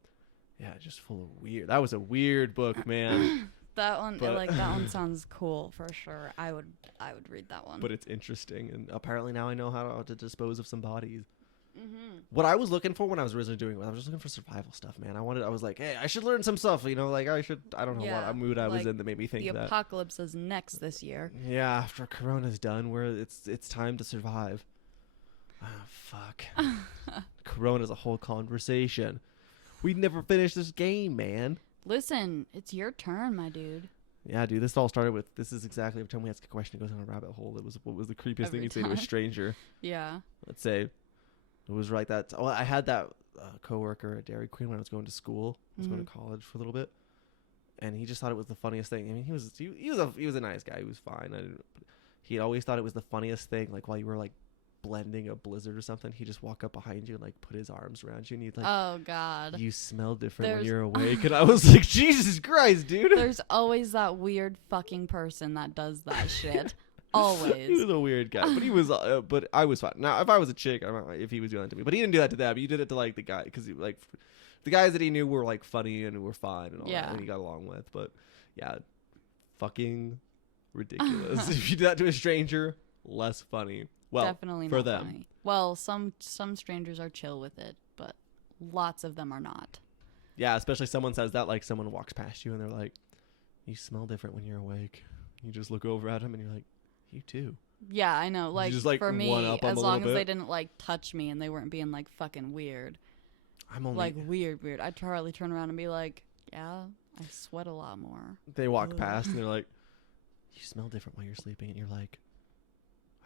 yeah, just full of weird. That was a weird book, man. that one sounds cool for sure. I would read that one. But it's interesting, and apparently now I know how to dispose of some bodies. What I was looking for when I was originally doing it, I was just looking for survival stuff, man. I was like, hey, I should learn some stuff, like, I don't know what mood I was in that made me think that. The apocalypse is next this year. Yeah, after Corona's done, where it's time to survive. Fuck. Corona's a whole conversation. We never finished this game, man. Listen, it's your turn, my dude. Yeah, dude, this all started with, this is exactly every time we ask a question, it goes on a rabbit hole. It was, what was the creepiest thing you'd say to a stranger? Yeah. Let's say, it was right that, well, I had that coworker at Dairy Queen when I was going to school. I was going to college for a little bit. And he just thought it was the funniest thing. I mean, he was a nice guy. He was fine. He always thought it was the funniest thing. Like while you were like blending a blizzard or something, he'd just walk up behind you and like put his arms around you, and he'd like, oh God, you smell different when you're awake. And I was like, Jesus Christ, dude. There's always that weird fucking person that does that shit. Always. He was a weird guy, but he was. But I was fine. Now, if I was a chick, I don't know if he was doing that to me, but he didn't do that to them. He did it to like the guy because he like. The guys that he knew were like funny and were fine and all that, and he got along with. But yeah, fucking ridiculous. If you do that to a stranger, less funny. Well, definitely for not them. Funny. Well, some strangers are chill with it, but lots of them are not. Yeah, especially someone says that, like someone walks past you and they're like, "You smell different when you're awake." You just look over at him and you're like, "You too." Yeah, I know. Like, just, like, for me, one up on as a long little as they bit. didn't like touch me and they weren't being like fucking weird. I'm only Like weird. I'd probably turn around and be like, yeah, I sweat a lot more. They walk past and they're like, "You smell different while you're sleeping," and you're like,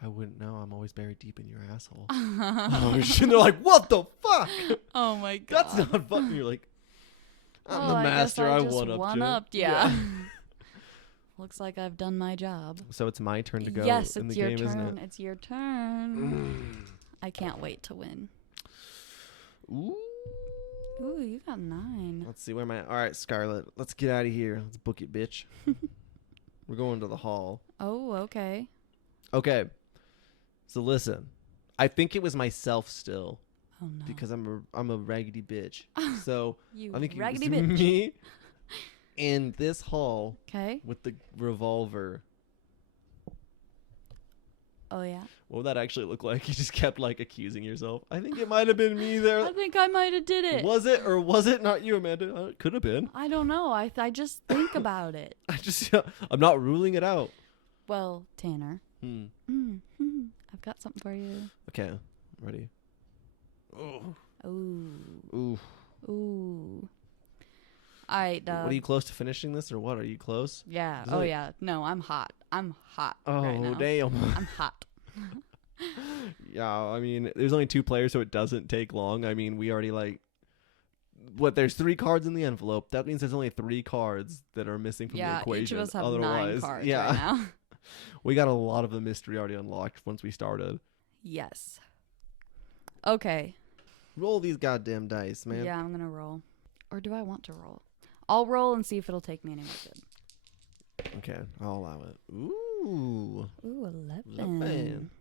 "I wouldn't know. I'm always buried deep in your asshole." Oh shit! And they're like, "What the fuck?" Oh my God. That's not fun. And you're like, "I'm well, the master. I I just one-upped you." Yeah. Looks like I've done my job. So it's my turn to go. Yes, in it's the your game, turn. isn't it? It's your turn. I can't wait to win. Ooh. Ooh, you got 9. Let's see, where am I at? All right, Scarlett, let's get out of here. Let's book it, bitch. We're going to the hall. Oh, okay. Okay. So listen, I think it was myself still Oh no. because I'm a raggedy bitch. So you I think it was raggedy bitch. me in this hall Okay. with the revolver. Oh yeah. What would that actually look like? You just kept like accusing yourself. I think it might have been me there. I think I might have did it. Was it or was it not you, Amanda? It could have been. I don't know. I just think about it. I'm not ruling it out. Well, Tanner. I've got something for you. Okay, I'm ready. Oh. Ooh. Ooh. Ooh. All right, What, are you close to finishing this or what? Are you close? Yeah. Is it Oh like- yeah. No, I'm hot. I'm hot Oh, right now. damn. I'm hot. Yeah, I mean, there's only 2 players, so it doesn't take long. I mean, we already like... What, there's 3 cards in the envelope. That means there's only 3 cards that are missing from the Yeah, equation. each of us have Otherwise, 9 cards yeah. right now. We got a lot of the mystery already unlocked once we started. Yes. Okay. Roll these goddamn dice, man. Yeah, I'm gonna roll. Or do I want to roll? I'll roll and see if it'll take me anywhere good. Okay, I'll allow it. Ooh. Ooh, 11. 11.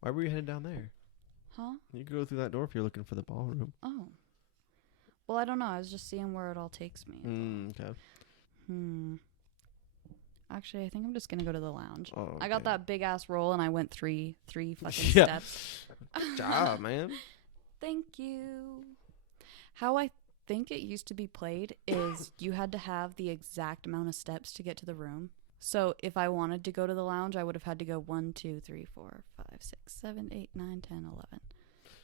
Why were you headed down there? Huh? You can go through that door if you're looking for the ballroom. Oh. Well, I don't know. I was just seeing where it all takes me. Okay. Actually, I think I'm just gonna go to the lounge. Oh, I got okay. that big ass roll and I went three fucking Yeah. steps. Good job, man. Thank you. How I think it used to be played is you had to have the exact amount of steps to get to the room. So if I wanted to go to the lounge, I would have had to go 1, 2, 3, 4, 5, 6, 7, 8, 9, 10,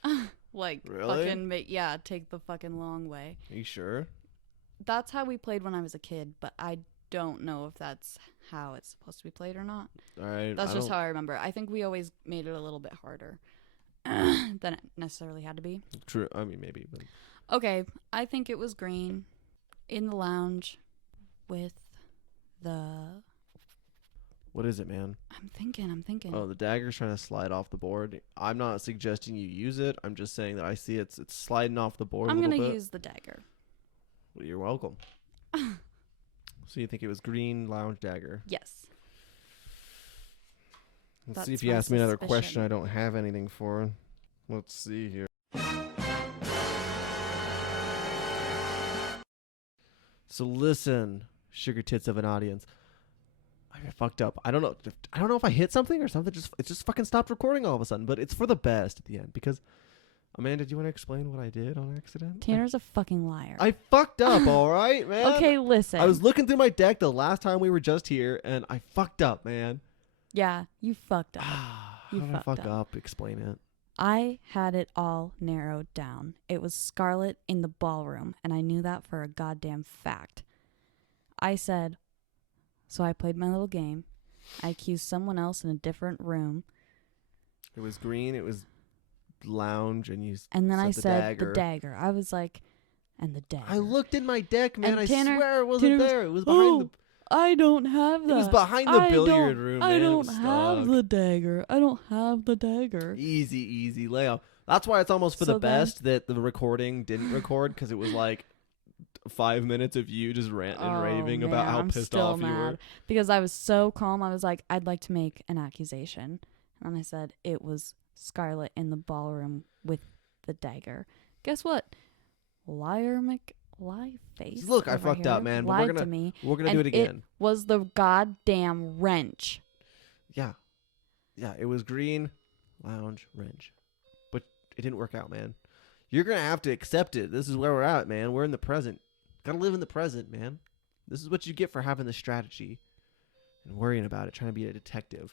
11. Like Really? fucking take the fucking long way. Are you sure? That's how we played when I was a kid, but I don't know if that's how it's supposed to be played or not. All right. That's just how I remember. I think we always made it a little bit harder than it necessarily had to be. True. I mean, maybe. But Okay, I think it was green in the lounge with the... what is it, man? I'm thinking. Oh, the dagger's trying to slide off the board. I'm not suggesting you use it. I'm just saying that I see it's sliding off the board I'm a going little to bit. use the dagger. Well, you're welcome. So you think it was green lounge dagger? Yes. Let's That's see if you my ask me another question suspicion. I don't have anything for. Let's see here. So listen, sugar tits of an audience. I fucked up. I don't know if I hit something or something. It just fucking stopped recording all of a sudden. But it's for the best at the end because, Amanda, do you want to explain what I did on accident? Tanner's a fucking liar. I fucked up. All right, man. Okay, listen. I was looking through my deck the last time we were just here, and I fucked up, man. Yeah, you fucked up. How You did I fucked fuck up. up? Explain it. I had it all narrowed down. It was Scarlet in the ballroom, and I knew that for a goddamn fact. I said, so I played my little game. I accused someone else in a different room. It was green. It was lounge, and you. And then I said dagger. the dagger. I was like, and the dagger. I looked in my deck, man. And I Tanner- swear it wasn't Tanner was, there. It was behind the. I don't have that. It was behind the billiard room, man. I It don't was have stuck. the dagger. I don't have the dagger. Easy layup. That's why it's almost for So the best that the recording didn't record, because it was like 5 minutes of you just ranting and raving about man, how I'm pissed still off you mad were. because I was so calm. I was like, I'd like to make an accusation. And I said it was Scarlet in the ballroom with the dagger. Guess what? Lie face. Look, I over fucked here up, man, but lied we're to me. gonna And do it again. Was the goddamn wrench. Yeah, it was green, lounge, wrench, but it didn't work out, man. You're gonna have to accept it. This is where we're at, man. We're in the present. Gotta live in the present, man. This is what you get for having the strategy and worrying about it, trying to be a detective.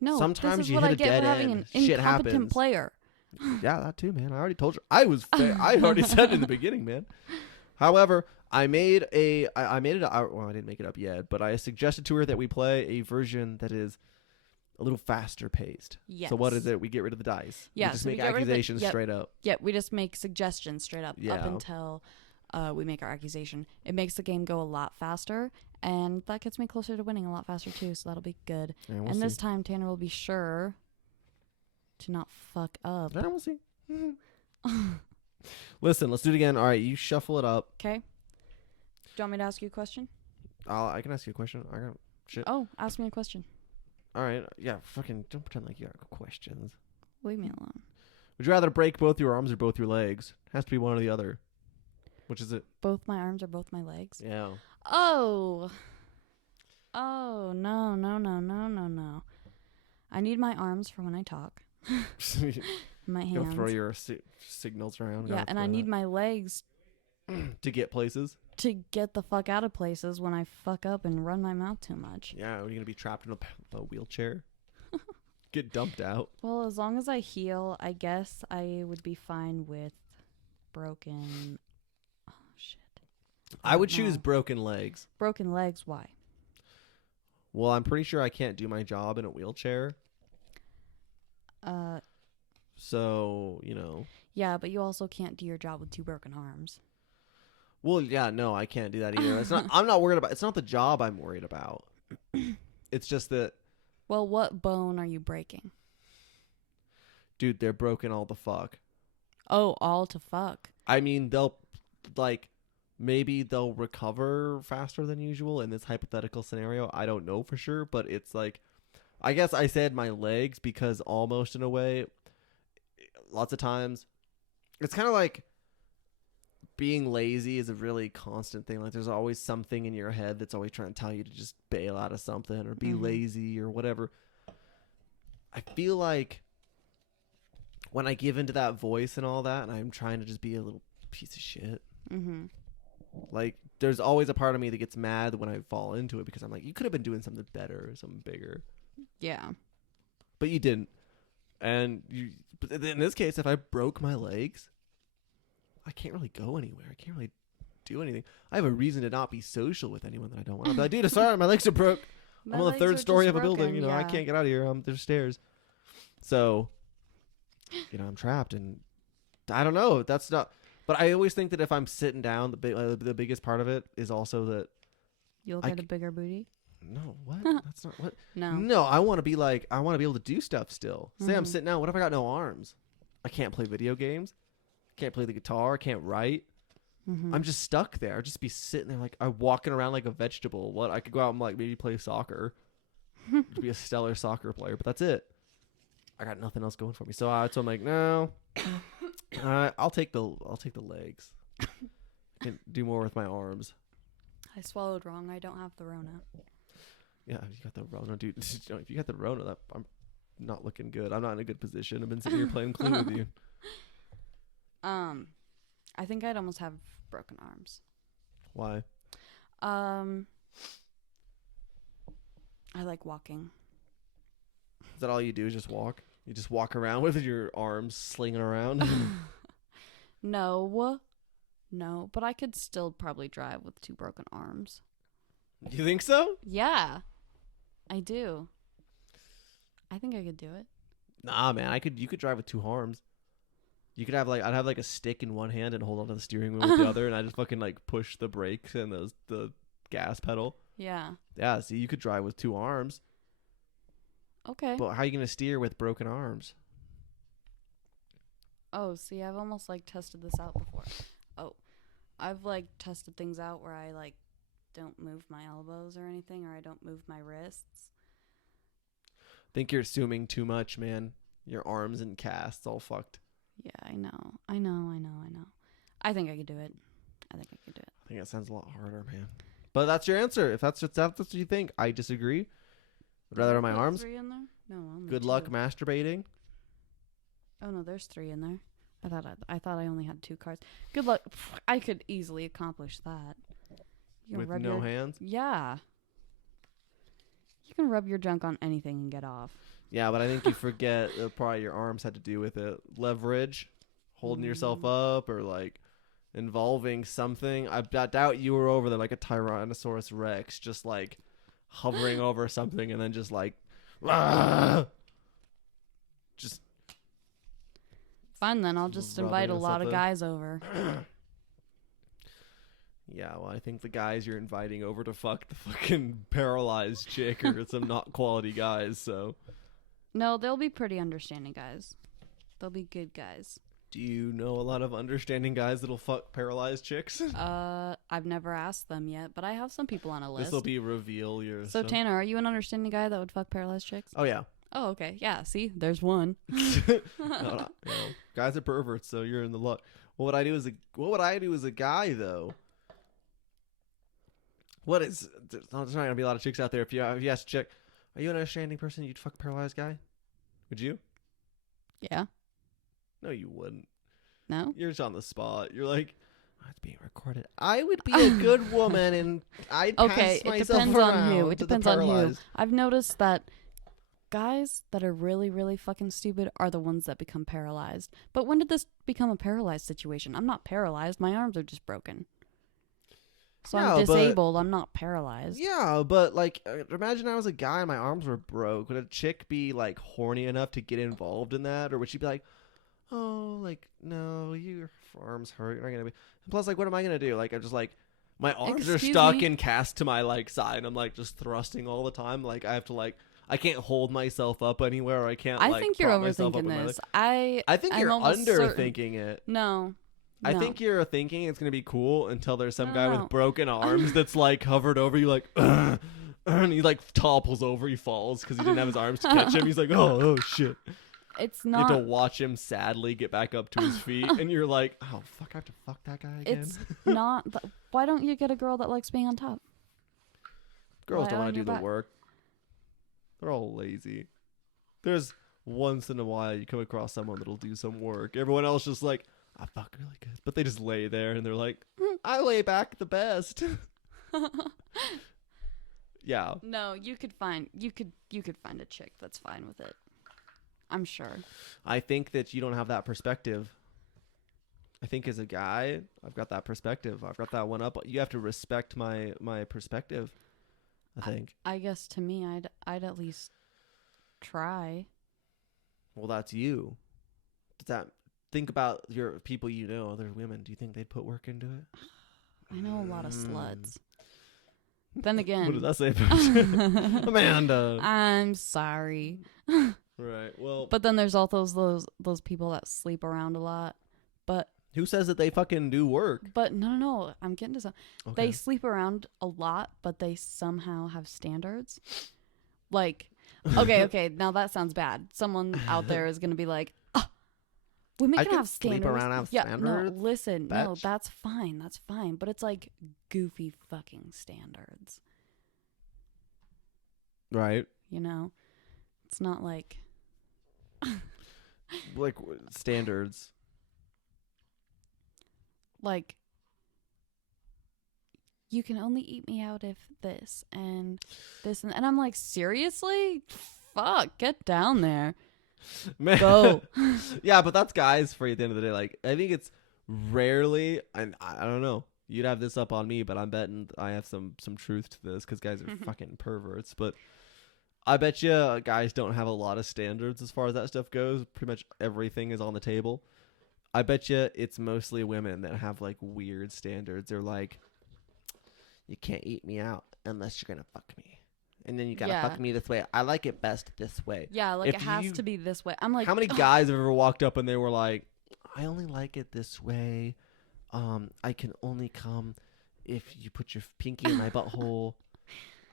No, Sometimes this is you what hit I a get dead for having end. an Shit incompetent happens. player. Yeah, that too, man. I already told you. I already said in the beginning, man. However, I made it. Well, I didn't make it up yet, but I suggested to her that we play a version that is a little faster paced. Yes. So what is it? We get rid of the dice. Yeah, We just so we make get rid of the- accusations yep. straight up. Yeah, we just make suggestions straight up Yeah. until we make our accusation. It makes the game go a lot faster, and that gets me closer to winning a lot faster too, so that'll be good. And we'll And see. this time, Tanner will be sure to not fuck up. Yeah, we'll see. Listen, let's do it again. All right, you shuffle it up. Okay? Do you want me to ask you a question? I can ask you a question. I got shit. Oh, ask me a question. All right, yeah. Fucking don't pretend like you got questions. Leave me alone. Would you rather break both your arms or both your legs? Has to be one or the other. Which is it? Both my arms or both my legs? Yeah. Oh, no. I need my arms for when I talk. My Go hands. throw your signals around. Yeah, and I need my legs to get places. to get the fuck out of places when I fuck up and run my mouth too much. Yeah, are you gonna be trapped in a wheelchair? Get dumped out. Well, as long as I heal, I guess I would be fine with broken. Oh shit! I would don't choose know. broken legs. Broken legs. Why? Well, I'm pretty sure I can't do my job in a wheelchair. So, Yeah, but you also can't do your job with two broken arms. Well, yeah, no, I can't do that either. It's not. I'm not worried about. It's not the job I'm worried about. It's just that, Well, what bone are you breaking? dude, they're broken all the fuck. Oh, all to fuck. I mean, maybe they'll recover faster than usual in this hypothetical scenario. I don't know for sure, but it's like, I guess I said my legs because almost in a way, lots of times, it's kind of like being lazy is a really constant thing. Like there's always something in your head that's always trying to tell you to just bail out of something or be lazy or whatever. I feel like when I give into that voice and all that, and I'm trying to just be a little piece of shit, like there's always a part of me that gets mad when I fall into it because I'm like, you could have been doing something better or something bigger. Yeah. But you didn't. But in this case, if I broke my legs, I can't really go anywhere. I can't really do anything. I have a reason to not be social with anyone that I don't want. I'm like, dude, sorry, my legs are broke. I'm on the third story of a building. I can't get out of here. There's stairs. So, I'm trapped, and I don't know. That's not. But I always think that if I'm sitting down, the biggest part of it is also that. You'll get a bigger booty. No, what? That's not what. No. No, I want to be able to do stuff still. Say I'm sitting down. What if I got no arms? I can't play video games. Can't play the guitar. Can't write. I'm just stuck there. I'd just be sitting there like I'm walking around like a vegetable. What? I could go out and like maybe play soccer. Be a stellar soccer player, but that's it. I got nothing else going for me. So I'm like, no. I'll take the legs. I can do more with my arms. I swallowed wrong. I don't have the Rona. Yeah, you got the Rona, dude. If you got the Rona, I'm not looking good. I'm not in a good position. I've been sitting here playing Clue with you. I think I'd almost have broken arms. Why? I like walking. Is that all you do? Is just walk? You just walk around with your arms slinging around. No. No, but I could still probably drive with 2 broken arms. You think so? Yeah, I do. I think I could do it. Nah, man. You could drive with 2 arms. You could have I'd have like a stick in one hand and hold onto the steering wheel with the other, and I just fucking like push the brakes and the gas pedal. Yeah. Yeah, see, you could drive with 2 arms. Okay. But how are you gonna steer with broken arms? Oh, see, I've almost like tested this out before. Oh, I've like tested things out where I like don't move my elbows or anything, or I don't move my wrists. Think you're assuming too much, man. Your arms and casts all fucked. Yeah, I know. I think I could do it. I think that sounds a lot harder, man. But that's your answer. If that's what you think, I disagree. I'd rather have my arms. 3 in there? No, only Good 2. luck masturbating. Oh no, there's 3 in there. I thought I only had 2 cards. Good luck. I could easily accomplish that. You can With no hands? Yeah. You can rub your junk on anything and get off. Yeah, but I think you forget probably your arms had to do with it. Leverage, holding yourself up, or like involving something. I doubt you were over there like a Tyrannosaurus Rex, just like hovering over something and then just like, just. Fine then, I'll just invite a lot of guys over. Yeah, well, I think the guys you're inviting over to fuck the fucking paralyzed chick are some not quality guys, so. No, they'll be pretty understanding guys. They'll be good guys. Do you know a lot of understanding guys that'll fuck paralyzed chicks? I've never asked them yet, but I have some people on a list. This will be reveal your. So Tanner, are you an understanding guy that would fuck paralyzed chicks? Oh yeah. Oh, okay. Yeah, see? There's one. No, guys are perverts, so you're in the luck. What would I do as a guy though? There's not gonna be a lot of chicks out there. If you ask a chick, are you an understanding person? You'd fuck a paralyzed guy? Would you? Yeah. No, you wouldn't. No? You're just on the spot. You're like, oh, it's being recorded. I would be a good woman, and I'd pass myself it depends on who. It to the depends on who. paralyzed. I've noticed that guys that are really, really fucking stupid are the ones that become paralyzed. But when did this become a paralyzed situation? I'm not paralyzed. My arms are just broken. So I'm disabled. I'm not paralyzed. Yeah, but like, imagine I was a guy and my arms were broke. Would a chick be like horny enough to get involved in that, or would she be like, "Oh, like no, your arms hurt. You're not gonna be." And plus, like, what am I gonna do? Like, I'm just like, my arms are stuck and cast to my like side. And I'm like just thrusting all the time. Like I have to like, I can't hold myself up anywhere. Or I can't. I like, think you're prop myself up overthinking with this. I think I'm you're underthinking it. No. I think you're thinking it's gonna be cool until there's some guy No. with broken arms that's like hovered over you, like, and he like topples over, he falls because he didn't have his arms to catch him. He's like, oh shit. It's You not. have to watch him sadly get back up to his feet, and you're like, oh fuck, I have to fuck that guy again. It's not. Why don't you get a girl that likes being on top? Girls Why don't want on to do your the back? work. They're all lazy. There's once in a while you come across someone that'll do some work. Everyone else just like, I fuck really good, but they just lay there and they're like, I lay back the best. Yeah. No, you could find a chick that's fine with it. I'm sure. I think that you don't have that perspective. I think as a guy, I've got that perspective. I've got that one up. You have to respect my perspective, I think. I guess to me, I'd at least try. Well, that's you. Does that think about your people you know, other women? Do you think they'd put work into it? I know a lot of sluts. Then again, What does that say about you? Amanda? I'm sorry. Right. Well, But then there's also those people that sleep around a lot. But who says that they fucking do work? no. I'm getting to some. Okay. They sleep around a lot, but they somehow have standards. Like, okay. Now that sounds bad. Someone out there is gonna be like, women I can can have sleep standards. around, have yeah, standards, no, listen, no, bitch. that's fine. But it's like goofy fucking standards. Right. You know, it's not like Like standards. like you can only eat me out if this and this and I'm like, seriously? Fuck, get down there. Man. Go. Yeah, but that's guys for you at the end of the day. Like, I think it's rarely, and I don't know. You'd have this up on me, but I'm betting I have some truth to this because guys are fucking perverts. But I bet you guys don't have a lot of standards as far as that stuff goes. Pretty much everything is on the table. I bet you it's mostly women that have like weird standards. They're like, you can't eat me out unless you're gonna fuck me, and then you gotta fuck me this way. I like it best this way. Yeah, like it has to be this way. I'm like, how many guys have ever walked up and they were like, I only like it this way. I can only come if you put your pinky in my butthole.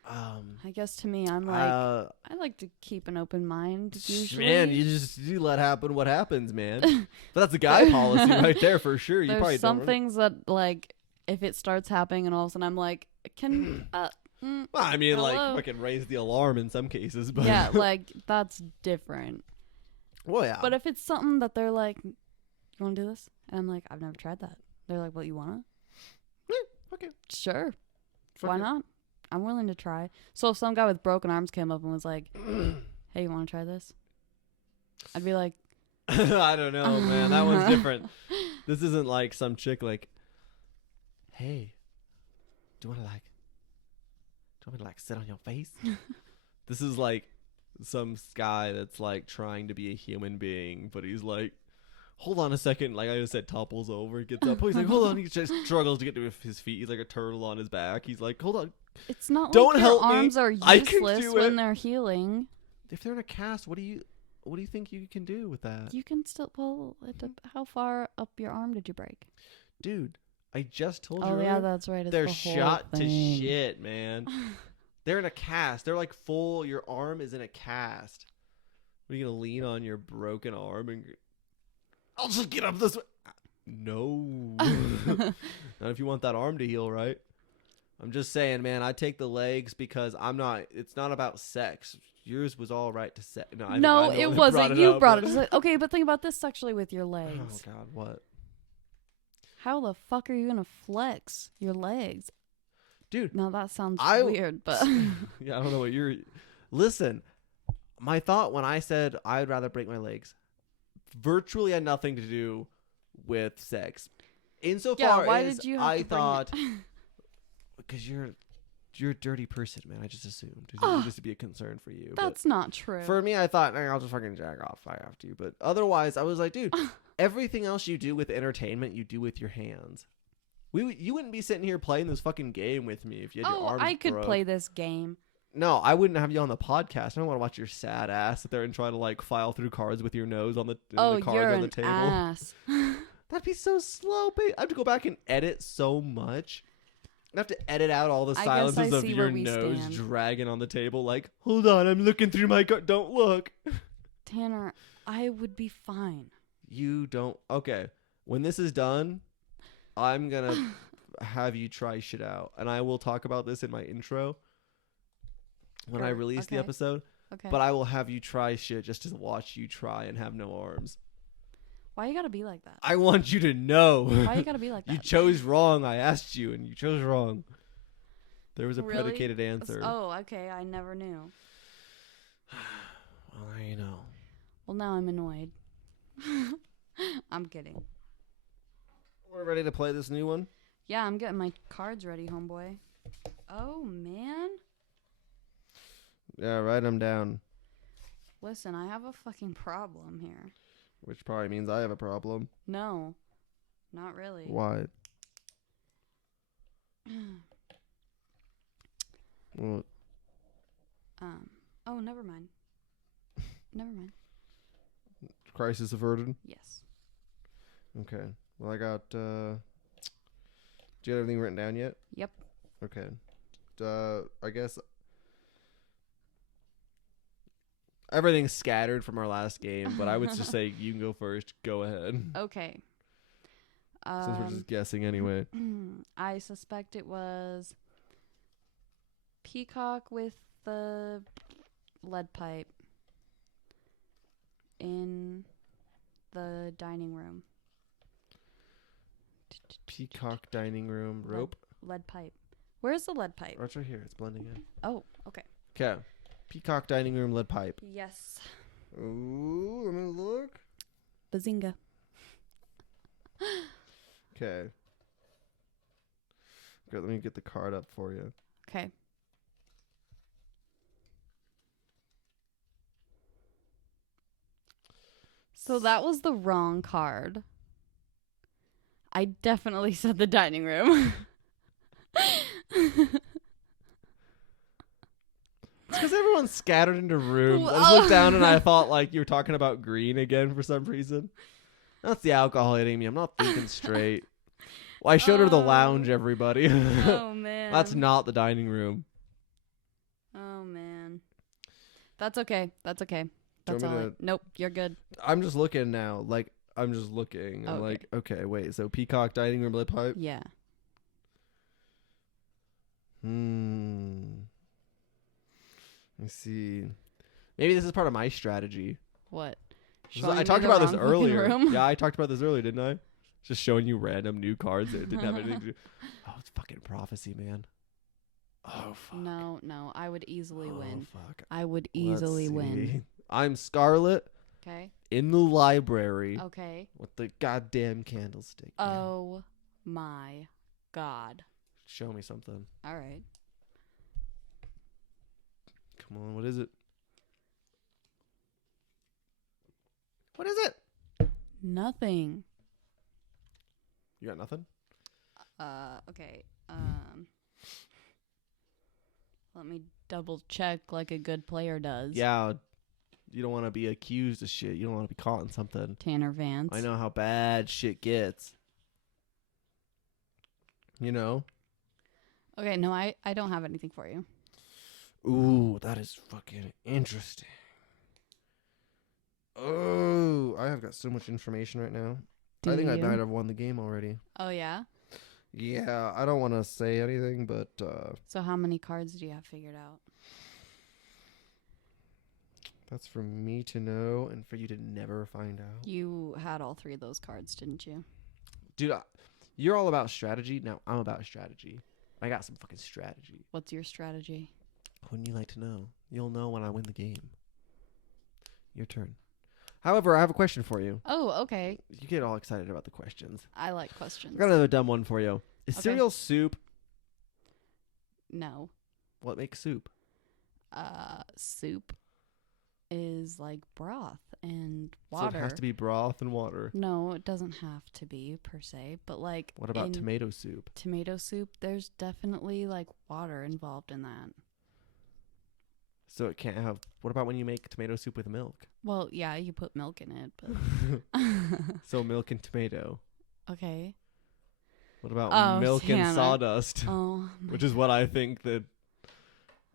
I guess to me, I'm like, I like to keep an open mind. Usually, man, you let happen what happens, man. But that's a guy policy right there for sure. You there's probably some don't. things that like, if it starts happening and all of a sudden I'm like, can Well, I mean, hello? like, I can raise the alarm in some cases, but yeah, like that's different. well, yeah. But if it's something that they're like, you want to do this? And I'm like, I've never tried that. They're like, what, you want to? Okay, Sure. Fuck Why it. not? I'm willing to try. So if some guy with broken arms came up and was like, hey, you want to try this? I'd be like, I don't know, man. That one's different. This isn't like some chick like, hey, do you want me to like sit on your face? This is like some guy that's like trying to be a human being, but he's like, hold on a second. Like I just said, topples over, gets up. He's like, hold on. He just struggles to get to his feet. He's like a turtle on his back. He's like, hold on. it's not Don't like help your me. arms are I can useless do when it. they're healing. If they're in a cast, what do you think you can do with that? You can still pull it up. How far up your arm did you break? Dude, I just told you Oh, earlier, yeah, that's right. It's they're the whole shot to thing. shit, man. They're in a cast. They're like full. Your arm is in a cast. What are you gonna lean on your broken arm and? I'll just get up this way. No, not if you want that arm to heal, right? I'm just saying, man. I take the legs because I'm not. It's not about sex. Yours was all right to say. No, I No, know it they wasn't. brought You up, brought but- it. It's like, okay, but think about this sexually with your Oh legs. God, what? How the fuck are you gonna flex your legs? Dude, Now that sounds I- weird, but yeah, I don't know what you're. Listen, my thought when I said I'd rather break my legs, virtually had nothing to do with sex. Insofar yeah, why as did you have I to bring thought, it? because you're a dirty person, man. I just assumed it was just to be a concern for you. But That's not true. for me, I thought I'll just fucking jack off if I have to. But otherwise, I was like, dude, everything else you do with entertainment, you do with your hands. You wouldn't be sitting here playing this fucking game with me if you had your arms I could broke. play this game. No, I wouldn't have you on the podcast. I don't want to watch your sad ass sit there and try to like file through cards with your nose on the Oh, cards you're on the an table. ass. That'd be so slow. I have to go back and edit so much. I have to edit out all the I guess silences I of see your where we nose stand. dragging on the table. Like, hold on, I'm looking through my don't look. Tanner, I would be fine. You don't. Okay, when this is done, I'm gonna have you try shit out, and I will talk about this in my intro when I Sure, release the okay. episode. Okay. But I will have you try shit just to watch you try and have no arms. Why you gotta be like that? I want you to know. Why you gotta be like that? You chose wrong. I asked you, and you chose wrong. There was a Really? predicated answer. Oh, okay. I never knew. Well, now you know. Well, now I'm annoyed. I'm kidding. We're ready to play this new one. Yeah, I'm getting my cards ready, homeboy. Oh, man. Yeah, write them down. Listen, I have a fucking problem here. Which probably means I have a problem. No, not really. Why? Well, Oh, never mind. Never mind. crisis averted. Yes. Okay. Well, I got. Do you have everything written down yet? Yep. Okay. I guess everything's scattered from our last game, but I would just say you can go first. Go ahead. Okay. Since we're just guessing anyway. I suspect it was peacock with the lead pipe in the dining room. Peacock dining room rope. Lead pipe. Where's the lead pipe? Oh, it's right here. It's blending in. Oh, okay. Okay. Peacock dining room lead pipe. Yes. Ooh, let me look. Bazinga. Okay. Good, let me get the card up for you. Okay. So that was the wrong card. I definitely said the dining room. It's because everyone's scattered into rooms. I just Oh. looked down and I thought like you were talking about green again for some reason. That's the alcohol hitting me. I'm not thinking straight. Well, I showed her the lounge, everybody. Oh, man. That's not the dining room. Oh, man. That's okay. That's okay. Do That's you want all. me to- Nope, you're good. I'm just looking now. Like, I'm just looking. I'm Okay. like, okay, wait. So peacock, dining room, lip pipe. Yeah. Let me see. Maybe this is part of my strategy. What? I talked about this earlier. Yeah, I talked about this earlier, didn't I? Just showing you random new cards that didn't have anything to do. Oh, it's fucking prophecy, man. Oh, fuck. No. I would easily win. Fuck. I would Let's easily win. see. I'm Scarlet Okay. in the library Okay. with the goddamn candlestick. man. Oh, my God. Show me something. All right. Come on, what is it? What is it? Nothing. You got nothing? Okay. Let me double check like a good player does. Yeah. You don't want to be accused of shit. You don't want to be caught in something. Tanner Vance. I know how bad shit gets. You know? Okay, no, I don't have anything for you. Ooh, that is fucking interesting. Oh, I have got so much information right now. I think I might have won the game already. Oh, yeah? Yeah, I don't want to say anything, but So how many cards do you have figured out? that's for me to know and for you to never find out. You had all three of those cards, didn't you? Dude, you're all about strategy. Now I'm about strategy. I got some fucking strategy. What's your strategy? Wouldn't you like to know? You'll know when I win the game. Your turn. However, I have a question for you. Oh, okay. You get all excited about the questions. I like questions. I got another dumb one for you. Is Okay. cereal soup? No. What makes soup? Soup is like broth and So water. it has to be broth and water. No, it doesn't have to be per se, but like What about in tomato soup? tomato soup, there's definitely like water involved in that. So it can't have. What about when you make tomato soup with milk? Well, yeah, you put milk in it, but So milk and tomato. okay. What about Oh, milk and Santa. sawdust? Oh, Which is what I think that.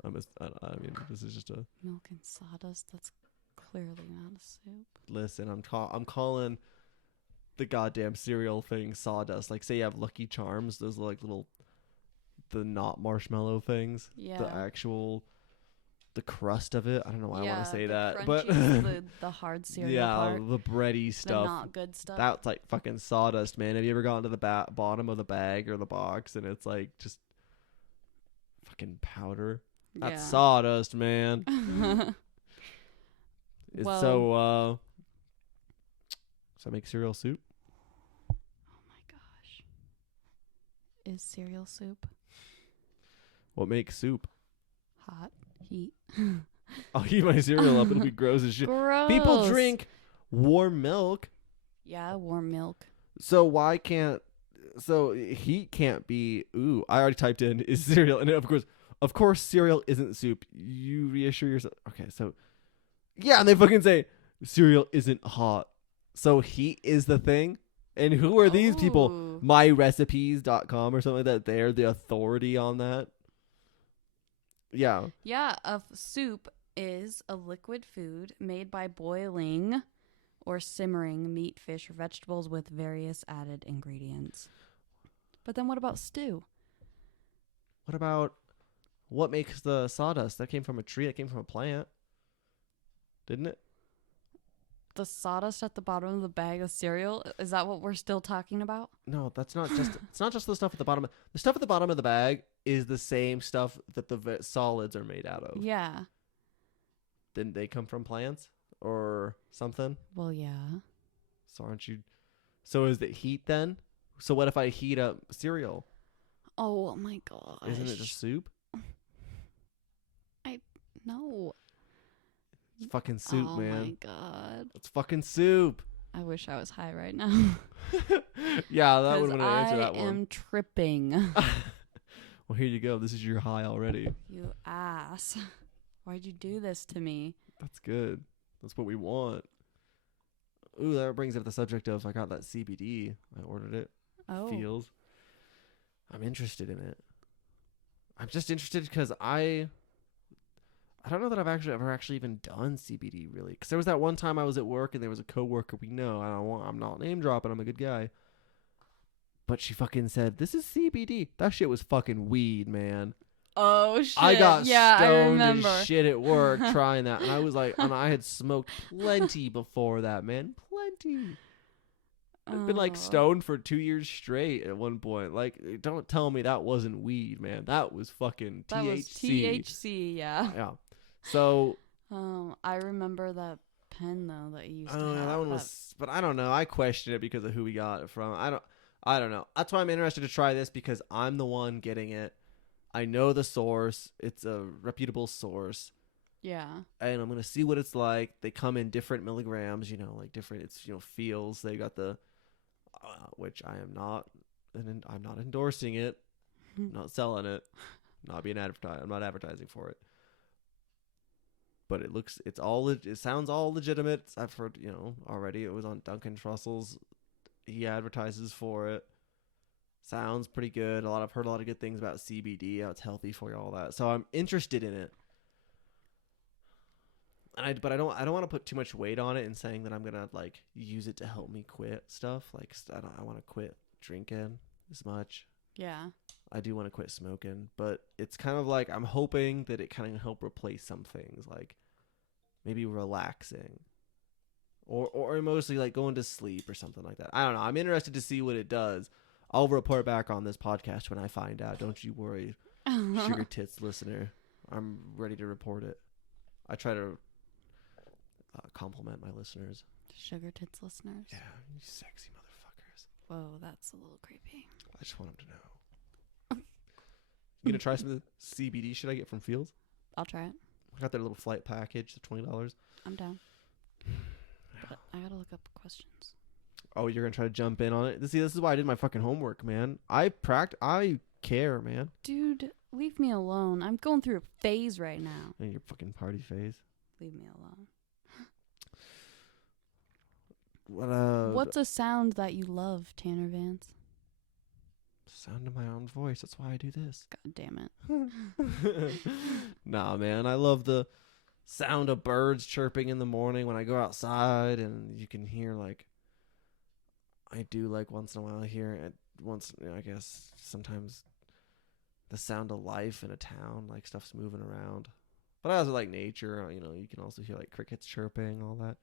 I mean, this is just a. milk and sawdust. That's clearly not a soup. Listen, I'm calling the goddamn cereal thing sawdust. Like, say you have Lucky Charms, those are like little, the not marshmallow things. Yeah. The actual, the crust of it. I don't know why I want to say the that, but crunchy's the hard cereal yeah, part. the bready The stuff. not good stuff. That's like fucking sawdust, man. Have you ever gotten to the bottom of the bag or the box and it's like just fucking powder? That's sawdust, man. It's Well- so I make cereal soup. Oh my gosh. Is cereal soup What makes soup? hot? Heat. I'll heat my cereal up. It'll be gross as shit. Gross. People drink warm milk, Yeah, warm milk. so why can't? So heat can't be. Ooh, I already typed in is cereal, and of course, cereal isn't soup. You reassure yourself. Okay, so yeah, and they fucking say cereal isn't hot, so heat is the thing. And who are these people? Ooh. MyRecipes.com or something like that. They're the authority on that. Yeah. Yeah, a soup is a liquid food made by boiling or simmering meat, fish, or vegetables with various added ingredients. But then what about stew? What about what makes the sawdust? That came from a tree. That came from a plant, didn't it? The sawdust at the bottom of the bag of cereal? Is that what we're still talking about? No, that's not just. It's not just the stuff at the bottom. The stuff at the bottom of the bag is the same stuff that the solids are made out of. Yeah. Didn't they come from plants? or something. Well, yeah. So aren't you? So is it heat then? So what if I heat up cereal? Oh my gosh. Isn't it just soup? No. It's fucking soup, oh man. Oh my god. It's fucking soup. I wish I was high right now. Yeah, that would 'Cause have been an answer to that I one. am tripping. Well, here you go. This is your high already. You ass. Why'd you do this to me? That's good. That's what we want. Ooh, that brings up the subject of I got that CBD. I ordered it. Oh. Feels. I'm interested in it. I'm just interested because I don't know that I've ever actually even done CBD really. Because there was that one time I was at work and there was a coworker we know. I'm not name dropping. I'm a good guy. But she fucking said, "This is CBD." That shit was fucking weed, man. Oh shit. I got I stoned remember. as shit at work trying that, and I was like, and I had smoked plenty before that, man, plenty. I've been like Oh. stoned for 2 years straight at one point. Like, don't tell me that wasn't weed, man. That was fucking That THC. was THC, yeah. Yeah. So, I remember that pen though that you used to oh, yeah, have. that one was, but I don't know. I questioned it because of who we got it from. I don't know. That's why I'm interested to try this because I'm the one getting it. I know the source. It's a reputable source. Yeah. And I'm going to see what it's like. They come in different milligrams, like different, it's, feels. They got the, which I am not, and I'm not endorsing it, not selling it, not being advertised. I'm not advertising for it. But it sounds all legitimate. I've heard, already it was on Duncan Trussell's. He advertises for it. Sounds pretty good. I've heard a lot of good things about CBD, how it's healthy for you, all that. So I'm interested in it. But I don't want to put too much weight on it in saying that I'm gonna like use it to help me quit stuff. Like I want to quit drinking as much. Yeah. I do want to quit smoking, but it's kind of like I'm hoping that it kind of help replace some things, like maybe relaxing, or mostly like going to sleep or something like that. I don't know. I'm interested to see what it does. I'll report back on this podcast when I find out. Don't you worry, sugar tits listener. I'm ready to report it. I try to compliment my listeners. Sugar tits listeners. Yeah, you sexy motherfuckers. Whoa, that's a little creepy. I just want them to know. You gonna try some of the CBD shit I get from Fields? I'll try it. I got their little flight package, the $20. I'm down. But I gotta look up questions. Oh, you're gonna try to jump in on it? See, this is why I did my fucking homework, man. I care, man. Dude, leave me alone. I'm going through a phase right now. And your fucking party phase. Leave me alone. What's What's a sound that you love, Tanner Vance? sound of my own voice? That's why I do this. God damn it. Nah, man. I love the sound of birds chirping in the morning when I go outside, and you can hear like. I do like once in a while hear it. I guess sometimes the sound of life in a town, like stuff's moving around. But I also like nature. You can also hear like crickets chirping, all that.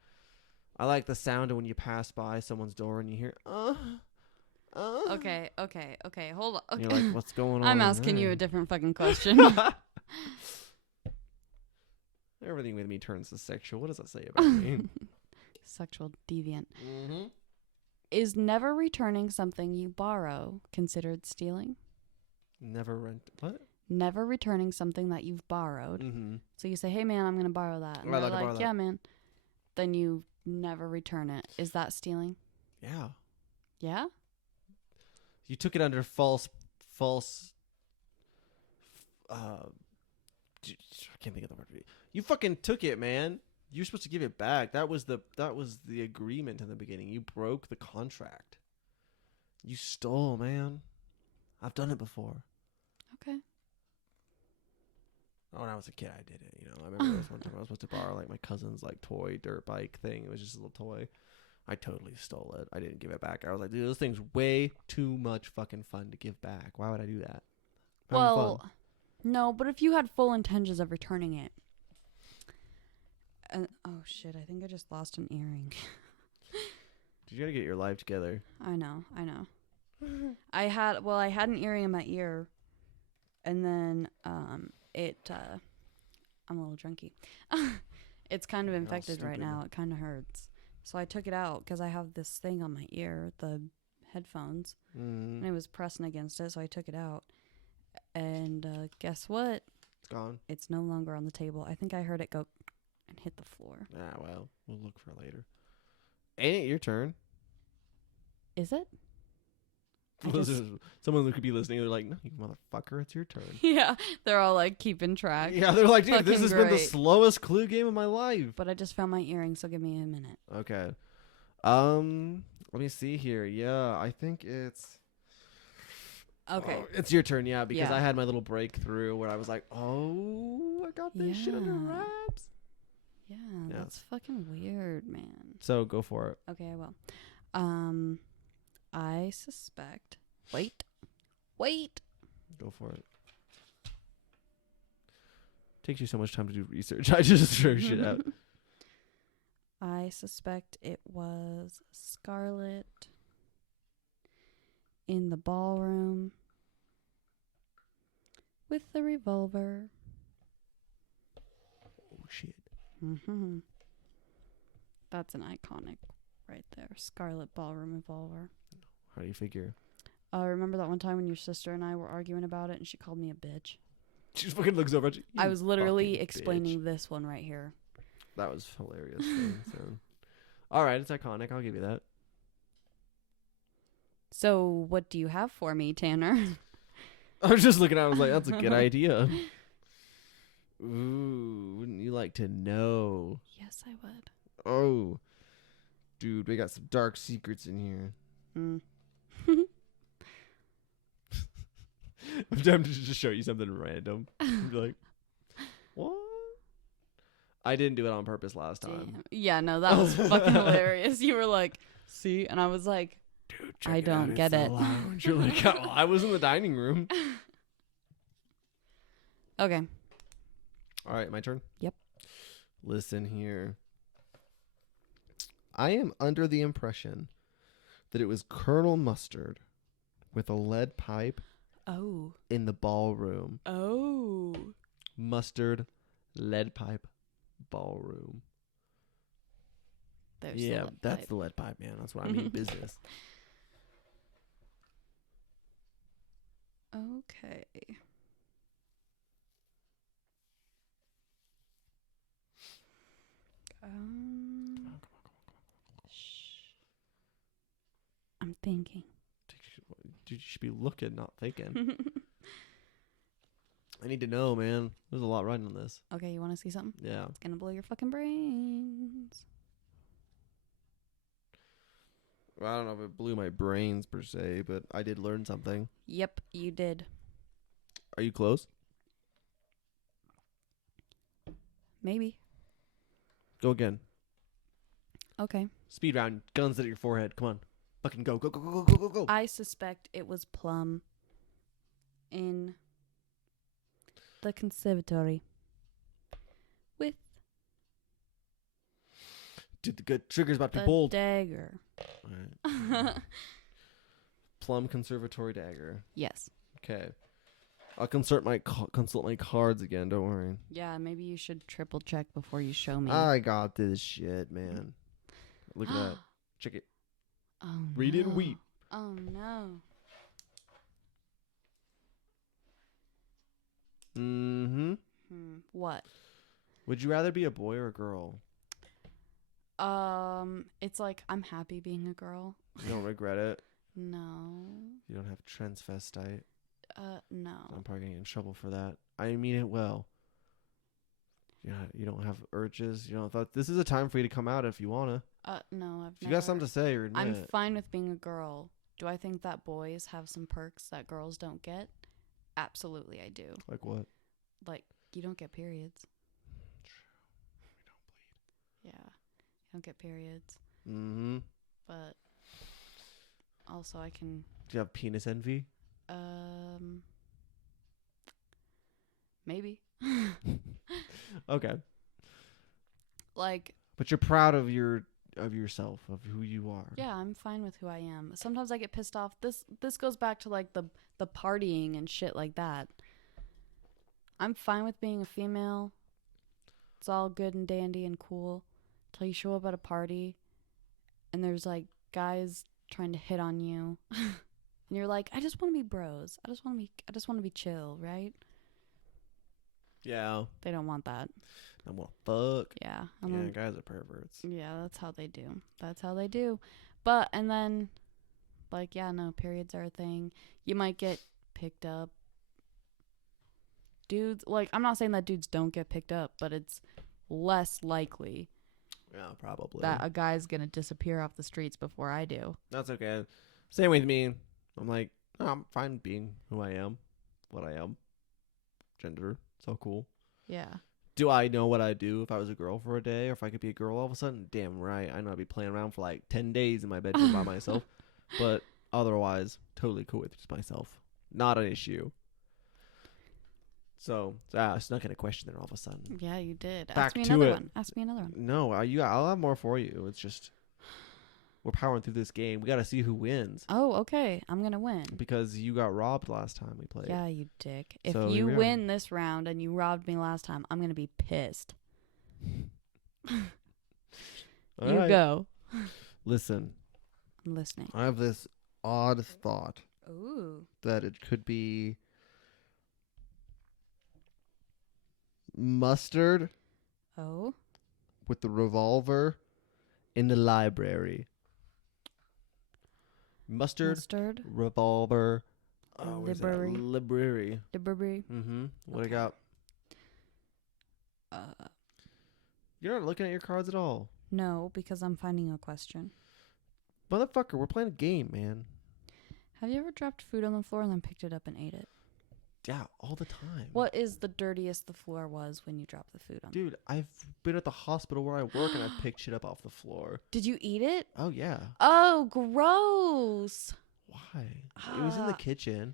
I like the sound of when you pass by someone's door and you hear, Okay. Hold on. And Okay. you're like, what's going on? I'm asking you a there?" different fucking question. Everything with me turns to sexual. What does that say about me? Sexual deviant. Mm-hmm. Is never returning something you borrow considered stealing? Never rent. What? Never returning something that you've borrowed. Mm-hmm. So you say, hey, man, I'm going to borrow that. And I'd they're like to borrow like, that. yeah, man. Then you never return it. Is that stealing? Yeah. Yeah? You took it under false. I can't think of the word. You fucking took it, man. You're supposed to give it back. That was the agreement in the beginning. You broke the contract. You stole, man. I've done it before. Okay. When I was a kid, I did it. I remember there was one time I was supposed to borrow like my cousin's like toy dirt bike thing. It was just a little toy. I totally stole it. I didn't give it back. I was like, dude, this thing's way too much fucking fun to give back. Why would I do that? I'm having Well, fun. no, but if you had full intentions of returning it. Oh, shit. I think I just lost an earring. You gotta get your life together. I know. I had an earring in my ear, and then I'm a little drunky. It's kind of You're all infected right stupid. now. It kind of hurts. So I took it out because I have this thing on my ear, the headphones, and it was pressing against it. So I took it out, and guess what? It's gone. It's no longer on the table. I think I heard it go and hit the floor. Ah, well, we'll look for it later. Ain't it your turn? Is it? I just- Someone could be listening. They're like, "No, you motherfucker, it's your turn." Yeah, they're all like keeping track. Yeah, they're like, "Dude, this Fucking has been the great. slowest clue game of my life." But I just found my earring, so give me a minute. Okay. Let me see here. Yeah, I think it's. Okay. Oh, it's your turn, yeah, because Yeah. I had my little breakthrough where I was like, "Oh, I got this shit under Yeah. wraps." Yeah, Yeah. that's fucking weird, man. So go for it. Okay, I will. I suspect. Wait. Go for it. Takes you so much time to do research. I just throw shit out. I suspect it was Scarlet in the ballroom with the revolver. Oh shit. Mm-hmm. That's an iconic right there. Scarlet ballroom revolver. How do you figure? Remember that one time when your sister and I were arguing about it and she called me a bitch? She just fucking looks over at you. I was literally fucking explaining bitch. this one right here. That was hilarious. So. All right, it's iconic. I'll give you that. So, what do you have for me, Tanner? I was just looking at it. I was like, that's a good idea. Ooh, wouldn't you like to know? Yes, I would. Oh, dude, we got some dark secrets in here. Mm. I'm tempted to just show you something random. Be like, what? I didn't do it on purpose last time. Damn. Yeah, no, that was fucking hilarious. You were like, see? And I was like, Dude, I don't out, get it's it. the lounge. You're like, oh, I was in the dining room. okay. All right, my turn? Yep. Listen here. I am under the impression that it was Colonel Mustard with a lead pipe Oh. in the ballroom. Oh. Mustard, lead pipe, ballroom. There's Yeah, the lip that's pipe. the lead pipe, man. That's what I mean, business. Okay. Shh. I'm thinking. Dude, you should be looking, not thinking. I need to know, man. There's a lot riding on this. Okay, you want to see something? Yeah. It's gonna blow your fucking brains. Well, I don't know if it blew my brains per se, but I did learn something. Yep, you did. Are you close? Maybe. Go again. Okay. Speed round. Guns at your forehead. Come on. Fucking go. Go, go, go, go, go, go, go. I suspect it was Plum in the conservatory with Dude, the good trigger's about to be the pulled. dagger. All right. Plum Conservatory dagger. Yes. Okay. I'll consult my cards again. Don't worry. Yeah, maybe you should triple check before you show me. I got this shit, man. Look at that. Check it. Oh, Read no. and weep. Oh, no. Mm-hmm. What? Would you rather be a boy or a girl? It's like I'm happy being a girl. You don't regret it. No. You don't have transvestite. No. I'm probably gonna get in trouble for that. I mean it well. Yeah, you don't have urges. You don't thought this is a time for you to come out if you wanna. No, I've If you never. got something to say or admit. I'm fine with being a girl. Do I think that boys have some perks that girls don't get? Absolutely, I do. Like what? Like, you don't get periods. Yeah, you don't get periods. Mm-hmm. But also, I can. Do you have penis envy? Maybe. Okay. Like, But you're proud of yourself, of who you are. yeah, I'm fine with who I am. Sometimes I get pissed off. This goes back to like the partying and shit like that. I'm fine with being a female, It's all good and dandy and cool till you show up at a party and there's like guys trying to hit on you. And you're like, I just want to be bros. I just want to be chill, right? Yeah. They don't want that. I want to fuck. Yeah. Yeah, guys are perverts. Yeah, that's how they do. That's how they do. But, and then, like, yeah, no, periods are a thing. You might get picked up. Dudes, like, I'm not saying that dudes don't get picked up, but it's less likely Yeah, probably. that a guy's gonna disappear off the streets before I do. That's okay. Same with me. I'm like, oh, I'm fine being who I am, what I am. Gender, so cool. Yeah. Do I know what I'd do if I was a girl for a day, or if I could be a girl all of a sudden? Damn right. I know I'd be playing around for like 10 days in my bedroom by myself. But otherwise, totally cool with just myself. Not an issue. So, I snuck in a question there all of a sudden. Yeah, you did. Back Ask me to another it. one. Ask me another one. No, I'll have more for you. It's just, we're powering through this game. We got to see who wins. Oh, okay. I'm gonna win. Because you got robbed last time we played. Yeah, you dick. If So you here we are. win this round and you robbed me last time, I'm gonna be pissed. All You right. go. Listen, I'm listening. I have this odd thought Ooh. that it could be Mustard Oh. with the revolver in the library. Mustard. Revolver. Oh, where's that? Library. Library. The Burberry. Mm-hmm. What I Okay. got? Uh, You're not looking at your cards at all. no, because I'm finding a question. Motherfucker, we're playing a game, man. Have you ever dropped food on the floor and then picked it up and ate it? Yeah, all the time. What is the dirtiest the floor was when you dropped the food on? Dude, I've been at the hospital where I work and I've picked shit up off the floor. Did you eat it? Oh, yeah. Oh, gross. Why? It was in the Ah. kitchen.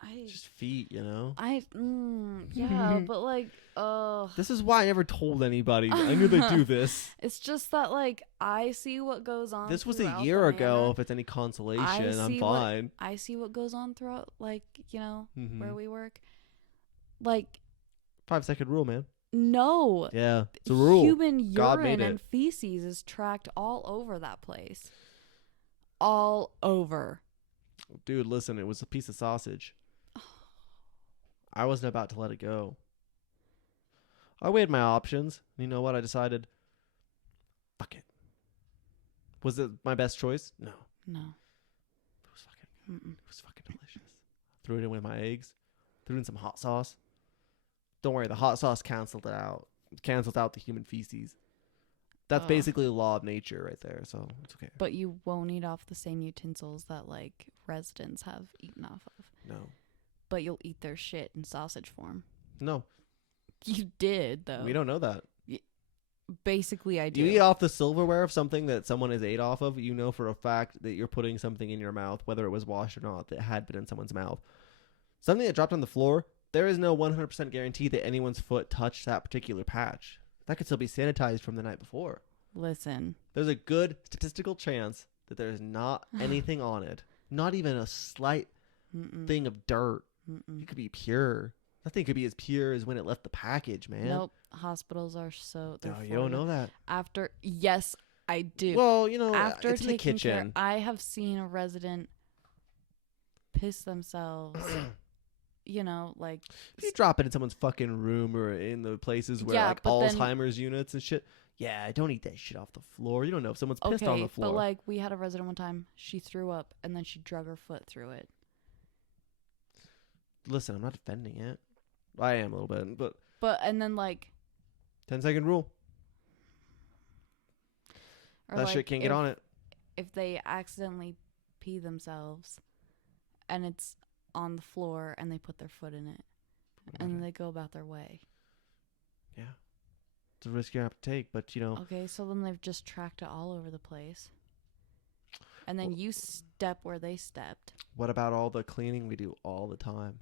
I Just feet, you know? yeah, but like, This is why I never told anybody. I knew they'd do this. it's just that like I see what goes on. This was a throughout year the ago. manor. If it's any consolation, I I'm see what- fine. I see what goes on throughout, like Mhm. where we work. Like 5-second rule, man. no, Yeah, it's a rule. human God made urine and it. feces is tracked all over that place, all over. Dude, listen, it was a piece of sausage. I wasn't about to let it go. I weighed my options. You know what? I decided, fuck it. Was it my best choice? No. No, It was fucking Mm-mm. It was fucking delicious. Threw it in with my eggs. Threw in some hot sauce. Don't worry, the hot sauce cancels out the human feces. That's Ugh. basically the law of nature right there, so it's okay. But you won't eat off the same utensils that like residents have eaten off of. No. But you'll eat their shit in sausage form. No. You did though. We don't know that. Basically, I do. You eat off the silverware of something that someone has ate off of, you know for a fact that you're putting something in your mouth, whether it was washed or not, that had been in someone's mouth. Something that dropped on the floor, there is no 100% guarantee that anyone's foot touched that particular patch. That could still be sanitized from the night before. Listen. There's a good statistical chance that there's not anything on it. Not even a slight Mm-mm. thing of dirt. Mm-mm. It could be pure. Nothing could be as pure as when it left the package, man. Nope. Hospitals are so. No, they're you don't for know that. After, yes, I do. Well, you know, After it's in the taking care, kitchen. I have seen a resident piss themselves. Like If you drop it in someone's fucking room or in the places where Yeah, like but then- Alzheimer's units and shit, yeah, don't eat that shit off the floor. You don't know if someone's pissed on okay, the floor. but like we had a resident one time. She threw up and then she drug her foot through it. Listen, I'm not defending it. I am a little bit, but But and then like 10-second rule. or That like shit can't get on it. if they accidentally pee themselves and it's on the floor and they put their foot in it and then they go about their way. Yeah. It's a risk you have to take, but you know, Okay, so then they've just tracked it all over the place. And then Well- you step where they stepped. what about all the cleaning we do all the time?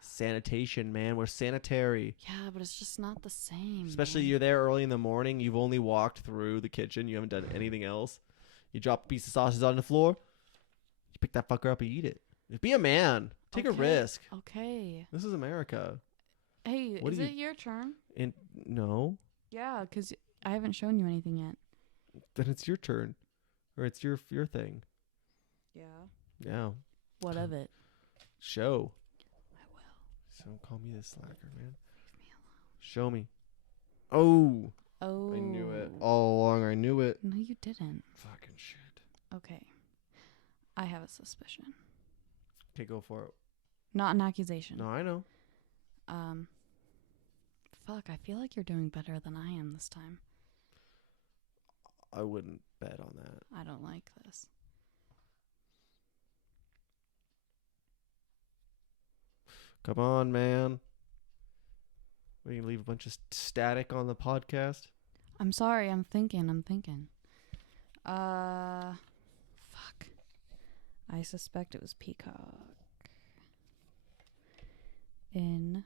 Sanitation, man. We're sanitary. Yeah, but it's just not the same. Especially man. you're there early in the morning. You've only walked through the kitchen. You haven't done anything else. You drop a piece of sausage on the floor. You pick that fucker up and eat it. Be a man. Take a Okay. risk. Okay. This is America. Hey, What is do it your turn? No. Yeah, because I haven't shown you anything yet. Then it's your turn, or it's your thing. Yeah. Yeah. What of it? Show. I will. So don't call me the slacker, man. Leave me alone. Show me. Oh. Oh. I knew it all along. I knew it. No, you didn't. Fucking shit. Okay. I have a suspicion. Okay, go for it. Not an accusation. No, I know. Fuck, I feel like you're doing better than I am this time. I wouldn't bet on that. I don't like this. Come on, man. We can leave a bunch of static on the podcast. I'm sorry, I'm thinking. Fuck. I suspect it was Peacock. In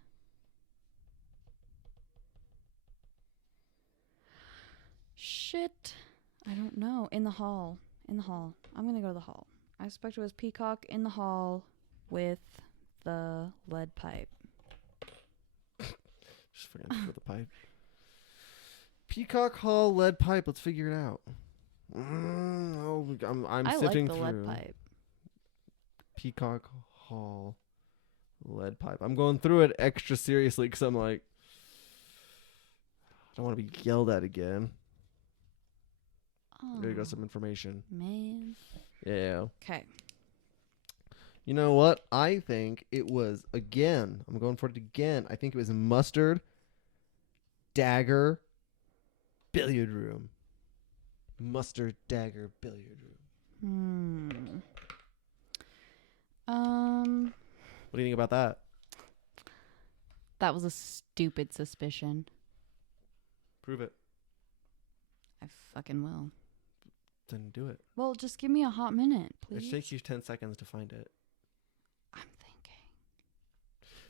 shit. I don't know. In the hall. I'm gonna go to the hall. I suspect it was Peacock in the hall with the lead pipe. Just forget to put the pipe. Peacock Hall lead pipe. Let's figure it out. I'm I sifting like the through. lead pipe. Peacock Hall lead pipe. I'm going through it extra seriously because I'm like, I don't want to be yelled at again. Oh, There you go, some information. man. Yeah. Okay. You know what? I think it was, again, I'm going for it again. I think it was mustard, dagger, billiard room. Mustard, dagger, billiard room. What do you think about that? That was a stupid suspicion. Prove it. I fucking will. Then do it. Well, just give me a hot minute, please. It takes you 10 seconds to find it. I'm thinking.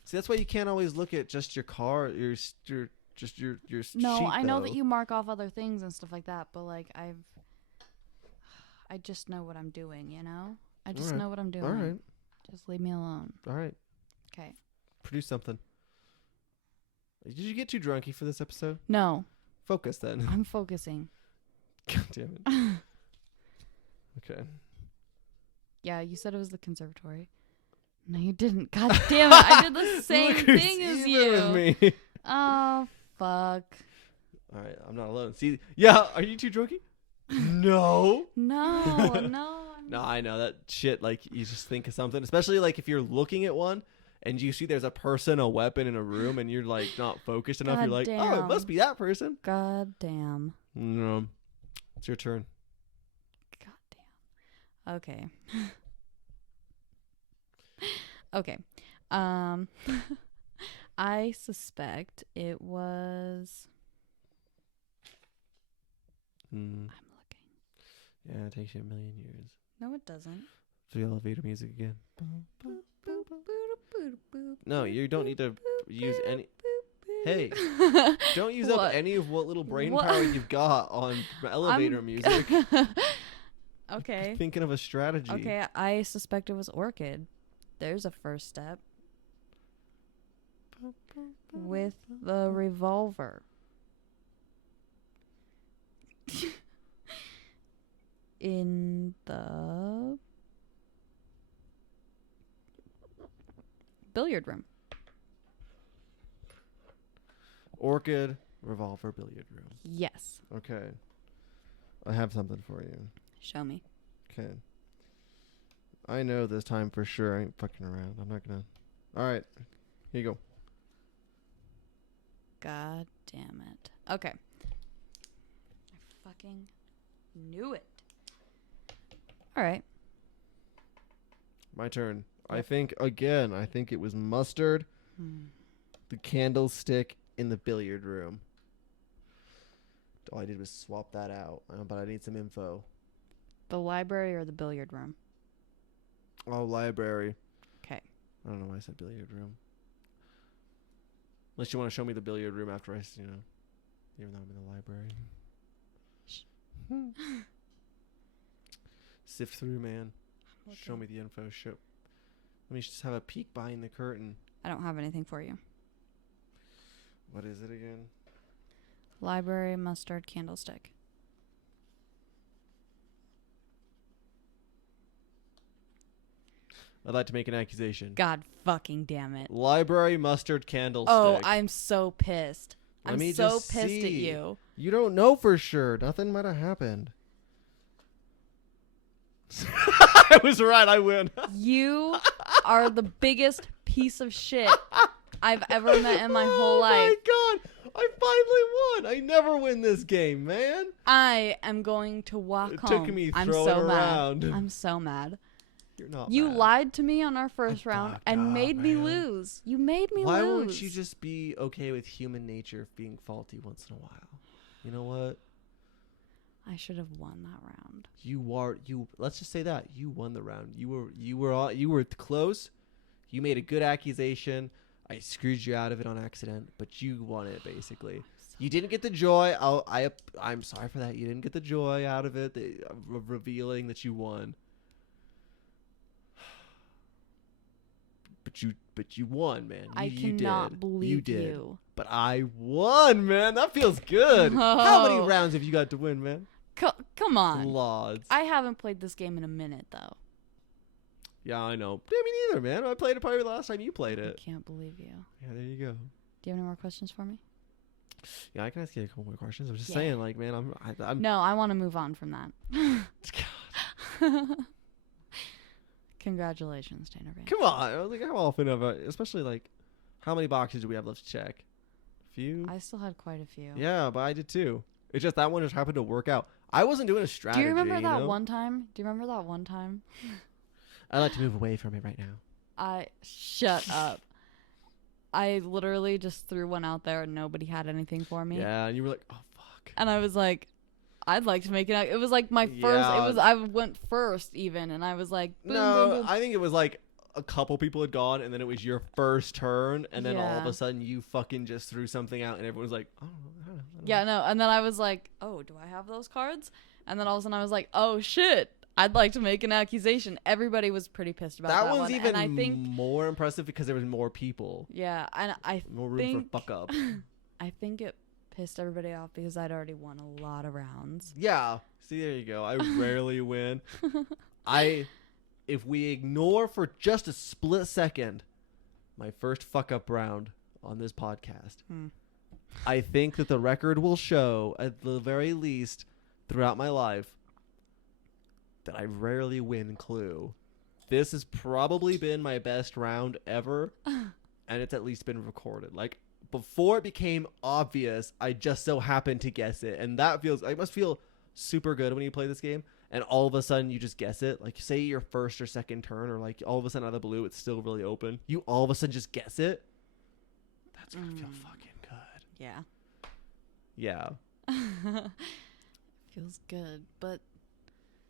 See, that's why you can't always look at just your car, your No, sheet, I know though. that you mark off other things and stuff like that, but like I just know what I'm doing, you know? I just Alright. know what I'm doing. All right. Just leave me alone. All right. Okay. Produce something. Did you get too drunky for this episode? No, Focus then. I'm focusing. God damn it. Okay. Yeah, you said it was the conservatory. No, you didn't. God damn it. I did the same Look who's thing as even you. with me. Oh, fuck. All right, I'm not alone. See, yeah, are you too drunky? No. No. No, I know that shit. Like, you just think of something, especially like if you're looking at one and you see there's a person, a weapon in a room, and you're like not focused enough. You're like, oh, it Goddamn. must be that person. God damn. No, it's your turn. God damn. Okay. Okay. I suspect it was. I'm looking. Yeah, it takes you a million years. No, it doesn't. The elevator music again. No, you don't need to use any. Hey, don't use up What? any of what little brain What? power you've got on elevator music. Okay. Thinking of a strategy. Okay, I suspect it was Orchid. There's a first step. With the revolver. In the billiard room. Orchid, revolver, billiard room. Yes. Okay. I have something for you. Show me. Okay. I know this time for sure. I ain't fucking around. I'm not gonna. Alright. Here you go. God damn it. Okay. I fucking knew it. Alright. My turn. I Yep. think, again, I think it was mustard, the candlestick in the billiard room. All I did was swap that out. But I need some info. The library or the billiard room? Oh, library. Okay. I don't know why I said billiard room. Unless you want to show me the billiard room after I, even though I'm in the library. Sift through, man. Show me the info. Let me just have a peek behind the curtain. I don't have anything for you. What is it again? Library mustard candlestick. I'd like to make an accusation. God fucking damn it. Library mustard candlestick. Oh, I'm so pissed. Let I'm me so just pissed at see. you. You don't know for sure. Nothing might have happened. I was right. I win. You are the biggest piece of shit I've ever met in my whole life. Oh my god. I finally won. I never win this game, man. I am going to walk It home. took me I'm throwing so around. mad. I'm so mad. You're not You mad. lied to me on our first I round fucked and up, made me man. lose. You made me Why lose. won't you just be okay with human nature being faulty once in a while? You know what? I should have won that round. Let's just say that you won the round. You were close. You made a good accusation. I screwed you out of it on accident, but you won it basically. You didn't get the joy. I'm sorry for that. You didn't get the joy out of it, of revealing that you won. But you won, man. I You cannot did. believe you did. you. But I won, man. That feels good. How many Oh. rounds have you got to win, man? Come on. Lots. I haven't played this game in a minute, though. Yeah, I know. Yeah, me neither, man. I played it probably the last time you played I it. can't believe you. Yeah, there you go. Do you have any more questions for me? Yeah, I can ask you a couple more questions. I'm just Yeah. saying, like, man, I'm No, I want to move on from that. Congratulations, Tanner Van. Come on. Like, how often have I, especially, like, how many boxes do we have left to check? A few? I still had quite a few. Yeah, but I did too. It's just that one just happened to work out. I wasn't doing a strategy. Do you remember that know? one time? Do you remember that one time? I'd like to move away from it right now. Shut up. I literally just threw one out there and nobody had anything for me. Yeah, and you were like, oh, fuck. And I was like, I'd like to make it. It was like my first. Yeah. I went first even, and I was like, boom, No, boom, boom. I think it was like a couple people had gone, and then it was your first turn, and then all of Yeah. a sudden you fucking just threw something out, and everyone was like, oh, I don't know. Yeah, no. And then I was like, oh, do I have those cards? And then all of a sudden I was like, oh shit, I'd like to make an accusation. Everybody was pretty pissed about that, That one's one. even And I think, more impressive because there was more people. yeah, and I More room think, for fuck up. I think it pissed everybody off because I'd already won a lot of rounds. Yeah. See, there you go. I rarely win. If we ignore for just a split second my first fuck up round on this podcast, I think that the record will show, at the very least, throughout my life, that I rarely win Clue. This has probably been my best round ever, and it's at least been recorded. Like, before it became obvious, I just so happened to guess it, and that must feel super good when you play this game, and all of a sudden you just guess it. Like, say your first or second turn, or like all of a sudden out of the blue, it's still really open. You all of a sudden just guess it. That's gonna feel fucking good. Yeah. Yeah. Feels good, but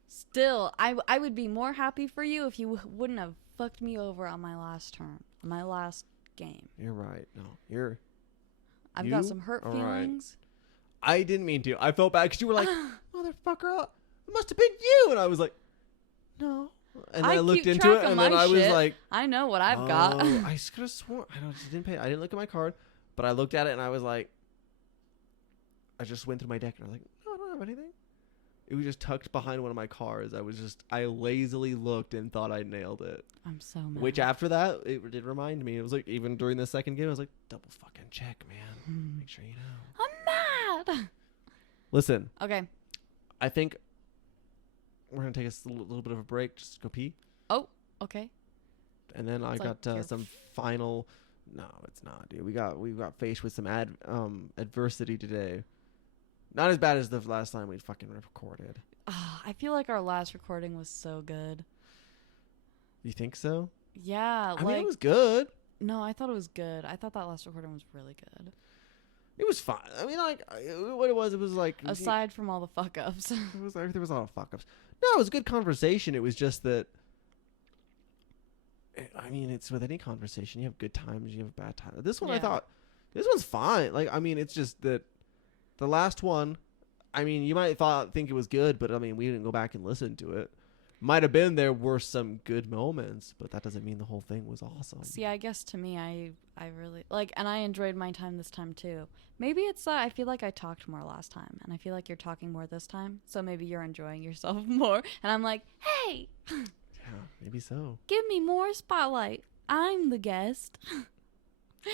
still, I would be more happy for you if you wouldn't have fucked me over on my last turn, on my last game. You're right. No, I've You got some hurt are right. feelings. I didn't mean to. I felt bad because you were like, motherfucker, it must have been you. And I was like, no. And then I looked keep into track it, of and then my I was shit. like, I know what I've got. I could have sworn. I didn't look at my card, but I looked at it, and I was like, I just went through my deck, and I was like, no, I don't have anything. It was just tucked behind one of my cards. I lazily looked and thought I nailed it. I'm so mad. Which after that, it did remind me. It was like, even during the second game, I was like, double fucking check, man. Make sure you know. I'm mad. Listen, Okay. I think we're gonna take a little bit of a break, just go pee, Oh, okay. and then I It's like got your some final. No, it's not, dude. We got faced with some adversity today. Not as bad as the last time we fucking recorded. I feel like our last recording was so good. You think so? Yeah, I mean, it was good. No, I thought it was good. I thought that last recording was really good. It was fine. I mean, like, what it was like. Aside from all the fuck ups. It was like there was a lot of fuck ups. No, it was a good conversation. It was just that. I mean, it's with any conversation. You have good times, you have bad times. This one, I Yeah. thought, this one's fine. Like, I mean, it's just that the last one. I mean, you might think it was good, but I mean, we didn't go back and listen to it might have been there were some good moments, but that doesn't mean the whole thing was awesome. See, I guess to me, I really like, and I enjoyed my time this time too. Maybe it's I feel like I talked more last time, and I feel like you're talking more this time. So maybe you're enjoying yourself more, and I'm like, hey, Yeah, maybe so. give me more spotlight. I'm the guest. You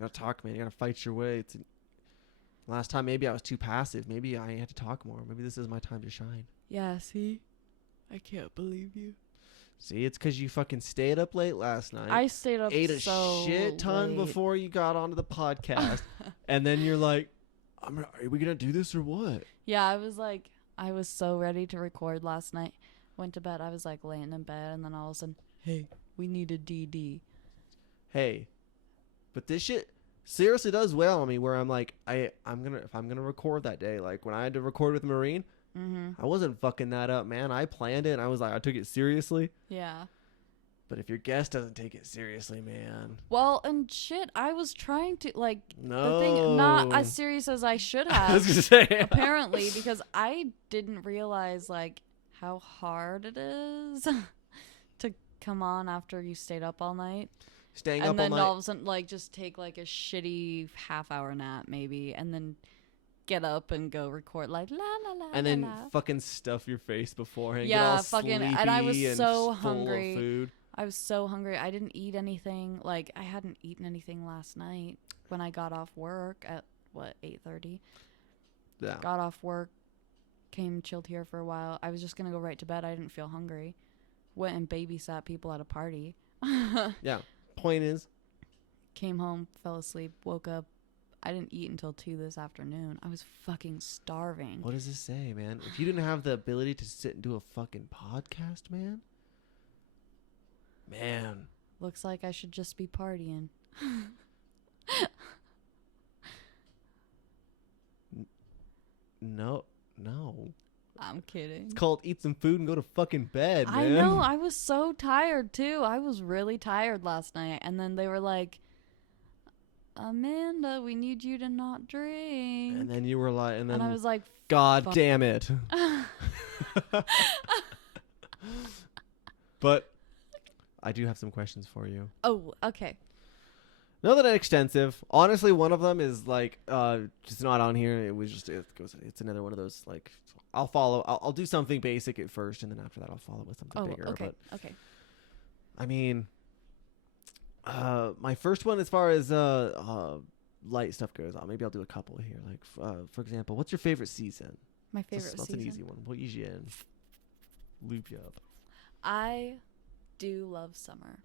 gotta talk, man. You gotta fight your way. Last time, maybe I was too passive. Maybe I had to talk more. Maybe this is my time to shine. Yeah, see? I can't believe you. See, it's because you fucking stayed up late last night. I stayed up ate a so shit ton late. before you got onto the podcast. And then you're like, are we going to do this or what? Yeah, I was so ready to record last night. Went to bed. I was like laying in bed, and then all of a sudden, hey, we need a DD. Hey, but this shit seriously does weigh on me where I'm like, if I'm gonna record that day, like when I had to record with Marine, I wasn't fucking that up, man. I planned it and I was like, I took it seriously. Yeah. But if your guest doesn't take it seriously, man. Well, and shit, I was trying to, like, No. the thing, not as serious as I should I was have, gonna say. apparently, because I didn't realize, like, how hard it is to come on after you stayed up all night. Staying and up then all night. all of a sudden, like, just take, like, a shitty half-hour nap, maybe, and then get up and go record, like, la, la, la, And la, then la. fucking stuff your face beforehand. Yeah, get all fucking, sleepy and I was and so full hungry. Of food. I was so hungry. I didn't eat anything. Like, I hadn't eaten anything last night when I got off work at, 8:30? Yeah. Got off work, came, chilled here for a while. I was just going to go right to bed. I didn't feel hungry. Went and babysat people at a party. Yeah. Point is, Came home, fell asleep, woke up. I didn't eat until 2 this afternoon. I was fucking starving. what does this say, man? If you didn't have the ability to sit and do a fucking podcast, man. Looks like I should just be partying. No. I'm kidding. It's called eat some food and go to fucking bed, man. I know. I was so tired, too. I was really tired last night. And then they were like, Amanda, we need you to not drink. And then you were like, and I was like, God fuck. damn it. But I do have some questions for you. oh, okay. Not that extensive. Honestly, one of them is like just not on here. It was just it's another one of those like I'll do something basic at first, and then after that I'll follow with something bigger. Okay. But Okay. I mean, my first one as far as light stuff goes, maybe I'll do a couple here. Like for example, what's your favorite season? My favorite That's season. an easy one. We'll ease you in. Loop you up. I do love summer.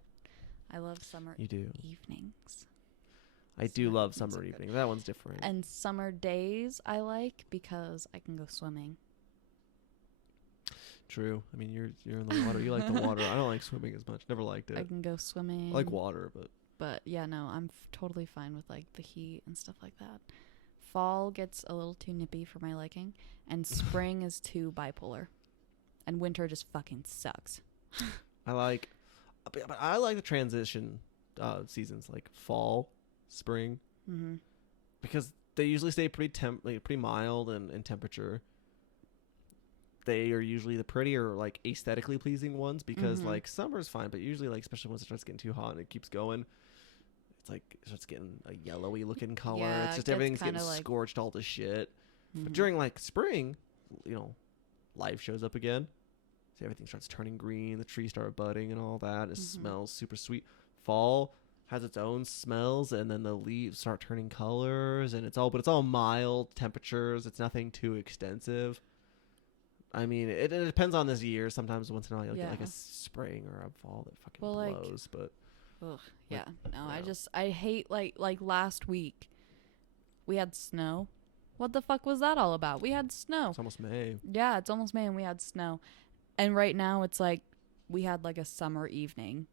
I love summer You do. evenings. I do Summer love evenings summer are good. evenings. That one's different. And summer days I like because I can go swimming. True. I mean, you're in the water. You like the water. I don't like swimming as much. Never liked it. I can go swimming. I like water, but But yeah, no, I'm totally fine with like the heat and stuff like that. Fall gets a little too nippy for my liking, and spring is too bipolar, and winter just fucking sucks. I like the transition seasons like fall, spring, Mm-hmm. because they usually stay pretty mild in temperature. They are usually the prettier, like aesthetically pleasing ones because Mhm. like summer's fine, but usually like especially once it starts getting too hot and it keeps going, it's like it starts getting a yellowy looking color. Yeah, it's it just gets everything's kinda getting like- scorched all to shit. Mhm. But during like spring, life shows up again. So everything starts turning green, the trees start budding and all that. It Mhm. smells super sweet. Fall has its own smells, and then the leaves start turning colors, and it's all mild temperatures. It's nothing too extensive. I mean, it depends on this year. Sometimes once in a while you'll get like Yeah. a spring or a fall that fucking Well, like- blows, but Ugh, yeah, no, yeah. I hate like last week, we had snow. What the fuck was that all about? We had snow. it's almost May. Yeah, it's almost May and we had snow. And right now it's like we had like a summer evening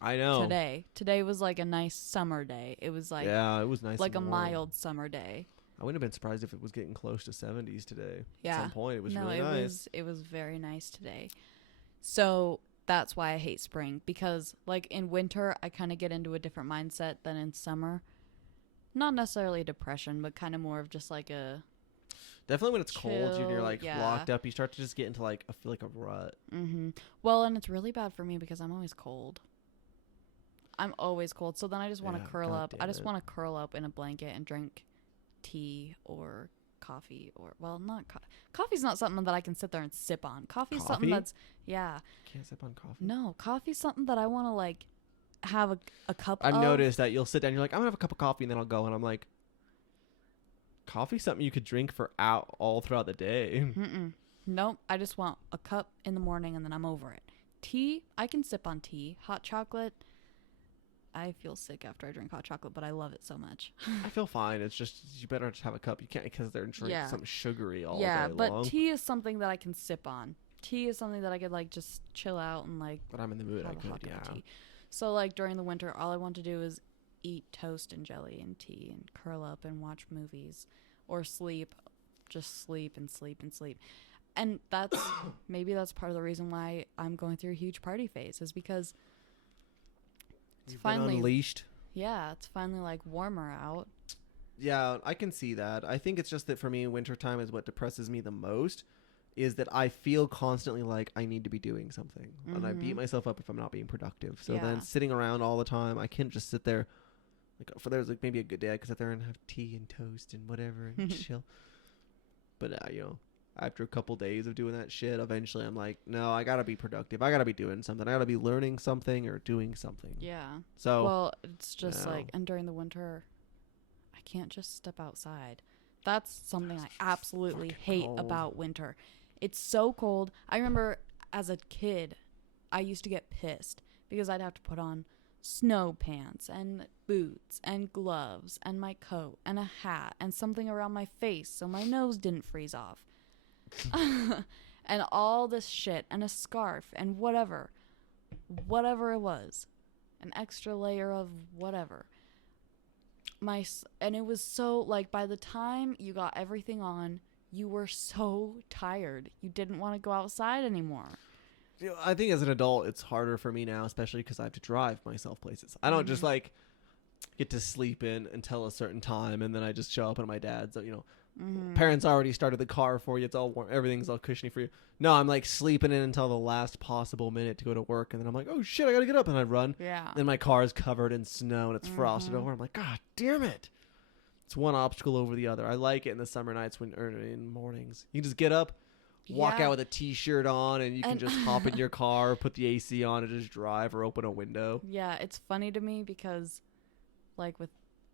I know. today. Today was like a nice summer day. It was like yeah, it was nice. like a and warm. mild summer day. I wouldn't have been surprised if it was getting close to 70s today. Yeah. At some point, it was no, really it nice. it was very nice today. So that's why I hate spring, because like in winter I kind of get into a different mindset than in summer. Not necessarily depression, but kind of more of just like a Definitely when it's cold and you're chill. like Yeah. locked up, you start to just get into like I feel like a rut. Well, and it's really bad for me because I'm always cold. I'm always cold. So then I just want to Yeah, curl God up. I damn just it. want to curl up in a blanket and drink tea or coffee or well, not coffee's not something that I can sit there and sip on. Coffee's something Coffee? that's yeah. Can't sip on coffee. No, coffee's something that I want to like have a cup I've of. noticed that you'll sit down, you're like, I'm gonna have a cup of coffee, and then I'll go, and I'm like, coffee's something you could drink for out all throughout the day. Mm-mm. Nope, I just want a cup in the morning and then I'm over it. Tea, I can sip on tea. Hot chocolate, I feel sick after I drink hot chocolate, but I love it so much. I feel fine. It's just you better just have a cup. You can't because they're drink Yeah. something sugary all Yeah, day but long. tea is something that I can sip on. Tea is something that I could like just chill out and like But I'm in the mood. I have a hot could, cup yeah. of tea. So like during the winter, all I want to do is eat toast and jelly and tea and curl up and watch movies or sleep, just sleep and sleep and sleep. And that's maybe that's part of the reason why I'm going through a huge party phase is because it's You've been finally unleashed. yeah, it's finally like warmer out. Yeah, I can see that. I think it's just that for me, wintertime is what depresses me the most. Is that I feel constantly like I need to be doing something, and I beat Mhm. myself up if I'm not being productive. So Yeah. then sitting around all the time, I can't just sit there. Like for there's like maybe a good day I could sit there and have tea and toast and whatever and chill. But after a couple days of doing that shit, eventually I'm like, no, I gotta be productive. I gotta be doing something. I gotta be learning something or doing something. Yeah. So Well, it's just no. like, and during the winter, I can't just step outside. That's something I absolutely fucking hate cold. about winter. It's so cold. I remember as a kid, I used to get pissed because I'd have to put on snow pants and boots and gloves and my coat and a hat and something around my face so my nose didn't freeze off. And all this shit and a scarf and whatever it was, an extra layer of whatever. And it was so like by the time you got everything on, you were so tired. You didn't want to go outside anymore. I think as an adult, it's harder for me now, especially because I have to drive myself places. I don't just like get to sleep in until a certain time, and then I just show up at my dad's. Parents already started the car for you. It's all warm. Everything's all cushiony for you. No, I'm like sleeping in until the last possible minute to go to work, and then I'm like, oh shit, I gotta get up, and I run. Yeah. Then my car is covered in snow and it's frosted over. I'm like, God damn it! It's one obstacle over the other. I like it in the summer nights or in mornings. You just get up, walk Yeah. out with a t-shirt on, and you can just hop in your car, put the AC on, and just drive or open a window. Yeah, it's funny to me because, like, with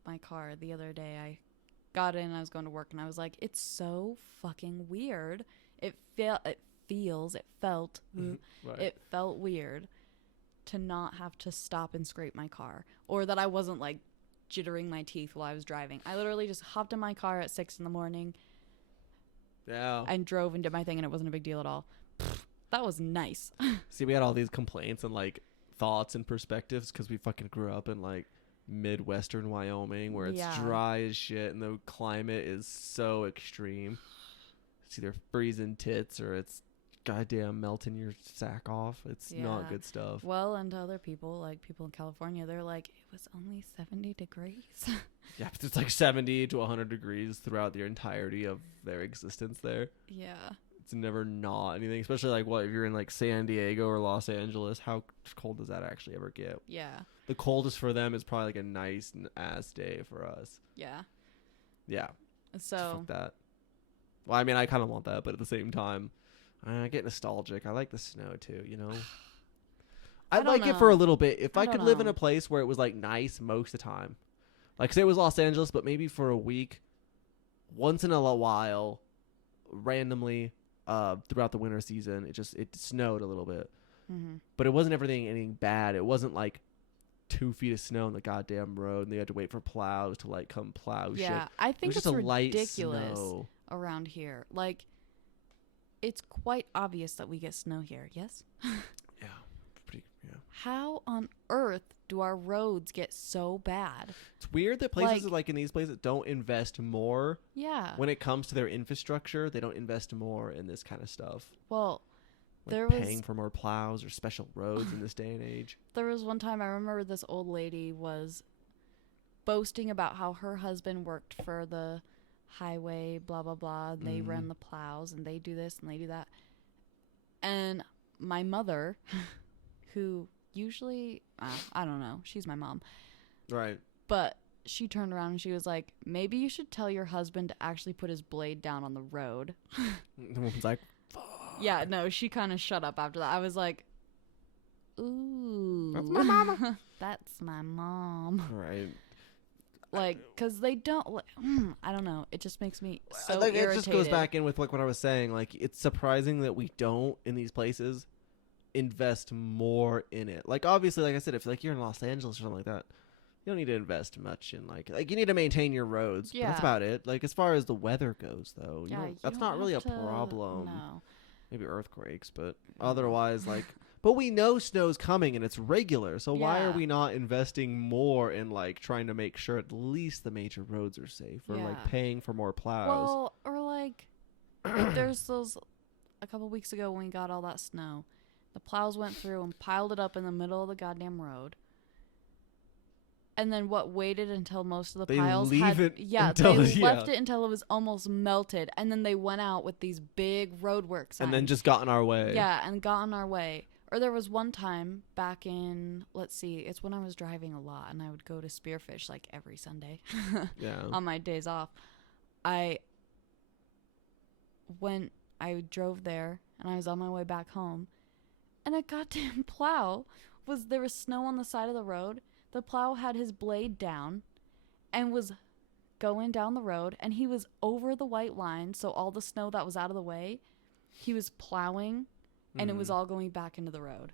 my car the other day, I got in, I was going to work, and I was like, it's so fucking weird. It felt Right. it felt weird to not have to stop and scrape my car, or that I wasn't like jittering my teeth while I was driving. I literally just hopped in my car at 6 a.m. Yeah. and drove and did my thing, and it wasn't a big deal at all. That was nice. See, we had all these complaints and like thoughts and perspectives because we fucking grew up in like Midwestern Wyoming where it's Yeah. dry as shit and the climate is so extreme. It's either freezing tits or it's goddamn melting your sack off. It's not Yeah. good stuff. Well, and to other people, like people in California, they're like, it was only 70 degrees. Yeah, but it's like 70 to 100 degrees throughout the entirety of their existence there. Yeah. It's never not anything, especially like what if you're in like San Diego or Los Angeles, how cold does that actually ever get? Yeah. The coldest for them is probably like a nice ass day for us. Yeah. Yeah. So, Fuck that. Well, I mean, I kind of want that, but at the same time, I get nostalgic. I like the snow too, you know? I I'd don't like it for a know. little bit. If I I don't could live in know. a place where it was like nice most of the time. Like say it was Los Angeles, but maybe for a week, once in a while, randomly, throughout the winter season, it snowed a little bit. mhm. But it wasn't anything bad. It wasn't like 2 feet of snow on the goddamn road and they had to wait for plows to like come plow Yeah. shit. I It think was it's just a light ridiculous snow. around here. Like, it's quite obvious that we get snow here. Yes? Yeah. Pretty, yeah. How on earth do our roads get so bad? It's weird that places like in these places don't invest more Yeah. when it comes to their infrastructure. They don't invest more in this kind of stuff. Well, Like there paying was for more plows or special roads in this day and age. there was one time I remember this old lady was boasting about how her husband worked for the highway, blah blah blah. They run the plows and they do this and they do that. And my mother, who usually, I don't know, she's my mom, Right. but she turned around and she was like, maybe you should tell your husband to actually put his blade down on the road. The woman's like, fuck. Yeah, no, she kind of shut up after that. I was like, ooh. That's my mama. That's my mom. Right. Like, because they don't, I don't know. It just makes me so like, irritated. it just goes back in with like what I was saying. Like, it's surprising that we don't, in these places, invest more in it. Like, obviously, like I said, if like you're in Los Angeles or something like that, you don't need to invest much in like you need to maintain your roads. Yeah. But that's about it. Like, as far as the weather goes, though, Yeah, that's you not don't really a have to- problem. No. Maybe earthquakes, but otherwise, like, but we know snow's coming and it's regular. So why are Yeah. we not investing more in like trying to make sure at least the major roads are safe, or like Yeah. paying for more plows? Well, or like, there's those, a couple weeks ago when we got all that snow, the plows went through and piled it up in the middle of the goddamn road. And then waited until most of the They piles leave had, it yeah, until- they yeah. left it until it was almost melted. And then they went out with these big roadwork signs. And then just got in our way. Yeah, and got on our way. Or there was one time back in, let's see, it's when I was driving a lot and I would go to Spearfish like every Sunday Yeah. on my days off. I drove there and I was on my way back home and a goddamn plow there was snow on the side of the road. The plow had his blade down and was going down the road and he was over the white line, so all the snow that was out of the way, he was plowing. And it was all going back into the road.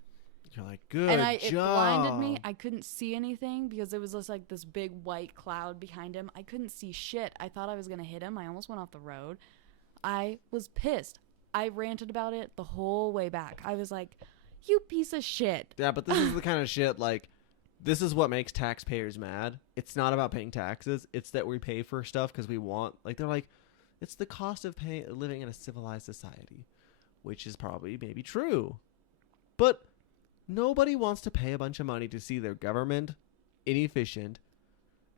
You're like, good And it job. blinded me. I couldn't see anything because it was just like this big white cloud behind him. I couldn't see shit. I thought I was going to hit him. I almost went off the road. I was pissed. I ranted about it the whole way back. I was like, you piece of shit. Yeah, but this is the kind of shit, like, this is what makes taxpayers mad. It's not about paying taxes. It's that we pay for stuff because we want, like, they're like, it's the cost of living in a civilized society. Which is probably maybe true. But nobody wants to pay a bunch of money to see their government inefficient,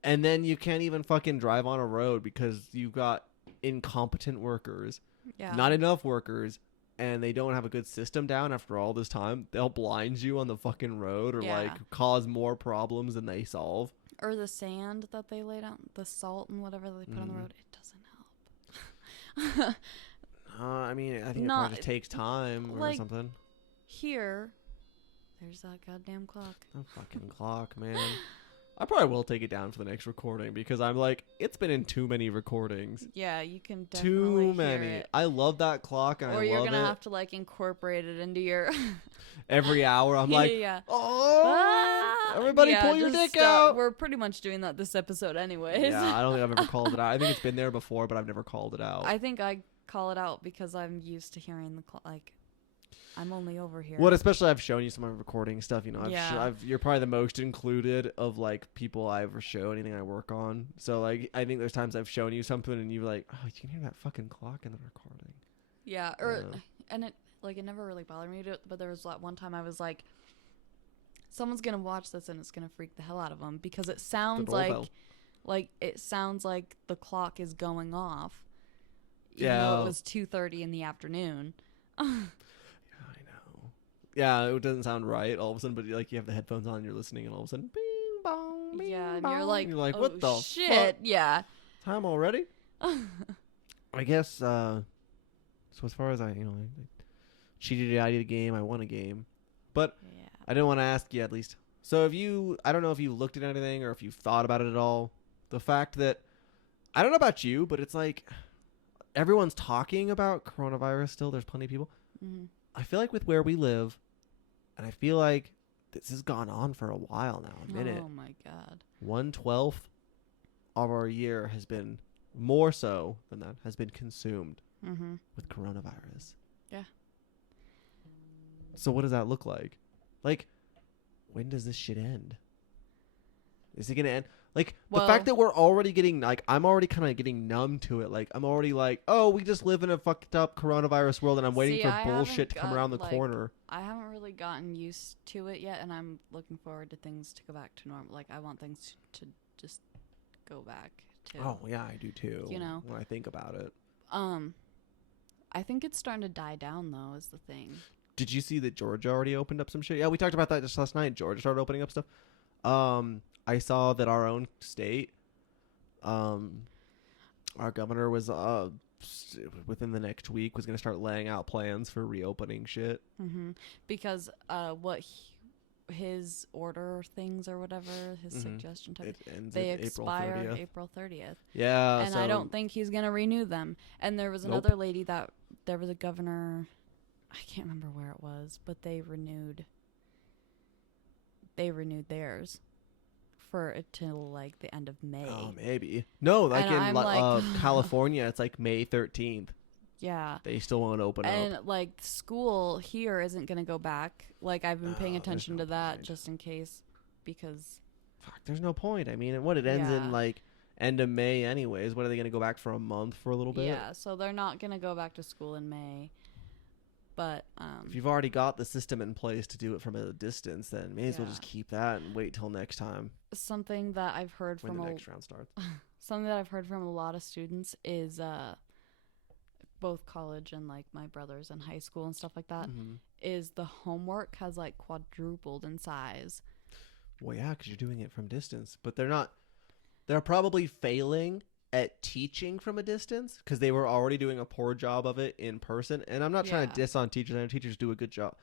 and then you can't even fucking drive on a road because you've got incompetent workers, Yeah. not enough workers, and they don't have a good system down after all this time. They'll blind you on the fucking road or Yeah. like cause more problems than they solve. Or the sand that they laid out, the salt and whatever they put on the road, it doesn't help. I mean, I think it Not- probably just takes time or like- something. Here, there's that goddamn clock. The fucking clock, man. I probably will take it down for the next recording because I'm like, it's been in too many recordings. Yeah, you can definitely Too hear many. it. I love that clock and Or I you're love gonna it. have to like incorporate it into your Every hour I'm like, yeah. oh, Ah! everybody Yeah, pull your just dick stop. out. We're pretty much doing that this episode anyways. Yeah, I don't think I've ever called it out. I think it's been there before, but I've never called it out. I think I call it out because I'm used to hearing the clock. Like, I'm only over here. What, especially I've shown you some of my recording stuff. You know, Yeah. you're probably the most included of like people I ever show anything I work on. So like, I think there's times I've shown you something and you're like, oh, you can hear that fucking clock in the recording. Yeah, or Yeah. and it never really bothered me, but there was that one time I was like, someone's gonna watch this and it's gonna freak the hell out of them because it sounds doorbell. like it sounds like the clock is going off. Even Yeah. though it was 2:30 in the afternoon. Yeah, I know. Yeah, it doesn't sound right all of a sudden, but like you have the headphones on, and you're listening, and all of a sudden, bing bong, bing Yeah, and bong. you're like, oh, what the shit? fuck? Yeah. Time already? I guess. So as far as I cheated, I did a game, I won a game, but Yeah. I didn't want to ask you at least. So I don't know if you looked at anything or if you thought about it at all. The fact that I don't know about you, but it's like everyone's talking about coronavirus still. There's plenty of people. Mm-hmm. I feel like with where we live, and I feel like this has gone on for a while now, a minute. Oh my god. 1/12 of our year has been, more so than that, has been consumed Mm-hmm. with coronavirus. Yeah. So what does that look like? Like, when does this shit end? Is it going to end? Like, the fact that we're already getting, like, I'm already kind of getting numb to it. Like, I'm already like, oh, we just live in a fucked up coronavirus world and I'm waiting See, for I bullshit to haven't come got, around the like, corner. I haven't really gotten used to it yet, and I'm looking forward to things to go back to normal. Like, I want things to just go back too. Oh yeah, I do too. You know, when I think about it. I think it's starting to die down though. Is the thing. Did you see that Georgia already opened up some shit? Yeah, we talked about that just last night. Georgia started opening up stuff. I saw that our own state, our governor was within the next week was going to start laying out plans for reopening shit. Because his order things or whatever, his suggestion type, they expire April 30th. Yeah, and I don't think he's going to renew them. And there was another lady that there was a governor, I can't remember where it was, but they renewed theirs for until like the end of May. Oh, maybe. No, like and in California, it's like May 13th. Yeah. They still won't open up. And like school here isn't going to go back. Like I've been paying attention to that just in case, because fuck, there's no point. I mean, it ends in like end of May anyways. What, are they going to go back for a month for a little bit? Yeah, so they're not going to go back to school in May. But if you've already got the system in place to do it from a distance, then may as well just keep that and wait till next time. Something that I've heard when the next round starts. Something that I've heard from a lot of students is both college and like my brothers in high school and stuff like that, is the homework has like quadrupled in size. Well, yeah, because you're doing it from distance, but they're probably failing at teaching from a distance because they were already doing a poor job of it in person. And I'm not trying to diss on teachers. I know teachers do a good job.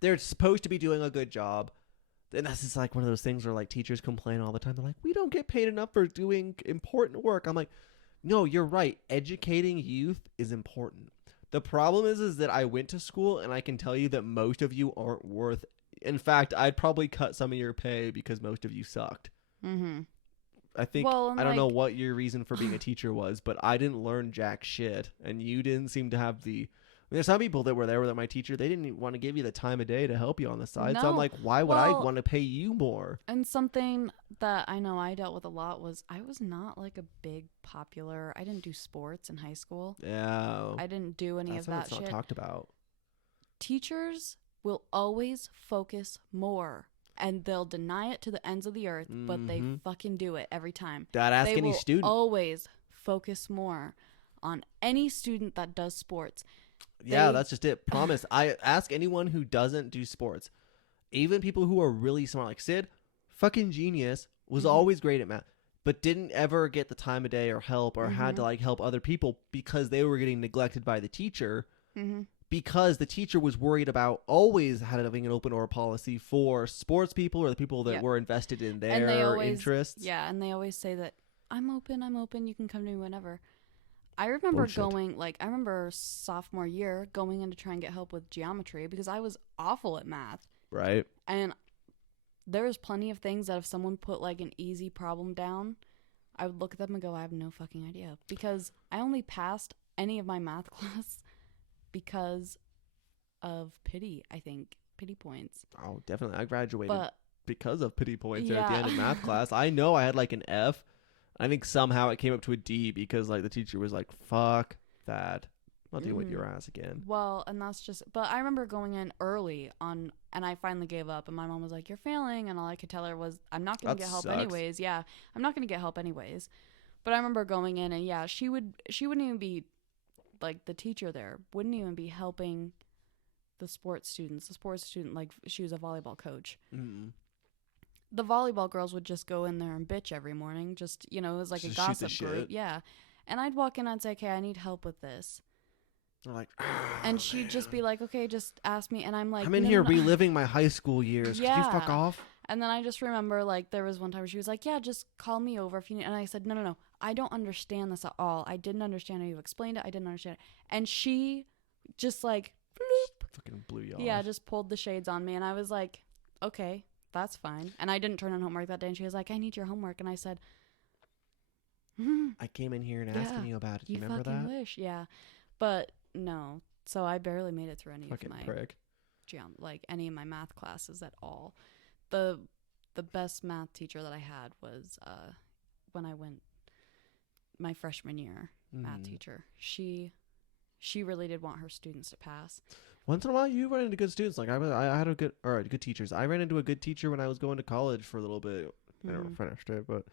They're supposed to be doing a good job. And that's just like one of those things where like teachers complain all the time. They're like, we don't get paid enough for doing important work. I'm like, no, you're right. Educating youth is important. The problem is that I went to school and I can tell you that most of you aren't worth. In fact, I'd probably cut some of your pay because most of you sucked. I think, I don't know what your reason for being a teacher was, but I didn't learn jack shit. And you didn't seem to have the... there's some people that were there with my teacher. They didn't even want to give you the time of day to help you on the side. So I'm like, why would I want to pay you more? And something that I know I dealt with a lot was I was not like a big popular... I didn't do sports in high school. Yeah. I didn't do any of that shit. That's not talked about. Teachers will always focus more. And they'll deny it to the ends of the earth, but they fucking do it every time. Ask any student. Always focus more on any student that does sports. Yeah, that's just it. Promise. I ask anyone who doesn't do sports, even people who are really smart, like Sid, fucking genius, was always great at math, but didn't ever get the time of day or help or had to like help other people because they were getting neglected by the teacher. Because the teacher was worried about always having an open door policy for sports people or the people that were invested in their interests. Yeah, and they always say that, I'm open, you can come to me whenever. I remember I remember sophomore year going in to try and get help with geometry because I was awful at math. Right. And there was plenty of things that if someone put like an easy problem down, I would look at them and go, I have no fucking idea. Because I only passed any of my math class because of pity, I think. Pity points. Oh, definitely. I graduated because of pity points at the end of math class. I know I had like an F. I think somehow it came up to a D because like the teacher was like, fuck that. I'll deal with your ass again. Well, and that's just... But I remember going in early on, and I finally gave up, and my mom was like, you're failing, and all I could tell her was, I'm not going to get help anyways. Yeah, I'm not going to get help anyways. But I remember going in, and she wouldn't even be... like the teacher there wouldn't even be helping the sports students. The sports student, like she was a volleyball coach. The volleyball girls would just go in there and bitch every morning. Just, it was like just a gossip group. Yeah. And I'd walk in and I'd say, okay, I need help with this. They're like, and she'd just be like, okay, just ask me. And I'm like, I'm in here reliving my high school years. Could you fuck off? And then I just remember like there was one time where she was like, yeah, just call me over if you need. And I said, no. I don't understand this at all. I didn't understand how you explained it. I didn't understand it. And she just like bloop, fucking blew you off. Yeah, just pulled the shades on me. And I was like, okay, that's fine. And I didn't turn in homework that day. And she was like, I need your homework. And I said, I came in here and asking you about it. You remember fucking that? Wish. Yeah. But no. So I barely made it through any fucking of my prick. Any of my math classes at all. The best math teacher that I had was when I went my freshman year, math teacher. She really did want her students to pass. Once in a while, you run into good students. Like I had good teachers. I ran into a good teacher when I was going to college for a little bit. I never finished it, but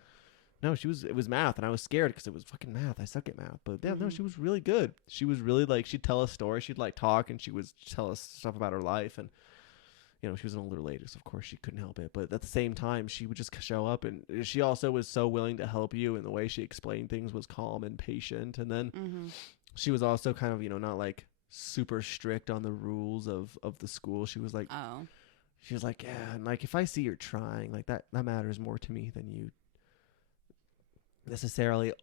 No, it was math, and I was scared because it was fucking math. I suck at math. But yeah, no, Mhm. she was really good. She was really like, she'd tell us stories. She'd like talk, and she would tell us stuff about her life. And, she was an older lady, so of course she couldn't help it. But at the same time, she would just show up, and she also was so willing to help you. And the way she explained things was calm and patient. And then Mhm. she was also kind of, not like super strict on the rules of the school. She was like, Oh. yeah, and like if I see you're trying, like that matters more to me than you necessarily,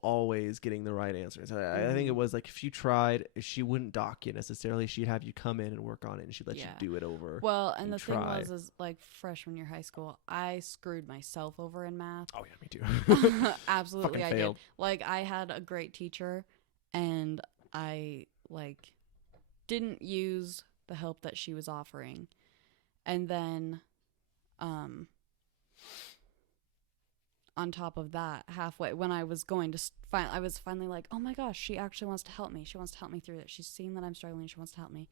always getting the right answers. I think it Mhm. was like if you tried, she wouldn't dock you necessarily. She'd have you come in and work on it, and she'd let you Yeah. do it over Well, and and the thing try. was, is like freshman year high school, I screwed myself over in math. Oh yeah, me too. Absolutely, Fucking I failed. did. Like, I had a great teacher, and I like didn't use the help that she was offering, and then, um, on top of that, halfway when I was going to I was finally like, oh my gosh, she actually wants to help me. She wants to help me through it. She's seen that I'm struggling. She wants to help me.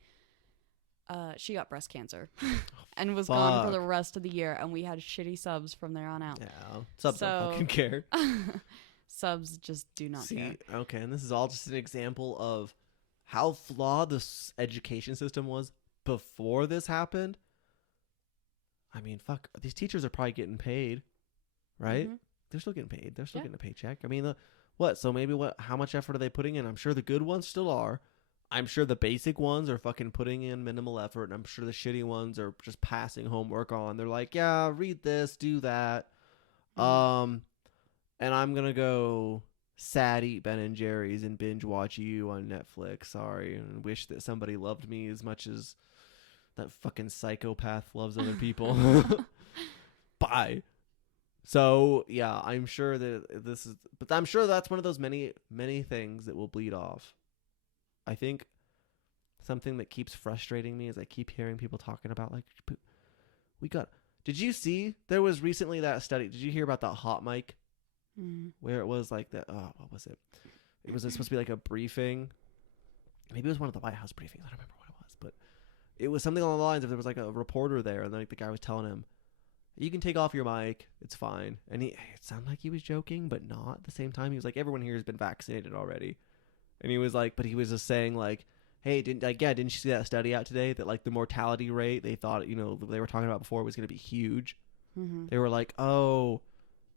She got breast cancer and was gone for the Fuck. rest of the year, and we had shitty subs from there on out. Yeah, subs don't So fucking care. subs just do not care. Okay, and this is all just an example of how flawed this education system was before this happened. I mean, fuck, these teachers are probably getting paid, right? Mhm. They're still getting paid. They're still Yeah. getting a paycheck. I mean, what? So maybe how much effort are they putting in? I'm sure the good ones still are. I'm sure the basic ones are fucking putting in minimal effort, and I'm sure the shitty ones are just passing homework on. They're like, yeah, read this, do that. Mhm. And I'm gonna go sad eat Ben and Jerry's and binge watch you on Netflix. Sorry, and wish that somebody loved me as much as that fucking psychopath loves other people. Bye. So yeah, I'm sure that but I'm sure that's one of those many things that will bleed off. I think something that keeps frustrating me is I keep hearing people talking about like we got. Did you see there was recently that study? Did you hear about that hot mic Mhm. where it was like that? Oh, what was it? It was supposed to be like a briefing. Maybe it was one of the White House briefings. I don't remember what it was, but it was something along the lines of there was like a reporter there, and like the guy was telling him, "You can take off your mic. It's fine." And it sounded like he was joking, but not at the same time. He was like, "Everyone here has been vaccinated already," and he was like, but he was just saying like, "Hey, didn't you see that study out today that like the mortality rate they thought they were talking about before was going to be huge?" Mhm. They were like, "Oh,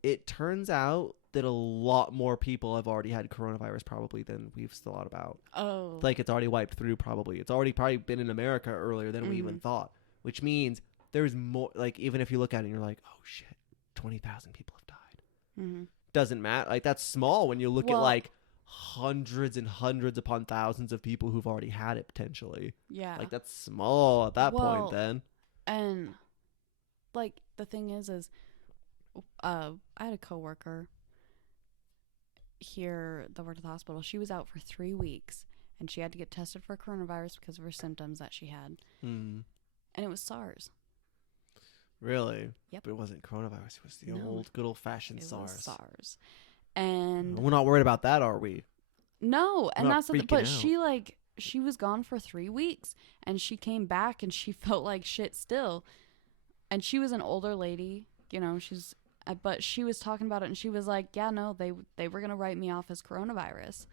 it turns out that a lot more people have already had coronavirus probably than we've thought about. Oh. Like it's already wiped through probably. It's already probably been in America earlier than we even Mhm. thought, which means there's more. Like even if you look at it and you're like, oh shit, 20,000 people have died. Mhm. Doesn't matter. Like that's small when you look at Well- like hundreds and hundreds upon thousands of people who've already had it potentially. Yeah. Like that's small at that Well- point then. And like the thing is I had a coworker here that worked at the hospital. She was out for 3 weeks, and she had to get tested for coronavirus because of her symptoms that she had, and it was SARS. Really? Yep. But it wasn't coronavirus. It was the No. old good old fashioned It SARS. was SARS, and We're not worried about that, are we? no, and not that's the freaking but out. she was gone for 3 weeks, and she came back and she felt like shit still, and she was an older lady, she's. But she was talking about it, and she was like, "Yeah, no, they were gonna write me off as coronavirus,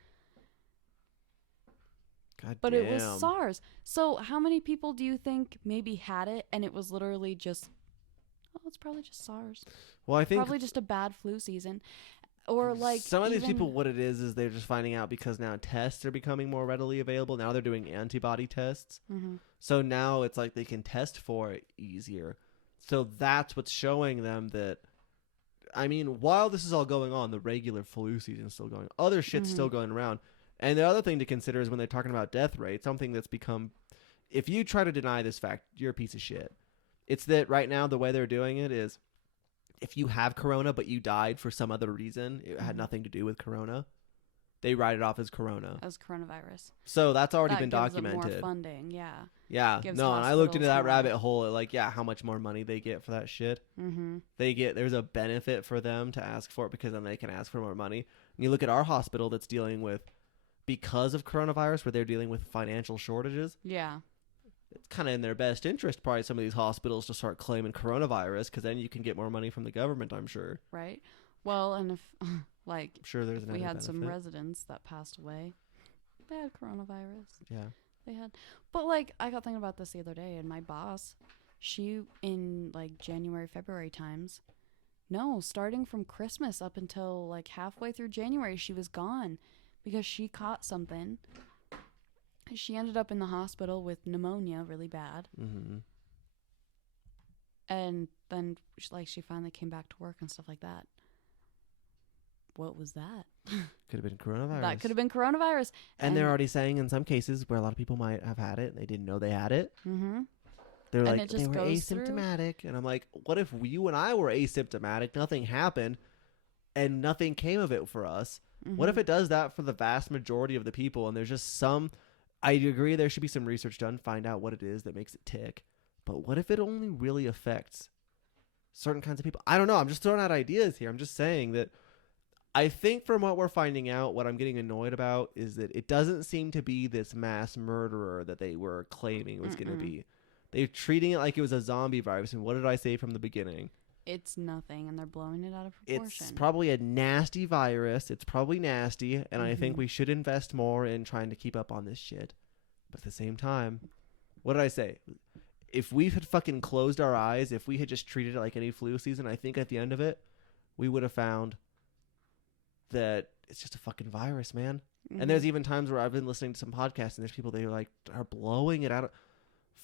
God but damn. it was SARS." So how many people do you think maybe had it, and it was literally just, oh, it's probably just SARS, Well, I think probably just a bad flu season, or like some of these even- people, what it is they're just finding out because now tests are becoming more readily available. Now they're doing antibody tests. Mhm. So now it's like they can test for it easier. So that's what's showing them that. I mean, while this is all going on, the regular flu season is still going. Other shit's still going around. And the other thing to consider is when they're talking about death rate, something that's become. If you try to deny this fact, you're a piece of shit. It's that right now the way they're doing it is, if you have corona but you died for some other reason, it had nothing to do with corona, they write it off as corona. as coronavirus. So that's already That been gives them documented. more funding, yeah. Yeah, Gives no, and I looked into that hospitals more. rabbit hole. Like, yeah, how much more money they get for that shit? Mm-hmm. There's a benefit for them to ask for it because then they can ask for more money. And you look at our hospital that's dealing with, because of coronavirus, where they're dealing with financial shortages. Yeah. It's kind of in their best interest, probably, some of these hospitals to start claiming coronavirus because then you can get more money from the government, I'm sure. Right. Well, and if like I'm sure there's if an we added had some benefit. residents that passed away, they had coronavirus. Yeah. They had, but like I got thinking about this the other day, and my boss, she in like January, February times, no, starting from Christmas up until like halfway through January, she was gone because she caught something. She ended up in the hospital with pneumonia, really bad, Mm-hmm. and then she finally came back to work and stuff like that. What was that? Could have been coronavirus. That could have been coronavirus. And they're already saying in some cases where a lot of people might have had it and they didn't know they had it. Mm-hmm. They're And like, it just they were goes through. asymptomatic. And I'm like, what if you and I were asymptomatic, nothing happened, and nothing came of it for us? Mm-hmm. What if it does that for the vast majority of the people? And there's just some, I agree there should be some research done, find out what it is that makes it tick. But what if it only really affects certain kinds of people? I don't know. I'm just throwing out ideas here. I'm just saying that I think from what we're finding out, what I'm getting annoyed about is that it doesn't seem to be this mass murderer that they were claiming it was going to be. They're treating it like it was a zombie virus. And what did I say from the beginning? It's nothing, and they're blowing it out of proportion. It's probably a nasty virus. It's probably nasty, and I think we should invest more in trying to keep up on this shit. But at the same time, what did I say? If we had fucking closed our eyes, if we had just treated it like any flu season, I think at the end of it, we would have found that it's just a fucking virus, man. Mm-hmm. And there's even times where I've been listening to some podcasts and there's people that are blowing it out of,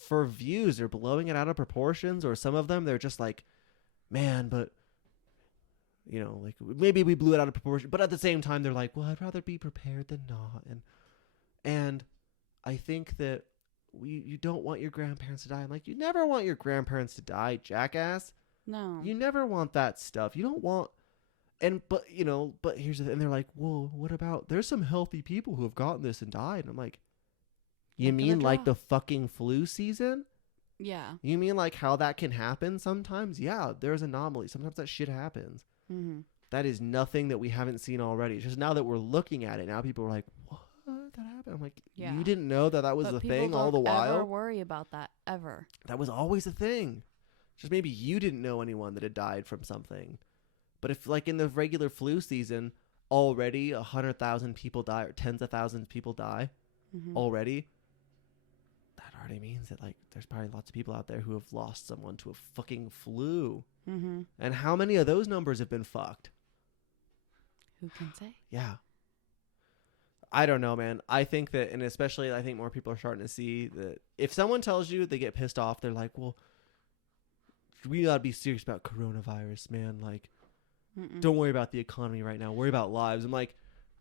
for views. They're blowing it out of proportions, or some of them they're just like, man, but you know, like maybe we blew it out of proportion, but at the same time they're like, well, I'd rather be prepared than not. And I think that you don't want your grandparents to die. I'm like, you never want your grandparents to die, jackass. No. You never want that stuff. You don't want. But here's the thing. And they're like, well, what about, there's some healthy people who have gotten this and died. And I'm like, you mean like the fucking flu season? Yeah. You mean like how that can happen sometimes? Yeah, there's anomalies. Sometimes that shit happens. Mm-hmm. That is nothing that we haven't seen already. It's just now that we're looking at it, now people are like, what? That happened? I'm like, Yeah. You didn't know that was But the thing all the while? People don't ever worry about that, ever. That was always a thing. Just maybe you didn't know anyone that had died from something. But if, like, in the regular flu season, already 100,000 people die, or tens of thousands of people die already, that already means that, like, there's probably lots of people out there who have lost someone to a fucking flu. Mm-hmm. And how many of those numbers have been fucked? Who can say? Yeah. I don't know, man. I think that, and especially I think more people are starting to see that if someone tells you they get pissed off, they're like, well, we gotta be serious about coronavirus, man. Like, don't worry about the economy right now. Worry about lives. I'm like,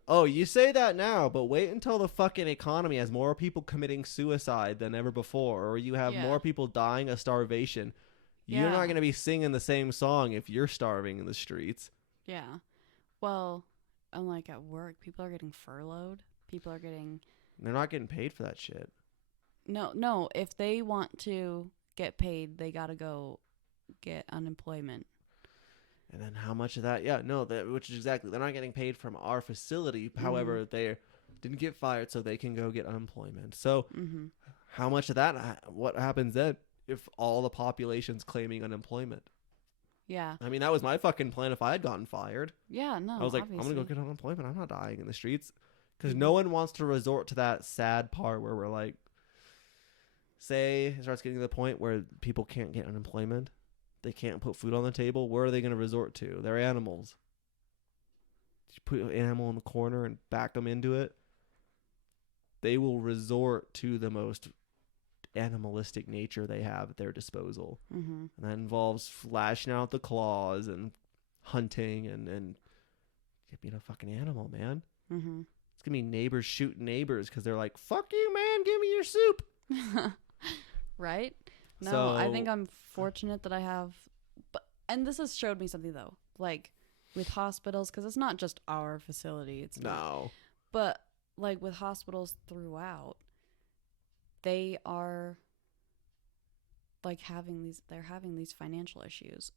oh, you say that now, but wait until the fucking economy has more people committing suicide than ever before, or you have more people dying of starvation. You're not going to be singing the same song if you're starving in the streets. Yeah. Well, unlike at work, people are getting furloughed. People are getting... They're not getting paid for that shit. No. If they want to get paid, they got to go get unemployment. And then how much of that? Yeah, no, which is exactly. They're not getting paid from our facility. However, they didn't get fired, so they can go get unemployment. So how much of that, what happens then if all the population's claiming unemployment? Yeah. I mean, that was my fucking plan if I had gotten fired. Yeah, no, I was like, obviously. I'm going to go get unemployment. I'm not dying in the streets. Because no one wants to resort to that sad part where we're like, say it starts getting to the point where people can't get unemployment. They can't put food on the table. Where are they going to resort to? They're animals. You put an animal in the corner and back them into it. They will resort to the most animalistic nature they have at their disposal. And that involves flashing out the claws and hunting and being a fucking animal, man. It's going to be neighbors shooting neighbors because they're like, fuck you, man, give me your soup. Right? No, So, I think I'm fortunate that I have... And this has showed me something, though. Like, with hospitals, because it's not just our facility. It's not. But, like, with hospitals throughout, they are, like, having these financial issues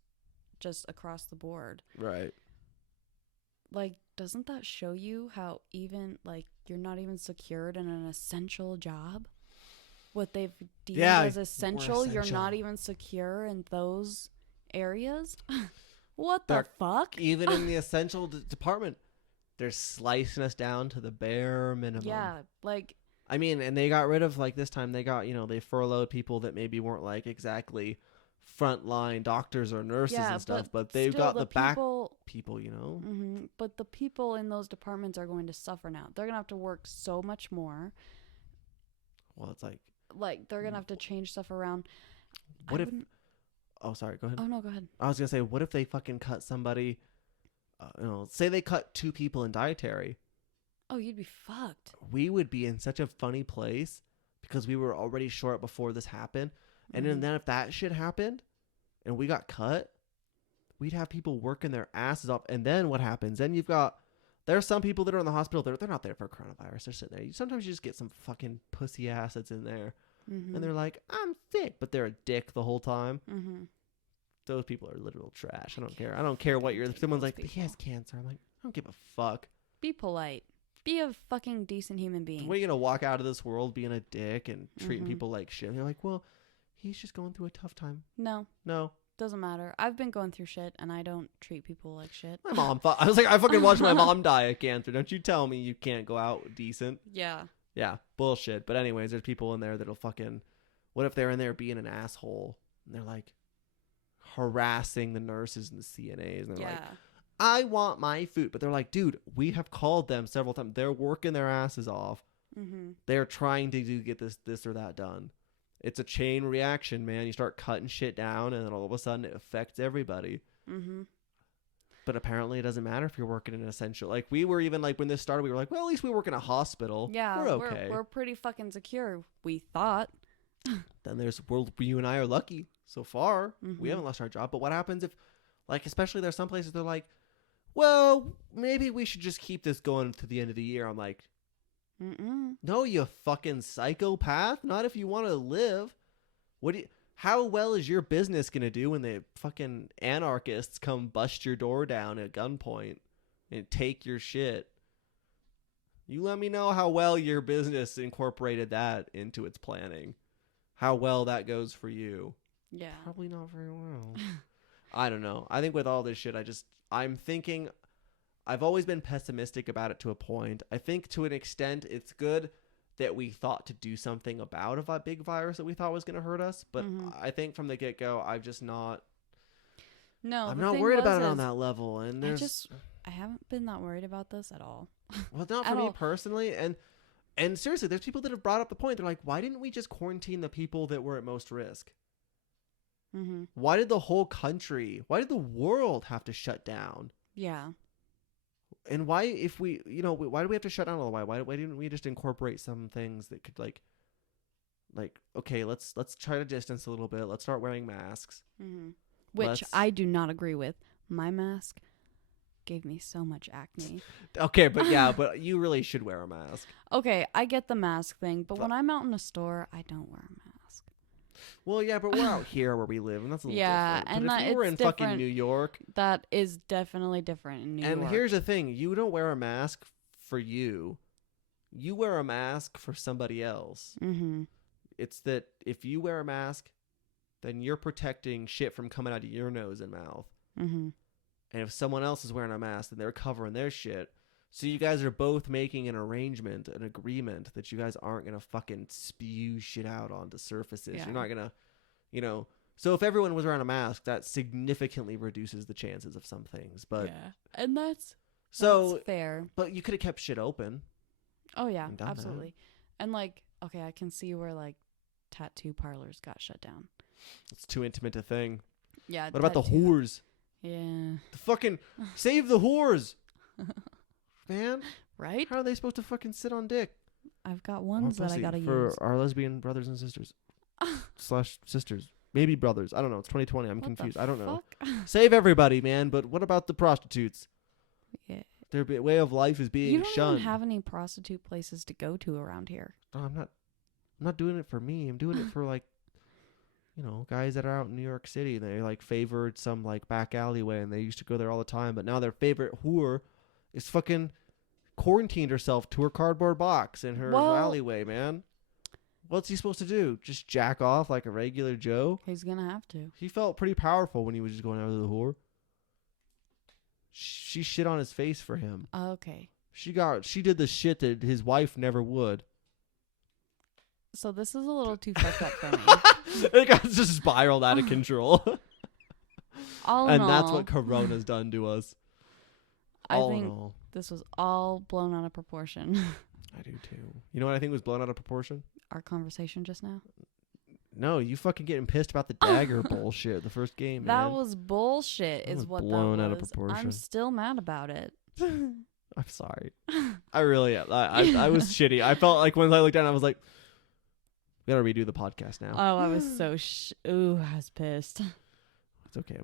just across the board. Right. Like, doesn't that show you how even, like, you're not even secured in an essential job? What they've deemed as essential, you're not even secure in those areas. What the fuck? Even in the essential department, they're slicing us down to the bare minimum. Yeah, like I mean, and they got rid of, like, this time they got, they furloughed people that maybe weren't, like, exactly frontline doctors or nurses and stuff, but they've got the back people, Mm-hmm, but the people in those departments are going to suffer now. They're going to have to work so much more. Well, it's like they're going to have to change stuff around. Oh, sorry, go ahead. Oh, no, go ahead. I was going to say, what if they fucking cut somebody, say they cut 2 people in dietary. Oh, you'd be fucked. We would be in such a funny place because we were already short before this happened. And then if that shit happened and we got cut, we'd have people working their asses off. And then what happens? Then there are some people that are in the hospital. They're not there for coronavirus. They're sitting there. Sometimes you just get some fucking pussy ass that's in there. Mm-hmm. And they're like, I'm sick. But they're a dick the whole time. Mm-hmm. Those people are literal trash. I don't care. I don't care what someone's like, he has cancer. I'm like, I don't give a fuck. Be polite. Be a fucking decent human being. We're going to walk out of this world being a dick and treating people like shit. And you're like, well, he's just going through a tough time. No. Doesn't matter. I've been going through shit and I don't treat people like shit. My mom I was like, I fucking watched my mom die of cancer. Don't you tell me you can't go out decent. Yeah. Yeah. Bullshit. But anyways, there's people in there that'll fucking, what if they're in there being an asshole and they're like harassing the nurses and the CNAs and they're like, I want my food. But they're like, dude, we have called them several times. They're working their asses off. Mm-hmm. They're trying to get this or that done. It's a chain reaction, man. You start cutting shit down, and then all of a sudden it affects everybody. Mm-hmm. But apparently it doesn't matter if you're working in an essential. Like, we were even, like, when this started, we were like, well, at least we work in a hospital. Yeah, we're okay. We're pretty fucking secure, we thought. Then there's, you and I are lucky so far. We haven't lost our job. But what happens if, like, especially there's some places they're like, well, maybe we should just keep this going to the end of the year. I'm like, no, you fucking psychopath. Not if you want to live. How well is your business going to do when the fucking anarchists come bust your door down at gunpoint and take your shit? You let me know how well your business incorporated that into its planning. How well that goes for you. Yeah. Probably not very well. I don't know. I think with all this shit, I'm thinking, I've always been pessimistic about it to a point. I think to an extent it's good that we thought to do something about a big virus that we thought was going to hurt us. But I think from the get-go, I'm just not... No, I'm not worried about it on that level. And I haven't been that worried about this at all. Well, not for me personally. And seriously, there's people that have brought up the point. They're like, why didn't we just quarantine the people that were at most risk? Mm-hmm. Why did the world have to shut down? Yeah. And why, if we, why do we have to shut down all the way? Why didn't we just incorporate some things that could like, okay, let's try to distance a little bit. Let's start wearing masks. Mm-hmm. Which I do not agree with. My mask gave me so much acne. Okay, but you really should wear a mask. Okay, I get the mask thing, but when I'm out in a store, I don't wear a mask. Well, yeah, but we're out here where we live, and that's a little different. And but if you were in fucking New York... That is definitely different in New York. And here's the thing. You don't wear a mask for you. You wear a mask for somebody else. Mm-hmm. It's that if you wear a mask, then you're protecting shit from coming out of your nose and mouth. Mm-hmm. And if someone else is wearing a mask, then they're covering their shit. So you guys are both making an arrangement, an agreement that you guys aren't going to fucking spew shit out onto surfaces. Yeah. You're not going to, So if everyone was wearing a mask, that significantly reduces the chances of some things. But yeah. And that's fair. But you could have kept shit open. Oh, yeah, absolutely. That. And, okay, I can see where, tattoo parlors got shut down. It's too intimate a thing. Yeah. What about the whores? Yeah. The fucking save the whores. Man, right? How are they supposed to fucking sit on dick? I've got ones that I gotta use for our lesbian brothers and sisters / sisters, maybe brothers. I don't know. It's 2020. I'm confused. I don't know. Save everybody, man. But what about the prostitutes? Yeah, their way of life is being shunned. You don't even have any prostitute places to go to around here. No, I'm not doing it for me. I'm doing it for guys that are out in New York City. They favored some back alleyway, and they used to go there all the time. But now their favorite whore is fucking quarantined herself to her cardboard box in her alleyway, man. What's he supposed to do? Just jack off like a regular Joe? He's gonna have to. He felt pretty powerful when he was just going out as a whore. She shit on his face for him. Okay. She did the shit that his wife never would. So this is a little too fucked up for me. It got just spiraled out of control. All that's what Corona's done to us. I think this was all blown out of proportion. I do too. You know what I think was blown out of proportion? Our conversation just now. No, you fucking getting pissed about the dagger bullshit the first game, man. That was bullshit, That is was what blown that out of was. proportion. I'm still mad about it. I'm sorry. I really am. I was shitty. I felt like when I looked down, I was like, we gotta redo the podcast now. Oh, I was so ooh, I was pissed. It's okay.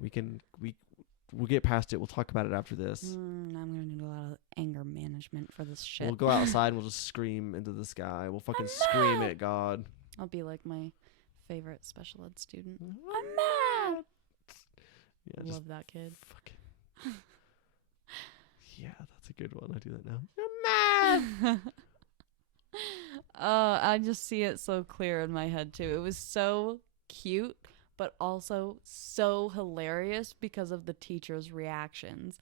We'll get past it. We'll talk about it after this. I'm gonna need a lot of anger management for this shit. We'll go outside and we'll just scream into the sky. We'll fucking scream at God. I'll be like my favorite special ed student. I'm mad. Yeah, just love that kid. fucking. Yeah, that's a good one. I do that now. I'm mad. I just see it so clear in my head too. It was so cute, but also so hilarious because of the teachers' reactions.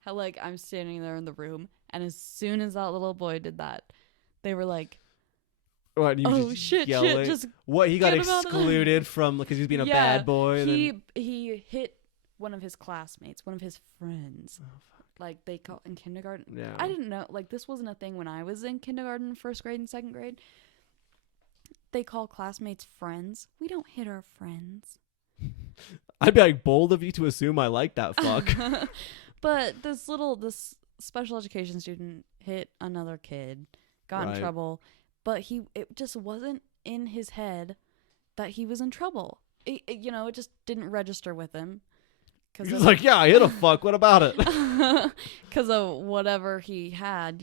How like I'm standing there in the room, and as soon as that little boy did that, they were like, What, you "Oh just shit, yelling? shit!" Just What, he got get him out of the- excluded from because he was being a bad boy? And then... he hit one of his classmates, one of his friends. Oh, fuck. Like they call in kindergarten. Yeah. I didn't know. Like this wasn't a thing when I was in kindergarten, first grade, and second grade. They call classmates friends. We don't hit our friends. I'd be like bold of you to assume I like that fuck. But this special education student hit another kid, got in trouble, but it just wasn't in his head that he was in trouble. It just didn't register with him. He was like, yeah, I hit a fuck. What about it? Because of whatever he had,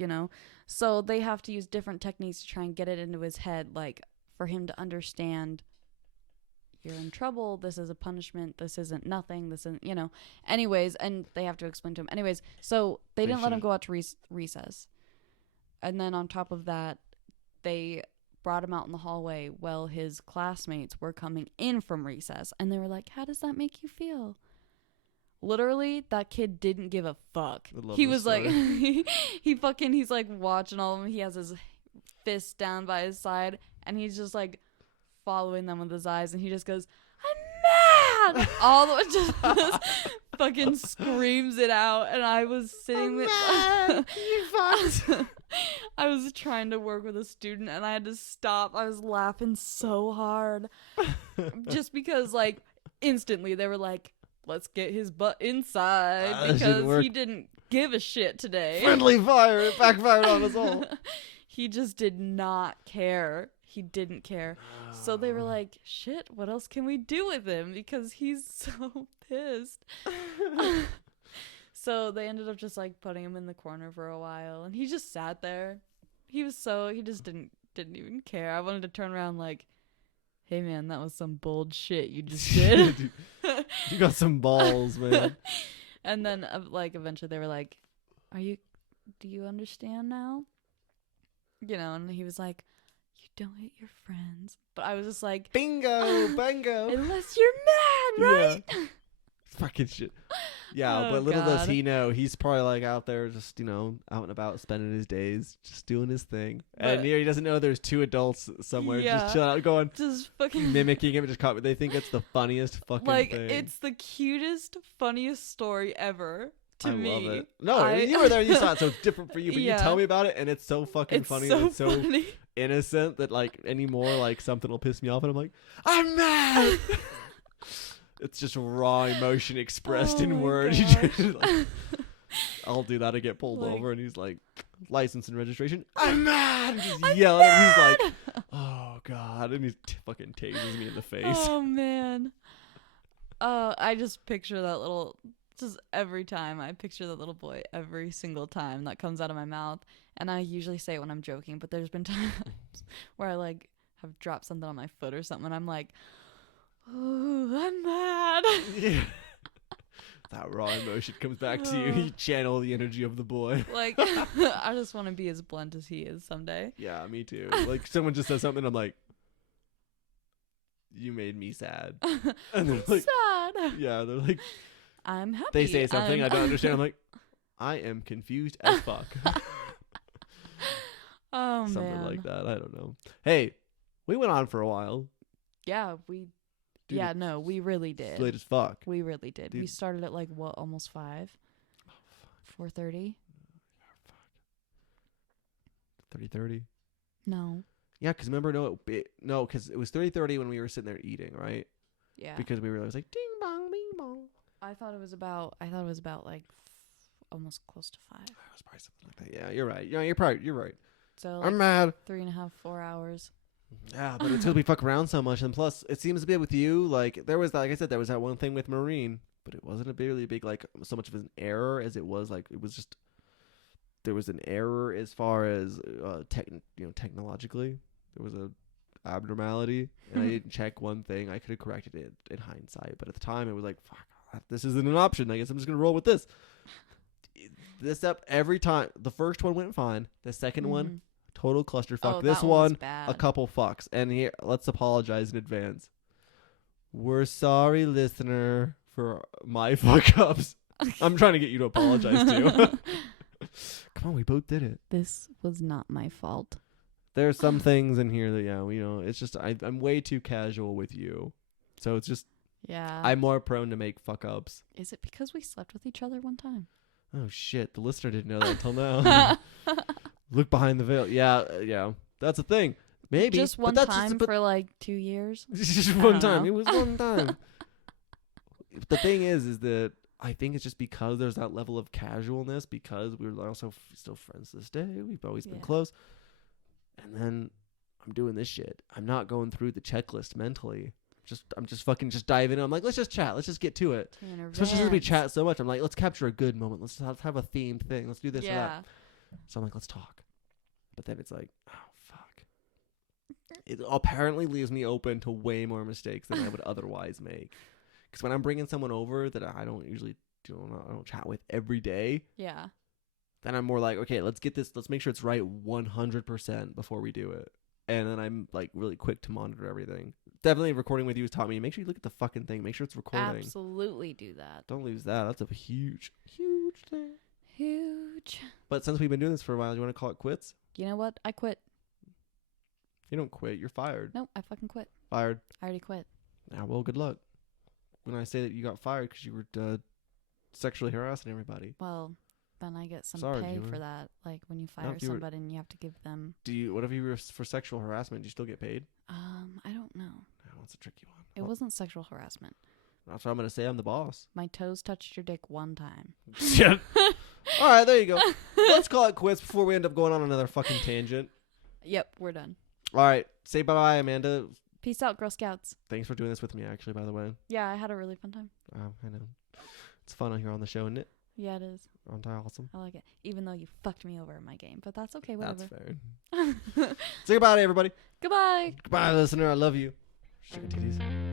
So they have to use different techniques to try and get it into his head, like for him to understand you're in trouble. This is a punishment. This isn't nothing. This isn't, Anyways, and they have to explain to him. Anyways, so they didn't let him go out to recess. And then on top of that, they brought him out in the hallway while his classmates were coming in from recess. And they were like, how does that make you feel? Literally, that kid didn't give a fuck. He was like, he's like watching all of them. He has his fist down by his side, and he's just like following them with his eyes, and he just goes, I'm mad! All the way just fucking screams it out, and I was sitting with... You fucked. I was trying to work with a student, and I had to stop. I was laughing so hard. Just because, like, instantly they were like, let's get his butt inside because he didn't give a shit today. Friendly fire. It backfired on us all. He just did not care. He didn't care. So they were like, shit, what else can we do with him? Because he's so pissed. So they ended up just like putting him in the corner for a while. And he just sat there. He just didn't even care. I wanted to turn around like, hey man, that was some bold shit you just did. You got some balls, man. And then like eventually they were like, do you understand now? And he was like, you don't hit your friends. But I was just like, bingo, bango. Unless you're mad, right? Yeah. Fucking shit. Yeah, Oh, but little God. does he know, he's probably like out there just, out and about spending his days, just doing his thing. And But- he doesn't know there's two adults somewhere Yeah. just chilling out going, Just fucking mimicking him. They think it's the funniest fucking like thing. it's the cutest, funniest story ever to I me. love it. No, you were there, you saw it, so it's different for you. But Yeah. you tell me about it, and it's so fucking It's funny. so And it's so funny. innocent that like anymore, like something will piss me off, and I'm like, I'm mad. It's just raw emotion expressed Oh in my words. You gosh. just, like, I'll do that. I get pulled Like- over, and he's like, license and registration. I'm mad. And just yelling at him. He's like, oh god, and he fucking tases me in the face. Oh man. I just picture that little. Just every time I picture that little boy, every single time that comes out of my mouth, and I usually say it when I'm joking, but there's been times where I like have dropped something on my foot or something, and I'm like, "Oh, I'm mad." Yeah. That raw emotion comes back to you. You channel the energy of the boy. Like, I just want to be as blunt as he is someday. Yeah, me too. Like someone just says something, I'm like, you made me sad. And they're like, Sad. yeah, they're like, I'm happy. they say something I don't understand. I'm like, I am confused as fuck. Oh, Something man. like that. I don't know. Hey, we went on for a while. Yeah, Dude, yeah, no, we really It's did. late as fuck. We really did. We Dude. started at like what, almost 5? 4:30? 30:30. No. Yeah, because remember, no, because it was 30:30 when we were sitting there eating, right? Yeah. Because we were it was like ding bong, bing bong. I thought it was about like almost close to 5. It was probably something like that. Yeah, you're right. Yeah, you're right. So like I'm mad. 3.5, 4 hours. Yeah, but it's because we fuck around so much, and plus, it seems a bit with you. Like there was, like I said, there was that one thing with Marine, but it wasn't a really big, like, so much of an error as it was like it was just there was an error as far as technologically there was a abnormality, and I didn't check one thing. I could have corrected it in hindsight, but at the time it was like, fuck, this isn't an option. I guess I'm just gonna roll with this. This up every time. The first one went fine. The second one, total clusterfuck. Oh, This that one was one, bad. a couple fucks. And here, let's apologize in advance. We're sorry, listener, for my fuck ups. I'm trying to get you to apologize too. Come on, we both did it. This was not my fault. There's some things in here that, it's just I'm way too casual with you. So it's just, Yeah. I'm more prone to make fuck ups. Is it because we slept with each other one time? Oh shit, the listener didn't know that until now. Look behind the veil. Yeah, that's a thing. Maybe Just one time for like 2 years. Just one time. know. It was one time. The thing is that I think it's just because there's that level of casualness, because we're also still friends to this day. We've always been close. And then I'm doing this shit. I'm not going through the checklist mentally. I'm just fucking just diving in. I'm like, let's just chat. Let's just get to it. Especially since we chat so much. I'm like, let's capture a good moment. Let's have a themed thing. Let's do this or that. So I'm like, let's talk. But then it's like, oh, fuck. It apparently leaves me open to way more mistakes than I would otherwise make. Because when I'm bringing someone over that I don't usually I don't chat with every day. Yeah. Then I'm more like, okay, let's make sure it's right 100% before we do it. And then I'm like really quick to monitor everything. Definitely recording with you has taught me, make sure you look at the fucking thing. Make sure it's recording. Absolutely do that. Don't lose that. That's a huge, huge thing. Huge. But since we've been doing this for a while, do you want to call it quits? You know what? I quit. You don't quit. You're fired. Nope, I fucking quit. Fired. I already quit. Yeah, well, good luck. When I say that you got fired because you were sexually harassing everybody. Well, then I get some Sorry, pay viewer. for that. Like when you fire somebody and you have to give them. What if you were for sexual harassment? Do you still get paid? I don't know. Oh, that's a tricky one. It wasn't sexual harassment. That's what I'm going to say. I'm the boss. My toes touched your dick one time. Shit. All right, there you go. Let's call it quits before we end up going on another fucking tangent. Yep, we're done. All right. Say bye-bye, Amanda. Peace out, Girl Scouts. Thanks for doing this with me, actually, by the way. Yeah, I had a really fun time. I know. It's fun on here on the show, isn't it? Yeah, it is. Aren't I awesome? I like it. Even though you fucked me over in my game. But that's okay, whatever. That's fair. Say goodbye to everybody. Goodbye. Goodbye, listener. I love you. Sugar titties.